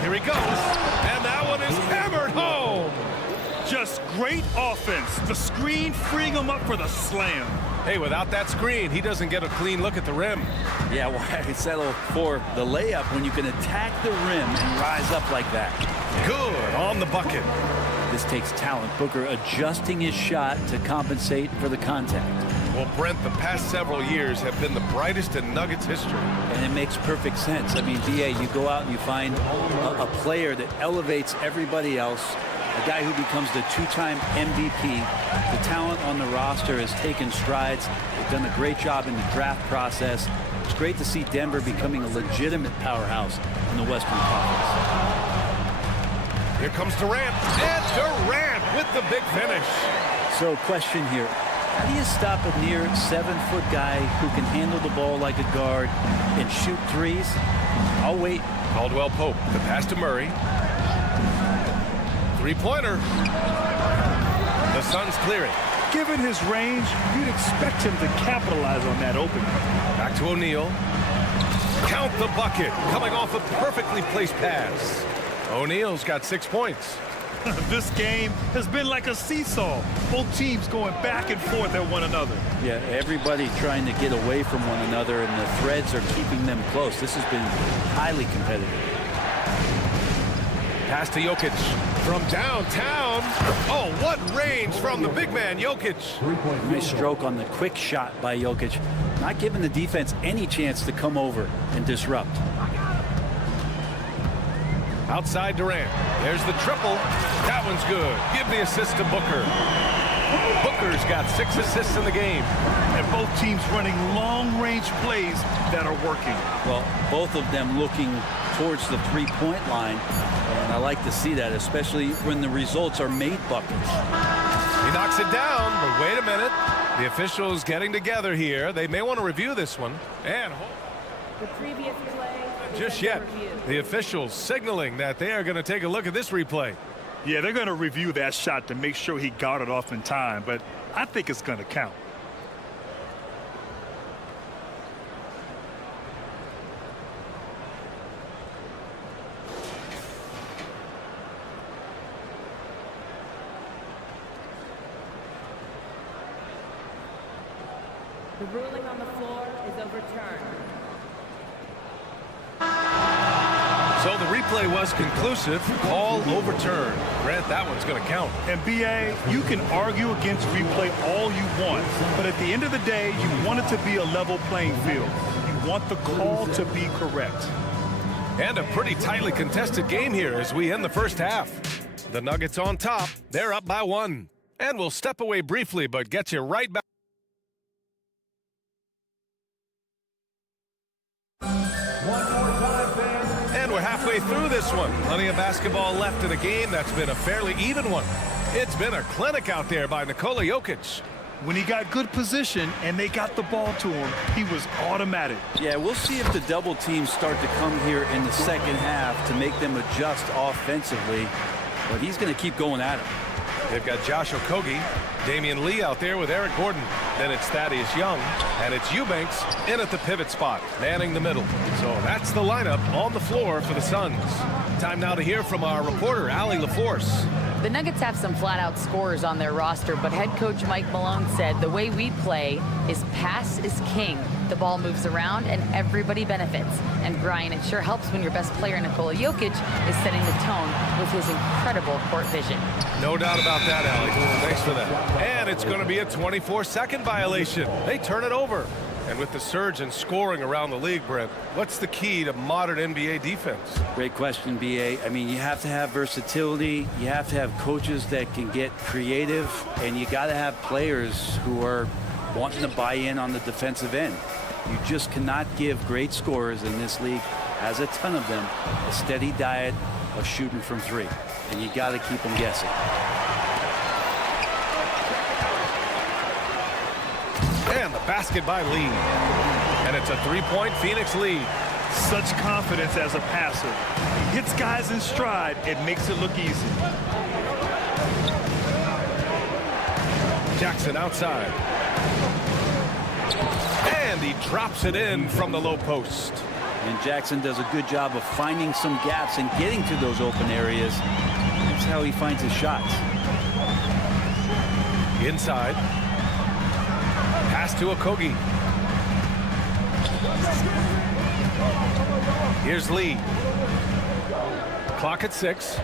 Here he goes. And that one is hammered home. Just great offense. The screen freeing him up for the slam. Hey, without that screen, he doesn't get a clean look at the rim. Yeah, why settle for the layup when you can attack the rim and rise up like that? Good on the bucket. This takes talent. Booker adjusting his shot to compensate for the contact. Well, Brent, the past several years have been the brightest in Nuggets history. And it makes perfect sense. I mean, BA, you go out and you find a player that elevates everybody else, a guy who becomes the two-time MVP. The talent on the roster has taken strides. They've done a great job in the draft process. It's great to see Denver becoming a legitimate powerhouse in the Western Conference. Here comes Durant, and Durant with the big finish. So, question here. How do you stop a near 7-foot guy who can handle the ball like a guard and shoot threes? I'll wait. Caldwell Pope, the pass to Murray. Three-pointer. The Suns clearing. Given his range, you'd expect him to capitalize on that opening. Back to O'Neal. Count the bucket, coming off a perfectly placed pass. O'Neal's got 6 points. This game has been like a seesaw. Both teams going back and forth at one another. Yeah, everybody trying to get away from one another, and the threads are keeping them close. This has been highly competitive. Pass to Jokic from downtown. Oh, what range from the big man, Jokic. Nice stroke on the quick shot by Jokic. Not giving the defense any chance to come over and disrupt. Outside Durant. There's the triple. That one's good. Give the assist to Booker. Booker's got 6 assists in the game. And both teams running long-range plays that are working. Well, both of them looking towards the three-point line. And I like to see that, especially when the results are made buckets. He knocks it down, but wait a minute. The officials getting together here. They may want to review this one. And the previous play. Just yet, the officials signaling that they are going to take a look at this replay. Yeah, they're going to review that shot to make sure he got it off in time, but I think it's going to count. The ruling on the floor is overturned. So the replay was conclusive. Call overturned. Grant, that one's going to count. And BA, you can argue against replay all you want, but at the end of the day, you want it to be a level playing field. You want the call to be correct. And a pretty tightly contested game here as we end the first half. The Nuggets on top. They're up by 1. And we'll step away briefly, but get you right back. And we're halfway through this one. Plenty of basketball left in a game that's been a fairly even one. It's been a clinic out there by Nikola Jokic. When he got good position and they got the ball to him, he was automatic. Yeah, we'll see if the double teams start to come here in the second half to make them adjust offensively. But he's going to keep going at him. They've got Josh Okogie, Damian Lee out there with Eric Gordon. Then it's Thaddeus Young, and it's Eubanks in at the pivot spot, manning the middle. So that's the lineup on the floor for the Suns. Time now to hear from our reporter, Allie LaForce. The Nuggets have some flat-out scorers on their roster, but head coach Mike Malone said the way we play is pass is king. The ball moves around and everybody benefits. And Brian, it sure helps when your best player, Nikola Jokic, is setting the tone with his incredible court vision. No doubt about that, Allie. Thanks for that. And it's going to be a 24-second violation. They turn it over. And with the surge in scoring around the league, Brent, what's the key to modern NBA defense? Great question, BA. I mean, you have to have versatility. You have to have coaches that can get creative. And you got to have players who are wanting to buy in on the defensive end. You just cannot give great scorers in this league, has a ton of them, a steady diet of shooting from three. And you got to keep them guessing. And the basket by Lee. And it's a three-point Phoenix lead. Such confidence as a passer. He hits guys in stride. It makes it look easy. Jackson outside. And he drops it in from the low post. And Jackson does a good job of finding some gaps and getting to those open areas. That's how he finds his shots. Inside. Pass to Okogie. Here's Lee. Clock at 6.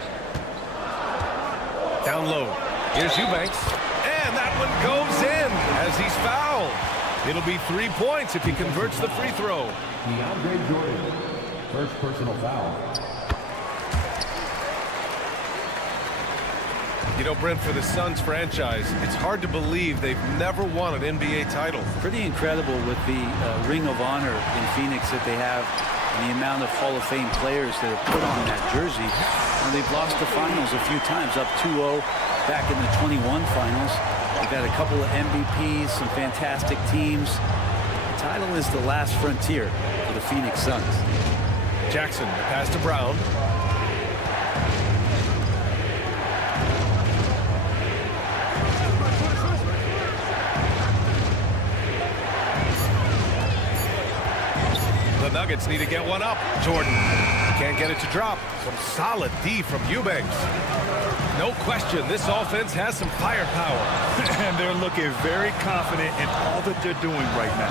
Down low. Here's Eubanks. And that one goes in as he's fouled. It'll be 3 points if he converts the free throw. DeAndre Jordan, first personal foul. You know, Brent, for the Suns franchise, it's hard to believe they've never won an NBA title. Pretty incredible with the Ring of Honor in Phoenix that they have and the amount of Hall of Fame players that are put on that jersey. And they've lost the finals a few times, up 2-0 back in the 21 finals. They've got a couple of MVPs, some fantastic teams. The title is the last frontier for the Phoenix Suns. Jackson, pass to Brown. The Nuggets need to get one up. Jordan can't get it to drop. Some solid D from Eubanks. No question, this offense has some firepower. And they're looking very confident in all that they're doing right now.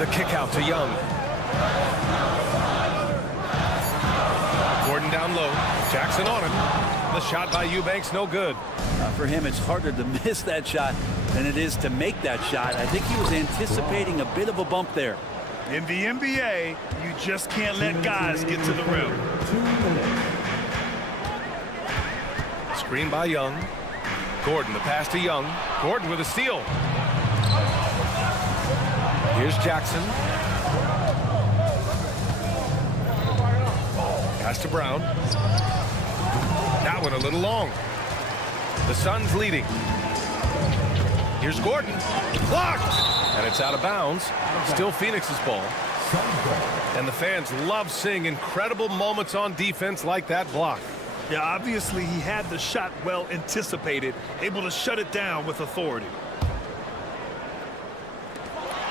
The kick out to Young. Gordon down low. Jackson on him. The shot by Eubanks, no good. For him, it's harder to miss that shot than it is to make that shot. I think he was anticipating a bit of a bump there. In the NBA, you just can't let guys get to the rim. Screen by Young. Gordon, the pass to Young. Gordon with a steal. Here's Jackson. Pass to Brown. That one a little long. The Suns leading. Here's Gordon. Blocked! And it's out of bounds. Still Phoenix's ball. And the fans love seeing incredible moments on defense like that block. Yeah, obviously he had the shot well anticipated, able to shut it down with authority.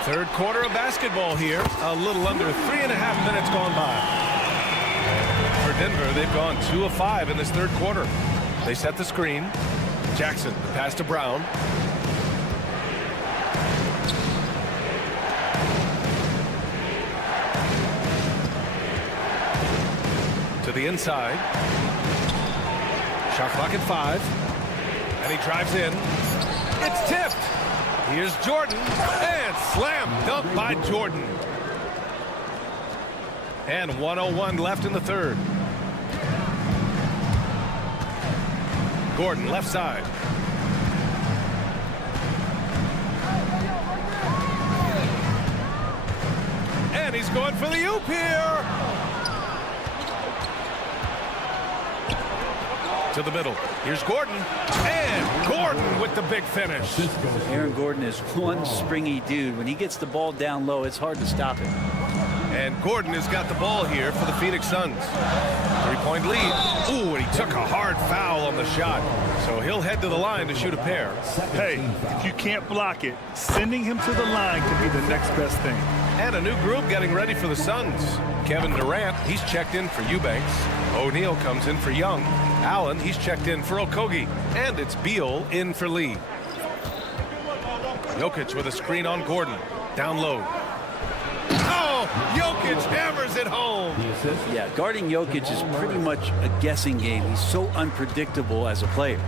Third quarter of basketball here. A little under 3.5 minutes gone by. For Denver, they've gone 2 of 5 in this third quarter. They set the screen. Jackson, pass to Brown. To the inside. Shot clock at 5. And he drives in. It's tipped. Here's Jordan. And slam dunk by Jordan. And 1:01 left in the third. Gordon, left side. And he's going for the oop here. To the middle. Here's Gordon. And Gordon with the big finish. Aaron Gordon is one springy dude. When he gets the ball down low, it's hard to stop him. And Gordon has got the ball here for the Phoenix Suns. 3-point lead. Ooh, and he took a hard foul on the shot. So he'll head to the line to shoot a pair. Hey, if you can't block it, sending him to the line could be the next best thing. And a new group getting ready for the Suns. Kevin Durant, he's checked in for Eubanks. O'Neal comes in for Young. Allen, he's checked in for Okogie. And it's Beal in for Lee. Jokic with a screen on Gordon. Down low. Oh, Jokic hammers it home. Yeah, guarding Jokic is pretty much a guessing game. He's so unpredictable as a player.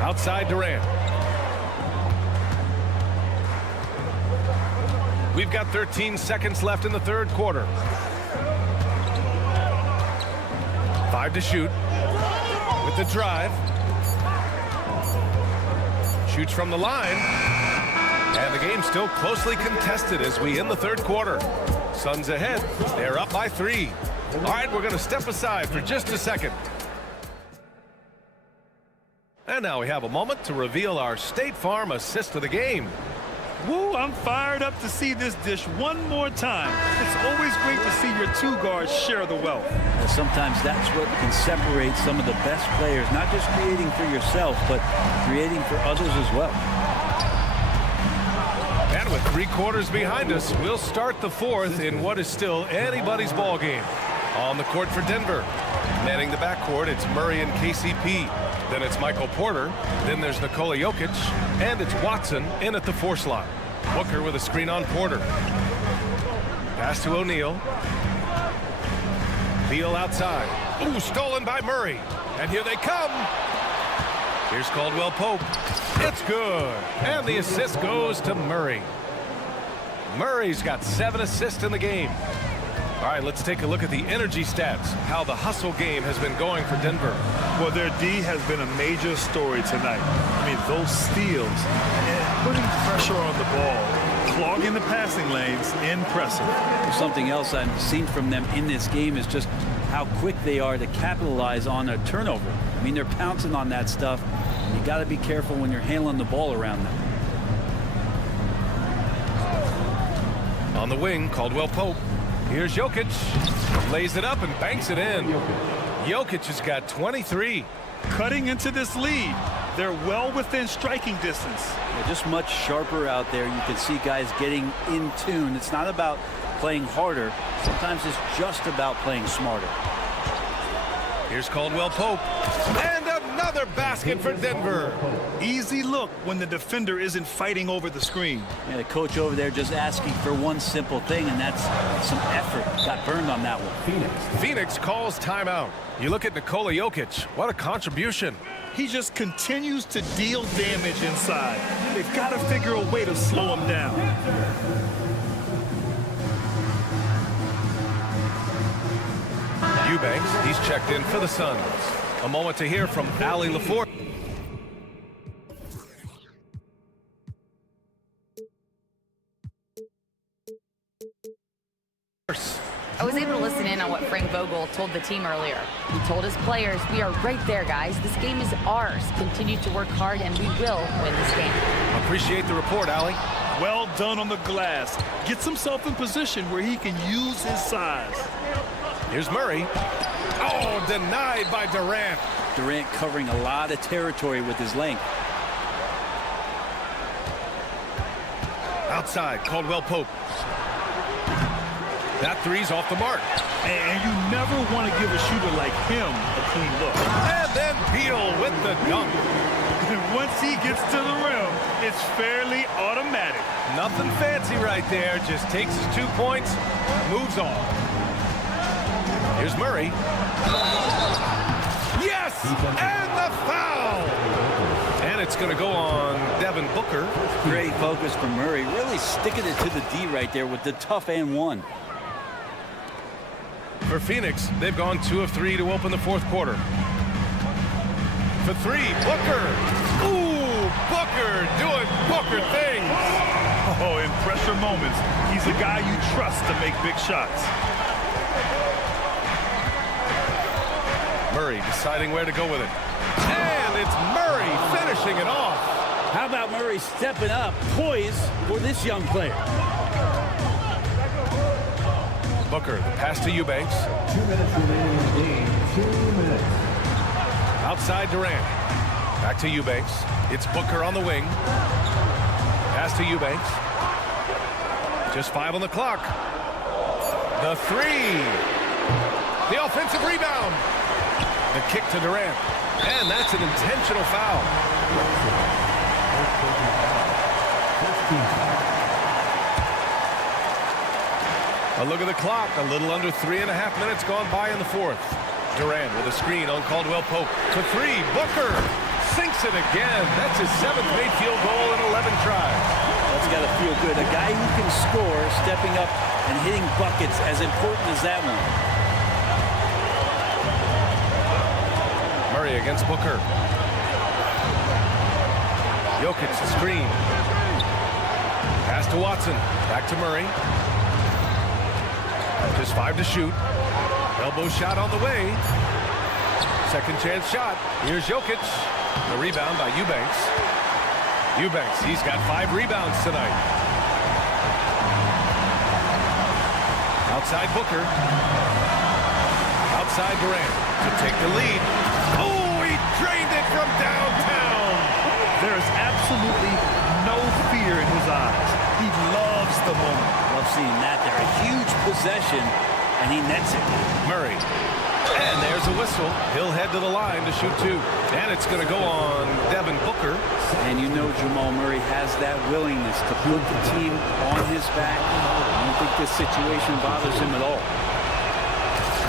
Outside Durant. We've got 13 seconds left in the third quarter. 5 to shoot. With the drive. Shoots from the line. And the game's still closely contested as we end the third quarter. Suns ahead. They're up by 3. All right, we're going to step aside for just a second. And now we have a moment to reveal our State Farm assist of the game. Woo, I'm fired up to see this dish one more time. It's always great to see your two guards share the wealth. And sometimes that's what can separate some of the best players, not just creating for yourself, but creating for others as well. And with 3 quarters behind us, we'll start the fourth in what is still anybody's ball game. On the court for Denver. Manning the backcourt, it's Murray and KCP. Then it's Michael Porter. Then there's Nikola Jokic. And it's Watson in at the 4 slot. Booker with a screen on Porter. Pass to O'Neal. Beal outside. Ooh, stolen by Murray. And here they come. Here's Caldwell Pope. It's good. And the assist goes to Murray. Murray's got 7 assists in the game. All right, let's take a look at the energy stats, how the hustle game has been going for Denver. Well, their D has been a major story tonight. I mean, those steals and putting pressure on the ball, clogging the passing lanes, impressive. Something else I've seen from them in this game is just how quick they are to capitalize on a turnover. I mean, they're pouncing on that stuff. You got to be careful when you're handling the ball around them. On the wing, Caldwell Pope. Here's Jokic. Lays it up and banks it in. Jokic has got 23. Cutting into this lead. They're well within striking distance. They're just much sharper out there. You can see guys getting in tune. It's not about playing harder. Sometimes it's just about playing smarter. Here's Caldwell Pope. And another basket for Denver. Easy look when the defender isn't fighting over the screen. Yeah, the coach over there just asking for one simple thing, and that's some effort. Got burned on that one. Phoenix calls timeout. You look at Nikola Jokic. What a contribution. He just continues to deal damage inside. They've got to figure a way to slow him down. Eubanks, he's checked in for the Suns. A moment to hear from Allie LaForce. I was able to listen in on what Frank Vogel told the team earlier. He told his players, we are right there, guys. This game is ours. Continue to work hard, and we will win this game. Appreciate the report, Allie. Well done on the glass. Gets himself in position where he can use his size. Here's Murray. Oh, denied by Durant. Durant covering a lot of territory with his length. Outside, Caldwell Pope. That three's off the mark. And you never want to give a shooter like him a clean look. And then Beal with the dunk. Once he gets to the rim, it's fairly automatic. Nothing fancy right there. Just takes his 2 points, moves on. Here's Murray. Yes! And the foul! And it's going to go on Devin Booker. Great focus from Murray. Really sticking it to the D right there with the tough and one. For Phoenix, they've gone 2 of 3 to open the 4th quarter. For 3, Booker. Ooh, Booker doing Booker things. Oh, in pressure moments, he's a guy you trust to make big shots. Murray deciding where to go with it. And it's Murray finishing it off. How about Murray stepping up, poised for this young player? Booker, the pass to Eubanks. 2 minutes remaining in the game. 2 minutes. Outside Durant. Back to Eubanks. It's Booker on the wing. Pass to Eubanks. Just 5 on the clock. The 3. The offensive rebound. The kick to Durant. And that's an intentional foul. A look at the clock. A little under 3.5 minutes gone by in the 4th. Durant with a screen on Caldwell Pope. For 3, Booker sinks it again. That's his 7th made field goal in 11 tries. That's got to feel good. A guy who can score, stepping up and hitting buckets, as important as that one. Murray against Booker. Jokic the screen. Pass to Watson. Back to Murray. Just 5 to shoot. Elbow shot on the way. Second chance shot. Here's Jokic. The rebound by Eubanks. Eubanks, he's got 5 rebounds tonight. Outside Booker. Outside Durant to take the lead. Oh, he drained it from downtown. There is absolutely no fear in his eyes. He loves the moment. Love seeing that there. A huge possession, and he nets it. Murray. And there's a whistle. He'll head to the line to shoot 2. And it's going to go on Devin Booker. And you know Jamal Murray has that willingness to put the team on his back. I don't think this situation bothers him at all.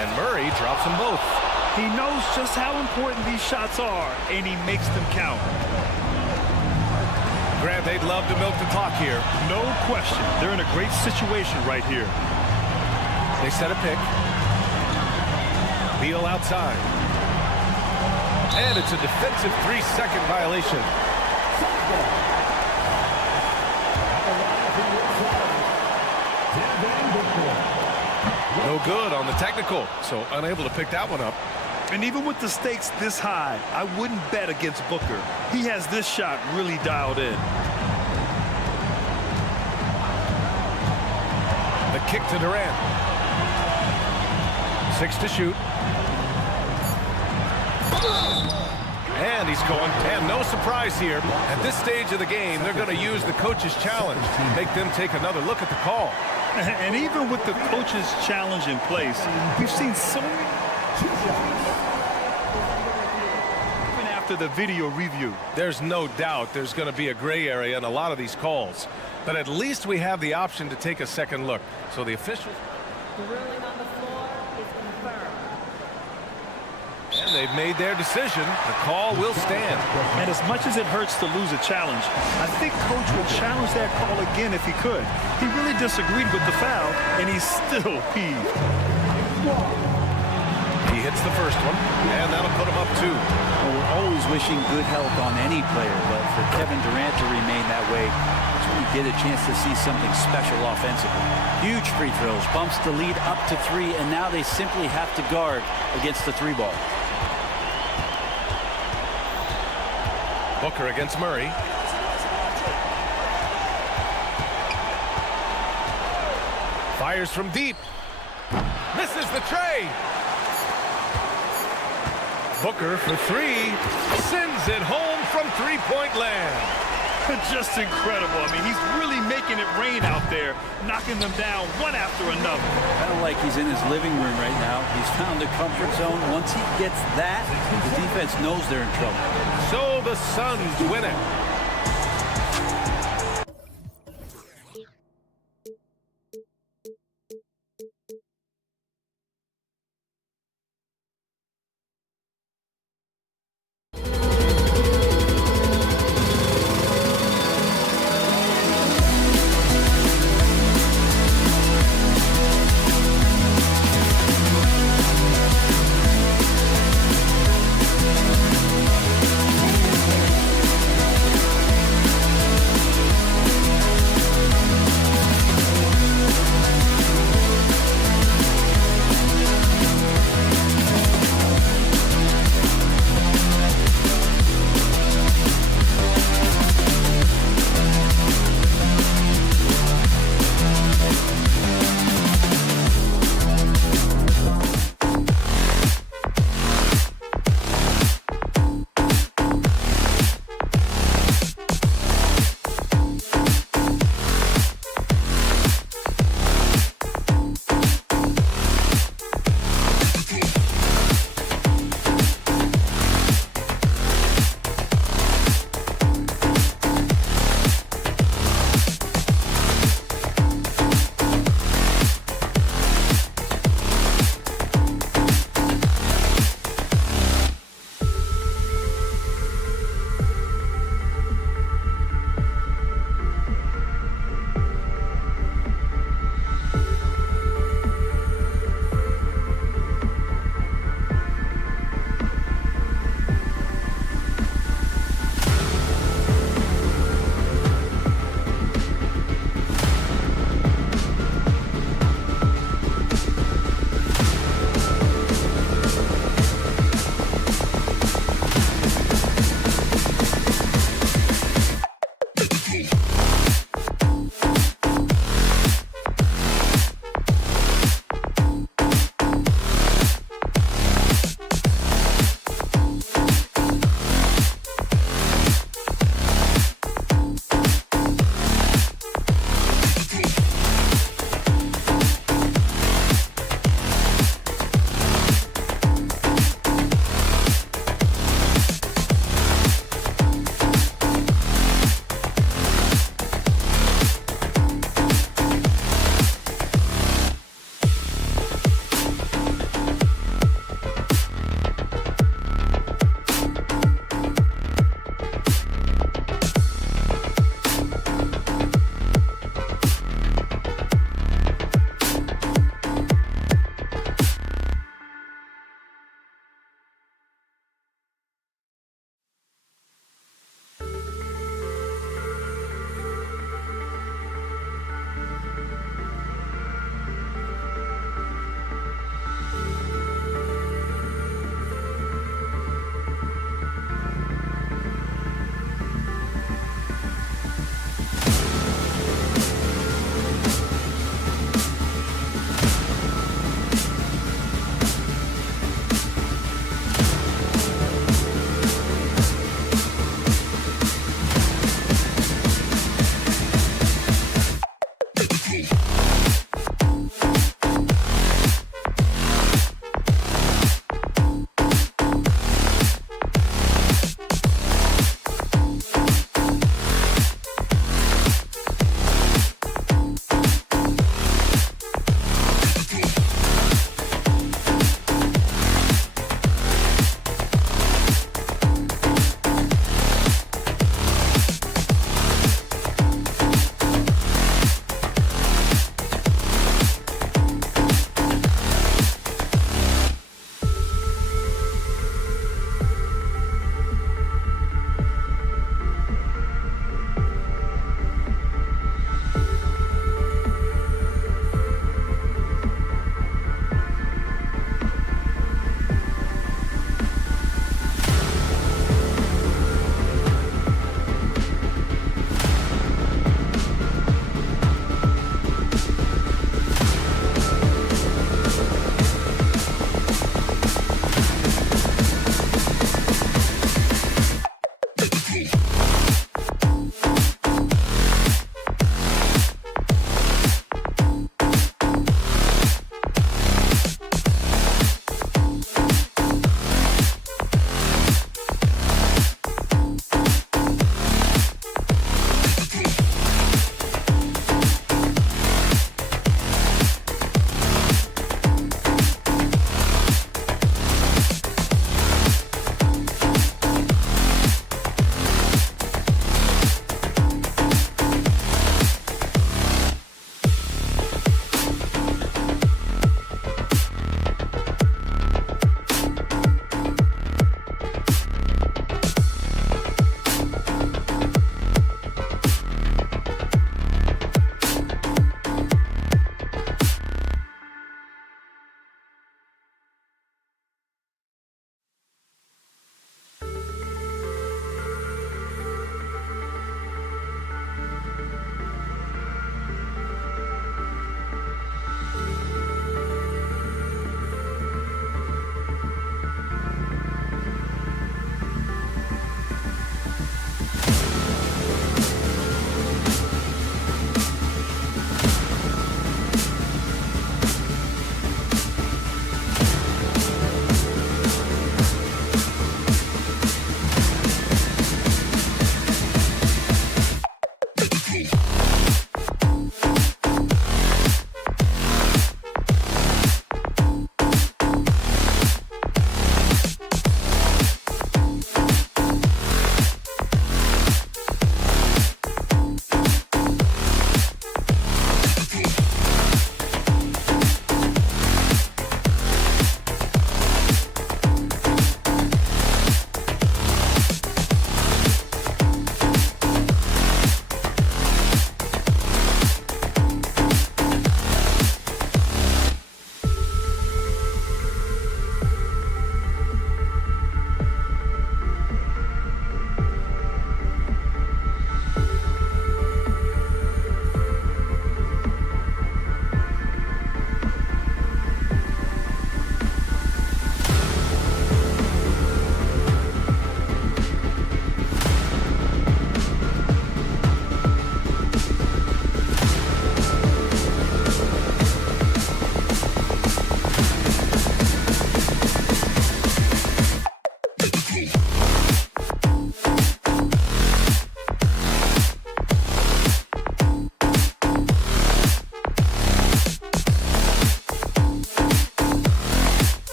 And Murray drops them both. He knows just how important these shots are, and he makes them count. Grant, they'd love to milk the clock here. No question. They're in a great situation right here. They set a pick. Beal outside. And it's a defensive 3-second violation. No good on the technical, so unable to pick that one up. And even with the stakes this high, I wouldn't bet against Booker. He has this shot really dialed in. The kick to Durant. 6 to shoot. And he's going. And no surprise here. At this stage of the game, they're going to use the coach's challenge. Make them take another look at the call. And even with the coach's challenge in place, we've seen so many. Even after the video review. There's no doubt there's going to be a gray area in a lot of these calls. But at least we have the option to take a second look. So the officials. The ruling on the floor is confirmed. And they've made their decision. The call will stand. And as much as it hurts to lose a challenge, I think Coach would challenge that call again if he could. He really disagreed with the foul, and he's still peeved. He hits the first one, and that'll put him up 2. Well, we're always wishing good health on any player, but for Kevin Durant to remain that way, that's when you get a chance to see something special offensively. Huge free throws, bumps the lead up to 3, and now they simply have to guard against the 3 ball. Booker against Murray. Fires from deep. Misses the tray. Booker for 3. Sends it home from 3-point land. Just incredible. I mean, he's really making it rain out there, knocking them down one after another. Kind of like he's in his living room right now. He's found a comfort zone. Once he gets that, the defense knows they're in trouble. So the Suns win it.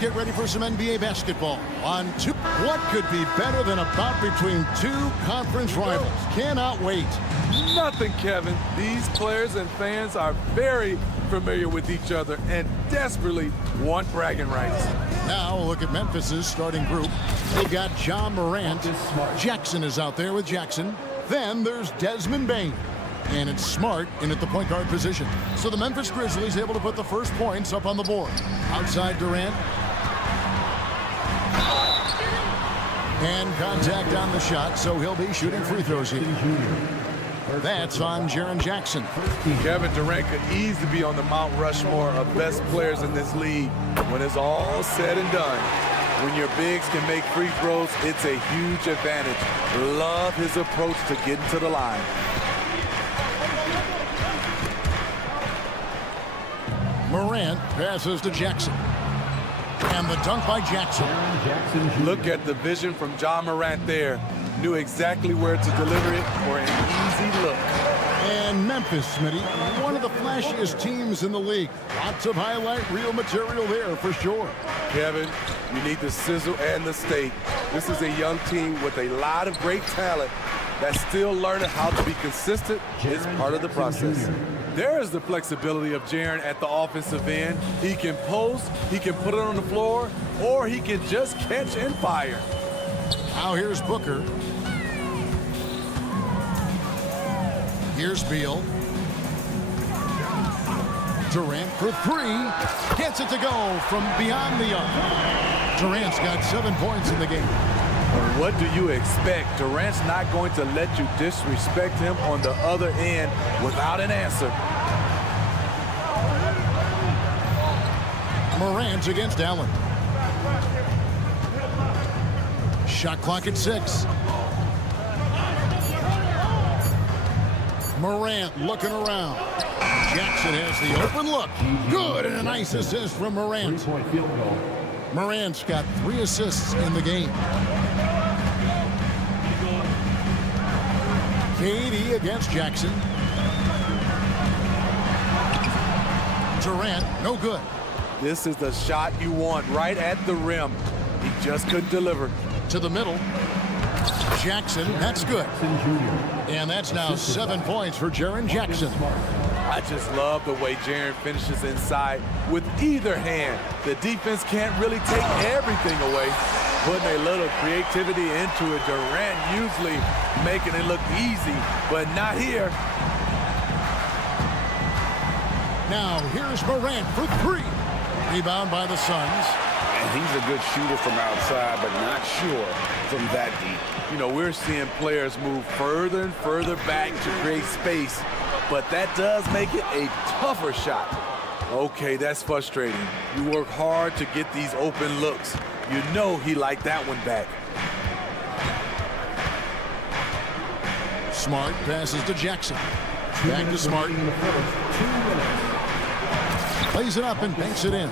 Get ready for some NBA basketball on two. What could be better than a bout between two conference rivals? Cannot wait. Nothing, Kevin. These players and fans are very familiar with each other and desperately want bragging rights. Now look at Memphis's starting group. They've got John Morant. Jackson is out there with Jackson. Then there's Desmond Bain. And it's Smart in at the point guard position. So the Memphis Grizzlies able to put the first points up on the board. Outside Durant. And contact on the shot, so he'll be shooting free throws here. That's on Jaren Jackson. Kevin Durant could easily be on the Mount Rushmore of best players in this league when it's all said and done. When your bigs can make free throws, it's a huge advantage. Love his approach to getting to the line. Morant passes to Jackson. And the dunk by Jackson. Look at the vision from John Morant there. Knew exactly where to deliver it for an easy look. And Memphis, Smitty, one of the flashiest teams in the league. Lots of highlight reel material there for sure. Kevin, you need the sizzle and the steak. This is a young team with a lot of great talent that's still learning how to be consistent. It's part of the process. There is the flexibility of Jaren at the offensive end. He can post, he can put it on the floor, or he can just catch and fire. Now here's Booker. Here's Beal. Durant for three. Gets it to go from beyond the arc. Durant's got 7 points in the game. What do you expect? Durant's not going to let you disrespect him on the other end without an answer. Morant against Allen. Shot clock at 6. Morant looking around. Jackson has the open look. Good, and a nice assist from Morant. Three-point field goal. Morant's got 3 assists in the game. KD against Jackson. Durant, no good. This is the shot you want right at the rim. He just couldn't deliver. To the middle. Jackson, that's good. And that's now 7 points for Jaren Jackson. I just love the way Jaren finishes inside with either hand. The defense can't really take everything away. Putting a little creativity into it. Durant usually making it look easy, but not here. Now here's Morant for 3. Rebound by the Suns. And he's a good shooter from outside, but not sure from that deep. You know, we're seeing players move further and further back to create space, but that does make it a tougher shot. Okay, that's frustrating. You work hard to get these open looks. You know he liked that one back. Smart passes to Jackson. Back to Smart. Plays it up and banks it in.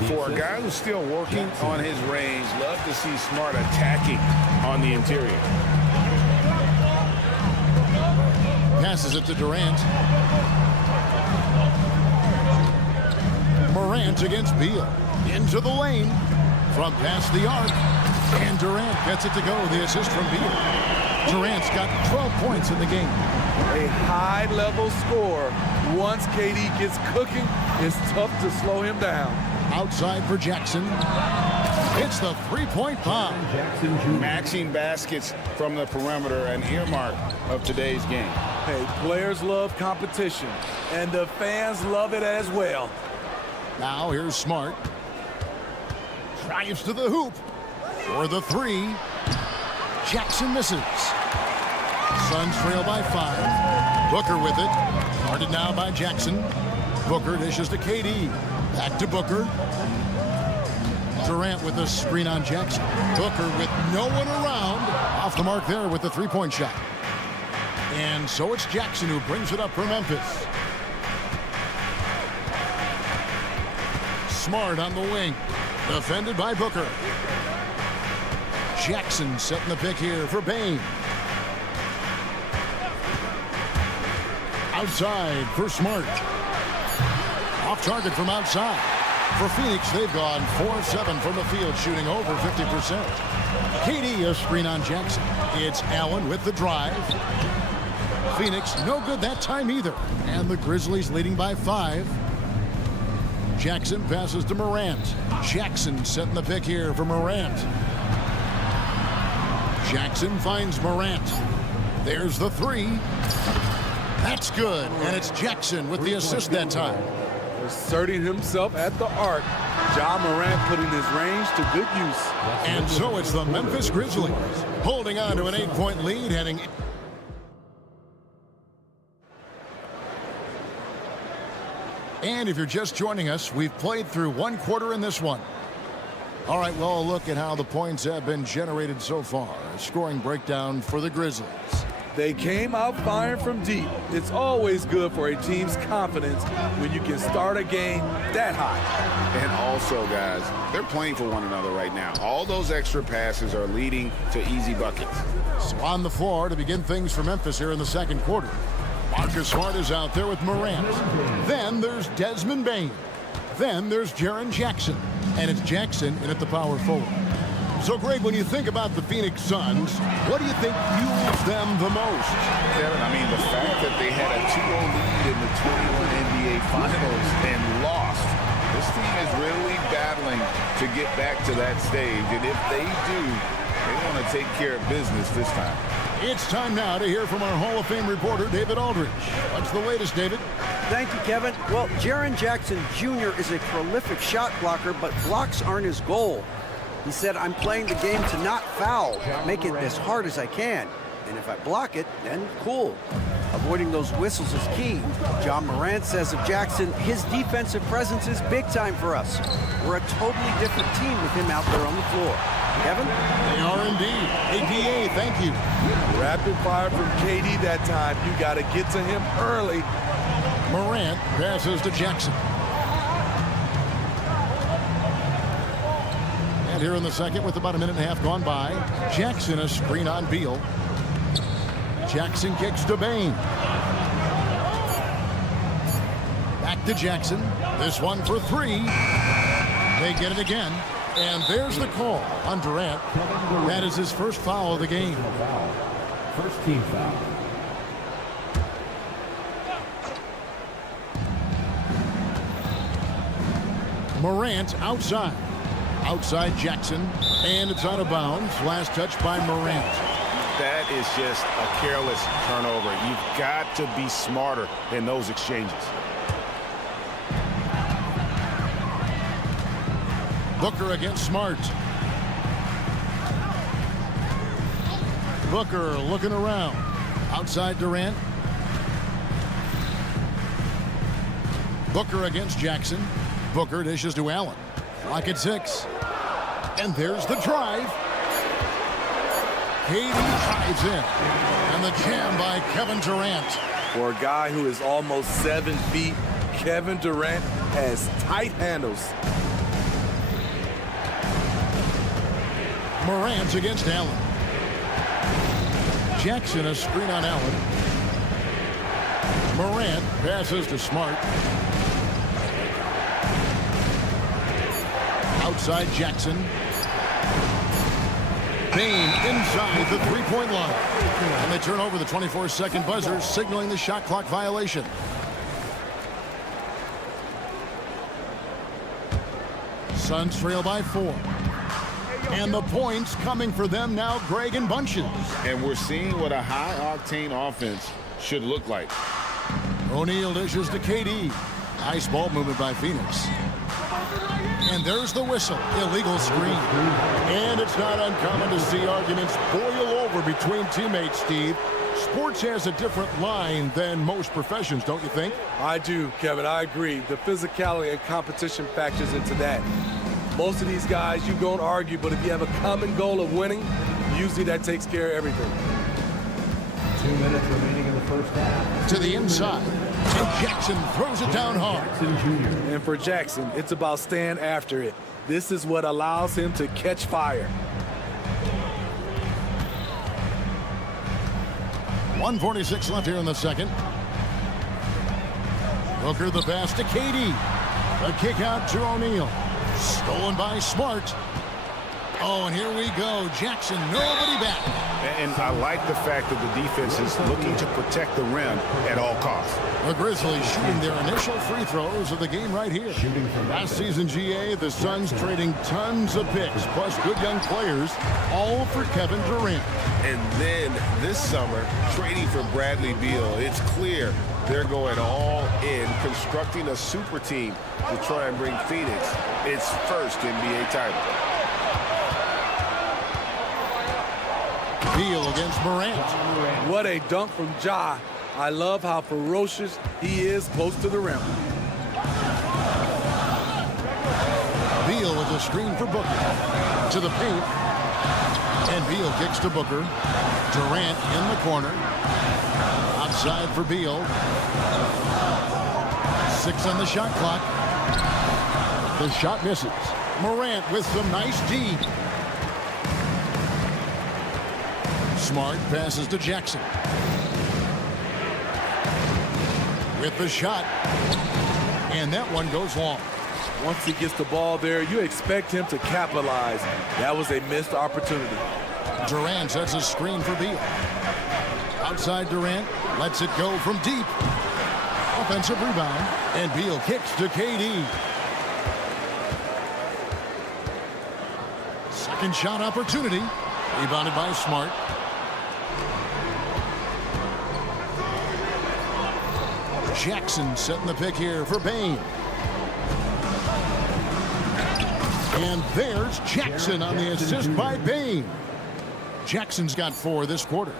For a guy who's still working on his range, love to see Smart attacking on the interior. Passes it to Durant. Morant against Beal. Into the lane. From past the arc. And Durant gets it to go. The assist from Beal. Durant's got 12 points in the game. A high-level score. Once KD gets cooking, it's tough to slow him down. Outside for Jackson. It's the three-point bomb. Maxing baskets from the perimeter, an earmark of today's game. Hey, players love competition, and the fans love it as well. Now here's Smart. Drives to the hoop. For the three. Jackson misses. Suns trail by 5. Booker with it. Guarded now by Jackson. Booker dishes to KD. Back to Booker. Durant with a screen on Jackson. Booker with no one around. Off the mark there with the three-point shot. And so it's Jackson who brings it up for Memphis. Smart on the wing. Defended by Booker. Jackson setting the pick here for Bane. Outside for Smart. Off target from outside. For Phoenix, they've gone 4-7 from the field, shooting over 50%. KD a screen on Jackson. It's Allen with the drive. Phoenix no good that time either. And the Grizzlies leading by 5. Jackson passes to Morant. Jackson setting the pick here for Morant. Jackson finds Morant. There's the three. That's good. And it's Jackson with the assist that time. Asserting himself at the arc. Ja Morant putting his range to good use. And so it's the Memphis Grizzlies holding on to an 8-point lead heading. And if you're just joining us, we've played through one quarter in this one. All right, well, a look at how the points have been generated so far. A scoring breakdown for the Grizzlies. They came out firing from deep. It's always good for a team's confidence when you can start a game that high. And also, guys, they're playing for one another right now. All those extra passes are leading to easy buckets. So on the floor to begin things for Memphis here in the second quarter. Marcus Smart is out there with Morant. Then there's Desmond Bane. Then there's Jaren Jackson. And it's Jackson in at the power forward. So, Greg, when you think about the Phoenix Suns, what do you think fuels them the most? Kevin, I mean, the fact that they had a 2-0 lead in the 21 NBA Finals and lost. This team is really battling to get back to that stage. And if they do, they want to take care of business this time. It's time now to hear from our Hall of Fame reporter, David Aldridge. What's the latest, David? Thank you, Kevin. Well, Jaren Jackson Jr. is a prolific shot blocker, but blocks aren't his goal. He said, I'm playing the game to not foul, make it as hard as I can. And if I block it, then cool. Avoiding those whistles is key. Ja Morant says of Jackson, his defensive presence is big time for us. We're a totally different team with him out there on the floor. Kevin? They are indeed. APA, thank you. Rapid fire from KD that time. You got to get to him early. Morant passes to Jackson. And here in the second with about a minute and a half gone by, Jackson a screen on Beal. Jackson kicks to Bane. Back to Jackson. This one for three. They get it again. And there's the call on Durant. That is his first foul of the game. First team foul. Morant outside. Outside Jackson. And it's out of bounds. Last touch by Morant. That is just a careless turnover. You've got to be smarter in those exchanges. Booker against Smart. Booker looking around. Outside Durant. Booker against Jackson. Booker dishes to Allen. Clock at 6. And there's the drive. KD drives in. And the jam by Kevin Durant. For a guy who is almost 7 feet, Kevin Durant has tight handles. Morant against Allen. Jackson a screen on Allen. Morant passes to Smart. Outside Jackson. Bane inside the three-point line. And they turn over the 24-second buzzer, signaling the shot clock violation. Suns trail by 4. And the points coming for them now, Greg, in bunches. And we're seeing what a high-octane offense should look like. O'Neal dishes to KD. Nice ball movement by Phoenix. And there's the whistle. Illegal screen. And it's not uncommon to see arguments boil over between teammates, Steve. Sports has a different line than most professions, don't you think? I do, Kevin. I agree. The physicality and competition factors into that. Most of these guys, you don't argue, but if you have a common goal of winning, usually that takes care of everything. 2 minutes remaining in the first half. To the inside. And Jackson throws it down hard. And for Jackson, it's about staying after it. This is what allows him to catch fire. 1:46 left here in the second. Booker the pass to KD. A kick out to O'Neal. Stolen by Smart. Oh, and here we go. Jackson, nobody back. And I like the fact that the defense is looking to protect the rim at all costs. The Grizzlies shooting their initial free throws of the game right here. Last season, GA, the Suns trading tons of picks, plus good young players, all for Kevin Durant. And then this summer, trading for Bradley Beal. It's clear they're going all in, constructing a super team to try and bring Phoenix its first NBA title. Beal against Morant. What a dunk from Ja. I love how ferocious he is close to the rim. Beal with a screen for Booker. To the paint. And Beal kicks to Booker. Durant in the corner. Outside for Beal. 6 on the shot clock. The shot misses. Morant with some nice D. Smart passes to Jackson. With the shot. And that one goes long. Once he gets the ball there, you expect him to capitalize. That was a missed opportunity. Durant sets a screen for Beal. Outside Durant, lets it go from deep. Offensive rebound, and Beal kicks to KD. Second shot opportunity. Rebounded by Smart. Jackson setting the pick here for Bane. And there's Jackson on the assist by Bane. Jackson's got 4 this quarter.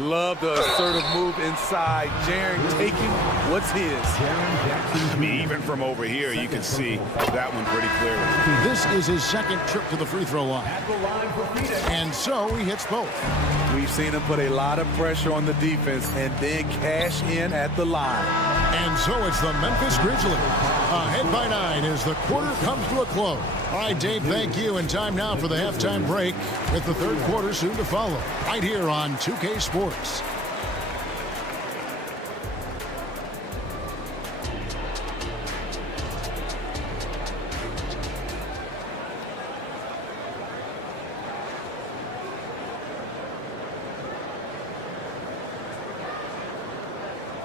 Love the assertive move inside. Jaren taking what's his. I mean, even from over here, you can see that one pretty clearly. This is his second trip to the free throw line. And so he hits both. We've seen him put a lot of pressure on the defense and then cash in at the line. And so it's the Memphis Grizzlies ahead by 9 as the quarter comes to a close. All right, Dave, thank you. And time now for the halftime break with the third quarter soon to follow right here on 2K Sports.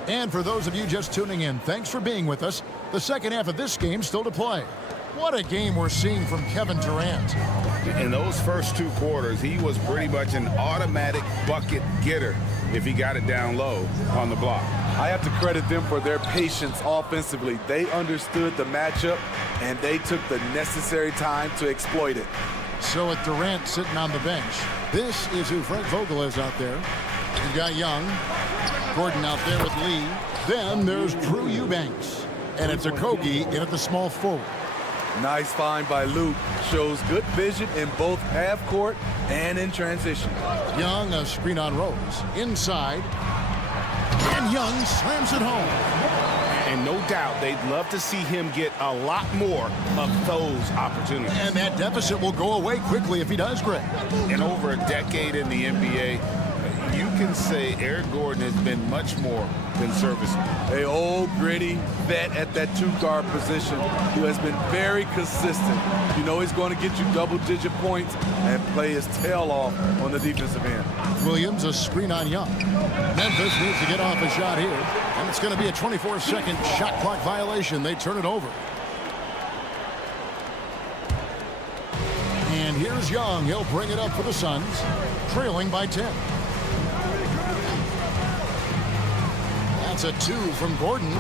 And for those of you just tuning in, thanks for being with us. The second half of this game still to play. What a game we're seeing from Kevin Durant. In those first 2 quarters, he was pretty much an automatic bucket getter if he got it down low on the block. I have to credit them for their patience offensively. They understood the matchup, and they took the necessary time to exploit it. So with Durant sitting on the bench, this is who Frank Vogel is out there. You've got Young, Gordon out there with Lee. Then there's Drew Eubanks. And it's Okogie in at the small forward. Nice find by Luke. Shows good vision in both half court and in transition. Young, a screen on Rose. Inside. And Young slams it home. And no doubt they'd love to see him get a lot more of those opportunities. And that deficit will go away quickly if he does, Greg. In over a decade in the NBA, you can say Eric Gordon has been much more than serviceable. A old, gritty vet at that two-guard position who has been very consistent. You know he's going to get you double-digit points and play his tail off on the defensive end. Williams, a screen on Young. Memphis needs to get off a shot here, and it's going to be a 24-second shot clock violation. They turn it over. And here's Young. He'll bring it up for the Suns, trailing by 10. That's a 2 from Gordon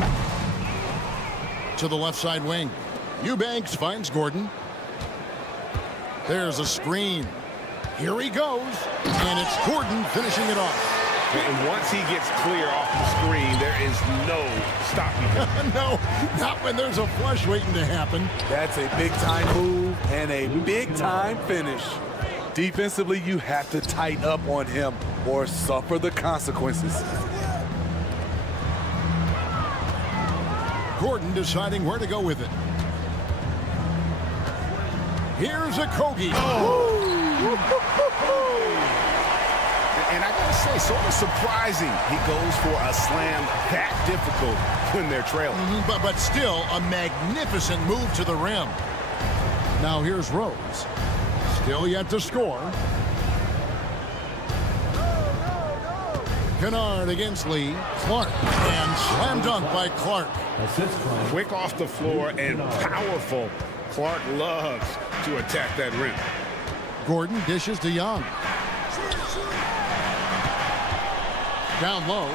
to the left side wing. Eubanks finds Gordon. There's a screen. Here he goes, and it's Gordon finishing it off. And once he gets clear off the screen, there is no stopping him. No, not when there's a flush waiting to happen. That's a big-time move and a big-time finish. Defensively, you have to tighten up on him or suffer the consequences. Gordon deciding where to go with it. Here's a Kogi. And I gotta say, sort of surprising he goes for a slam that difficult when they're trailing. But still a magnificent move to the rim. Now here's Rose. Still yet to score. Kennard against Lee. Clark. And slam dunk by Clark. Quick off the floor and powerful. Clark loves to attack that rim. Gordon dishes to Young. Down low.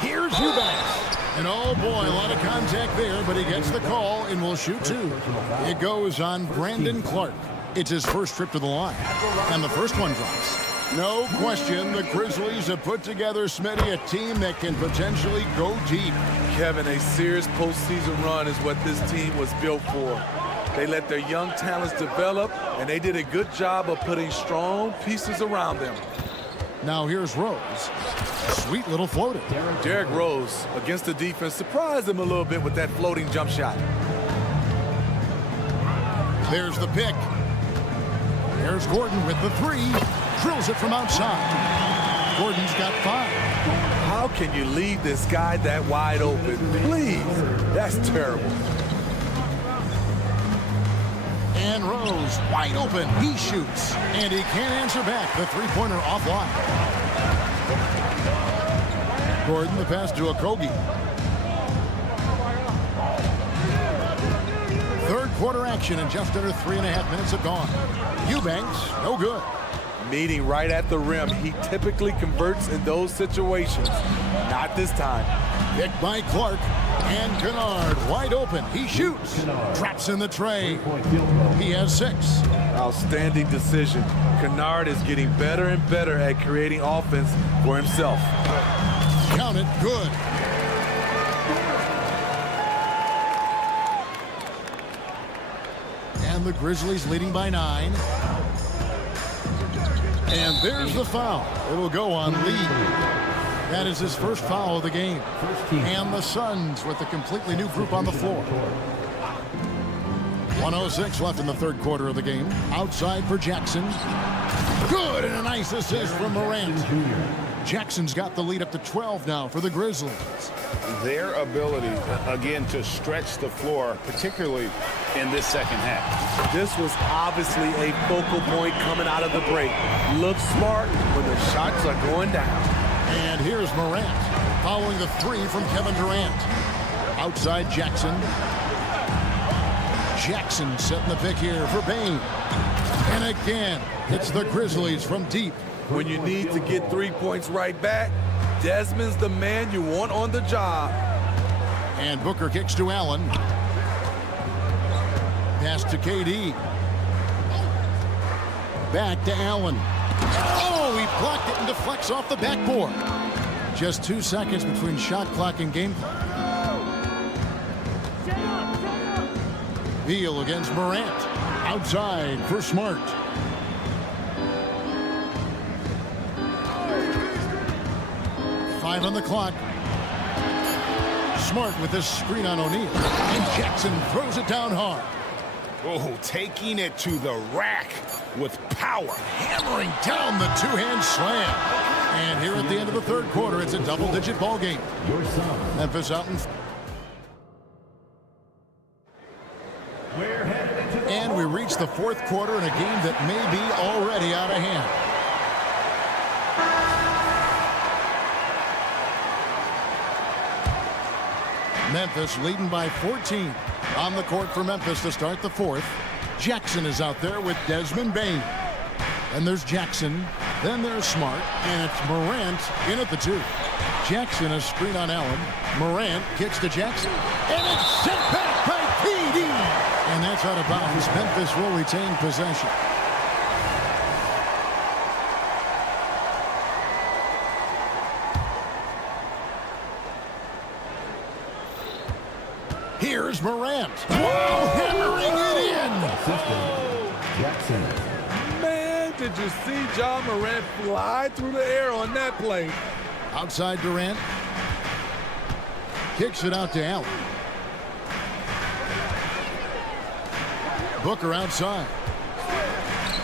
Here's Eubanks. And oh boy, a lot of contact there, but he gets the call and will shoot 2. It goes on Brandon Clark. It's his first trip to the line. And the first one drops. No question, the Grizzlies have put together, Smitty, a team that can potentially go deep. Kevin, a serious postseason run is what this team was built for. They let their young talents develop, and they did a good job of putting strong pieces around them. Now here's Rose. Sweet little floater. Derrick Rose, against the defense, surprised him a little bit with that floating jump shot. There's the pick. There's Gordon with the 3. Drills it from outside. Gordon's got 5. How can you leave this guy that wide open? Please, that's terrible. And Rose wide open. He shoots. And he can't answer back. The three-pointer offline. Gordon, the pass to Okogie. Third quarter action, and just under 3.5 minutes have gone. Eubanks, no good. Meeting right at the rim. He typically converts in those situations. Not this time. Picked by Clark. And Kennard wide open. He shoots. Drops in the tray. He has 6. Outstanding decision. Kennard is getting better and better at creating offense for himself. Count it. Good. And the Grizzlies leading by 9. And there's the foul. It'll go on Lee. That is his first foul of the game. And the Suns with a completely new group on the floor. 1:06 left in the third quarter of the game. Outside for Jackson. Good, and a nice assist from Morant. Jackson's got the lead up to 12 now for the Grizzlies. Their ability, again, to stretch the floor, particularly in this second half. This was obviously a focal point coming out of the break. Look smart when the shots are going down. And here's Morant following the 3 from Kevin Durant. Outside Jackson. Jackson setting the pick here for Bane. And again, it's the Grizzlies from deep. When you need to get 3 points right back, Desmond's the man you want on the job. And Booker kicks to Allen. Pass to KD. Back to Allen. Oh, he blocked it and deflects off the backboard. Just 2 seconds between shot clock and game clock. Beal against Morant. Outside for Smart. Five on the clock. Smart with this screen on O'Neal. And Jackson throws it down hard. Oh, taking it to the rack with power. Hammering down the two-hand slam. And here at the end of the third quarter, it's a double-digit ball game. Memphis out in... And we reach the fourth quarter in a game that may be already out of hand. Memphis leading by 14. On the court for Memphis to start the fourth. Jackson is out there with Desmond Bane. And there's Jackson. Then there's Smart. And it's Morant in at the two. Jackson a screen on Allen. Morant kicks to Jackson. And it's sent back by PD. And that's out of bounds. Memphis will retain possession. Here's Morant. Whoa, hammering it in. Jackson. Man, did you see Ja Morant fly through the air on that play? Outside Durant. Kicks it out to Allen. Booker outside.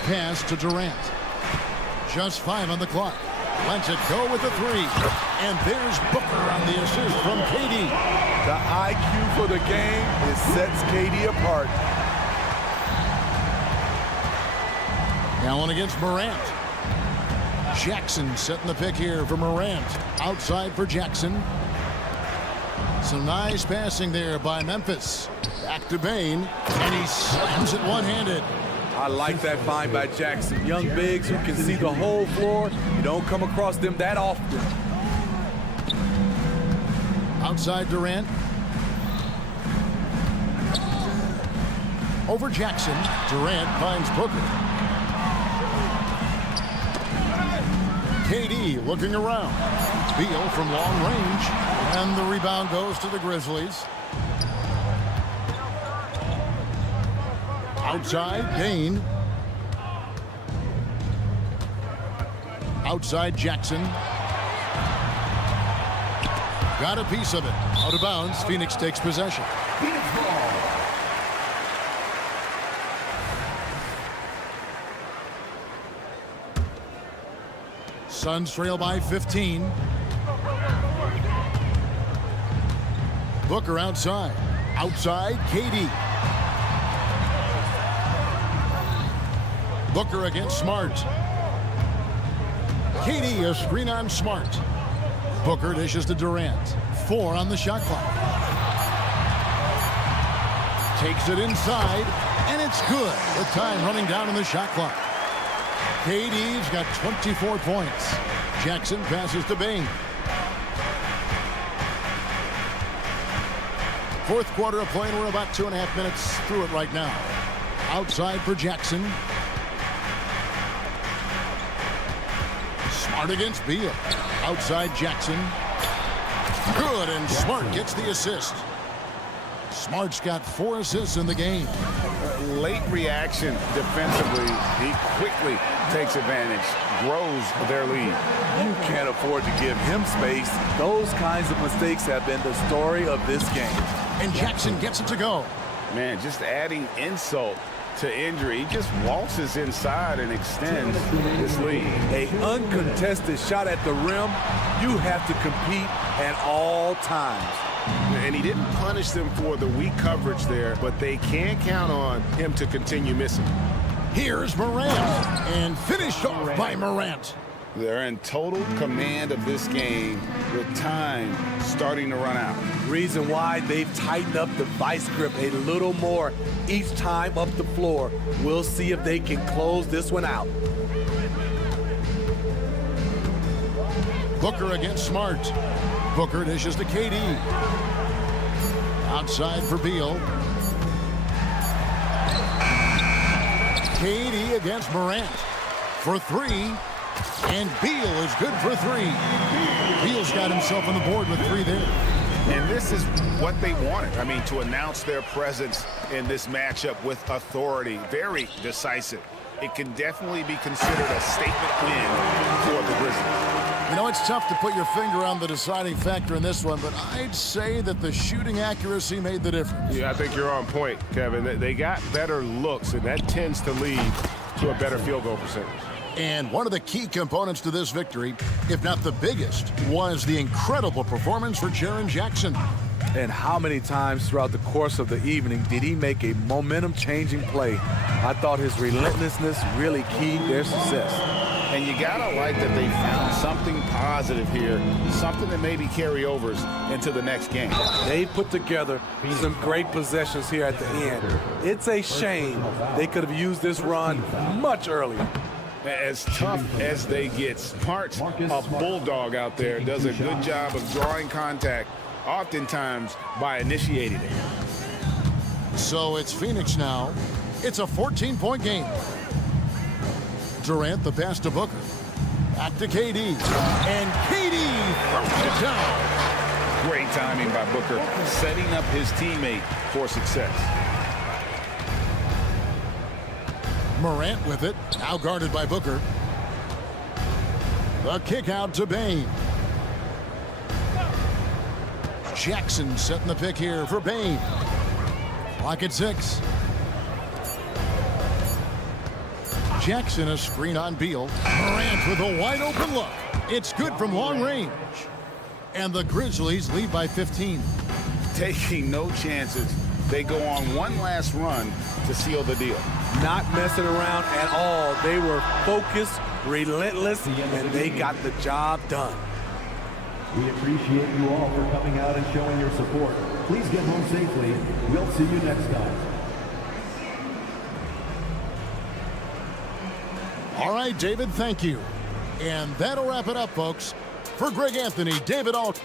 Pass to Durant. Just 5 on the clock. Lets it go with the three. And there's Booker on the assist from KD. The IQ for the game, it sets KD apart. Allen against Morant. Jackson setting the pick here for Morant. Outside for Jackson. Some nice passing there by Memphis. Back to Bane, and he slams it one-handed. I like that find by Jackson. Young bigs who can see the whole floor. You don't come across them that often. Outside Durant. Over Jackson. Durant finds Booker. KD looking around. Beal from long range. And the rebound goes to the Grizzlies. Outside, Bane. Outside, Jackson. Got a piece of it. Out of bounds, Phoenix takes possession. Phoenix ball. Suns trail by 15. Booker outside. Outside, KD. Booker against Smart. KD a screen on Smart. Booker dishes to Durant. 4 on the shot clock. Takes it inside, and it's good. With time running down on the shot clock. KD's got 24 points. Jackson passes to Bane. Fourth quarter of play, and we're about 2.5 minutes through it right now. Outside for Jackson. Smart against Beal. Outside Jackson. Good, and Smart gets the assist. Smart's got 4 assists in the game. Late reaction defensively. He quickly takes advantage, grows their lead. You can't afford to give him space. Those kinds of mistakes have been the story of this game. And Jackson gets it to go. Man, just adding insult to injury. He just waltzes inside and extends his lead. A uncontested shot at the rim, you have to compete at all times. And he didn't punish them for the weak coverage there, but they can't count on him to continue missing. Here's Morant, and finished off by Morant. They're in total command of this game with time starting to run out. Reason why they've tightened up the vice grip a little more each time up the floor. We'll see if they can close this one out. Booker against Smart. Booker dishes to KD. Outside for Beal. KD against Morant for 3. And Beal is good for 3. Beal's got himself on the board with 3 there. And this is what they wanted. I mean, to announce their presence in this matchup with authority, very decisive. It can definitely be considered a statement win for the Grizzlies. You know, it's tough to put your finger on the deciding factor in this one, but I'd say that the shooting accuracy made the difference. Yeah, I think you're on point, Kevin. They got better looks, and that tends to lead to a better field goal percentage. And one of the key components to this victory, if not the biggest, was the incredible performance for Jaren Jackson. And how many times throughout the course of the evening did he make a momentum-changing play? I thought his relentlessness really keyed their success. And you gotta like that they found something positive here, something that maybe carry overs into the next game. They put together some great possessions here at the end. It's a shame they could have used this run much earlier. As tough as they get, Smart's a bulldog out there, does a good job of drawing contact, oftentimes by initiating it. So it's Phoenix now. It's a 14-point game. Durant the pass to Booker. Back to KD. And KD throws it down. Great timing by Booker, setting up his teammate for success. Morant with it, now guarded by Booker. The kick out to Bane. Jackson setting the pick here for Bane. Clock at 6. Jackson a screen on Beal. Morant with a wide open look. It's good from long range. And the Grizzlies lead by 15. Taking no chances. They go on one last run to seal the deal. Not messing around at all. They were focused, relentless, and they got the job done. We appreciate you all for coming out and showing your support. Please get home safely. We'll see you next time. All right, David, thank you. And that'll wrap it up, folks. For Greg Anthony, David Alt.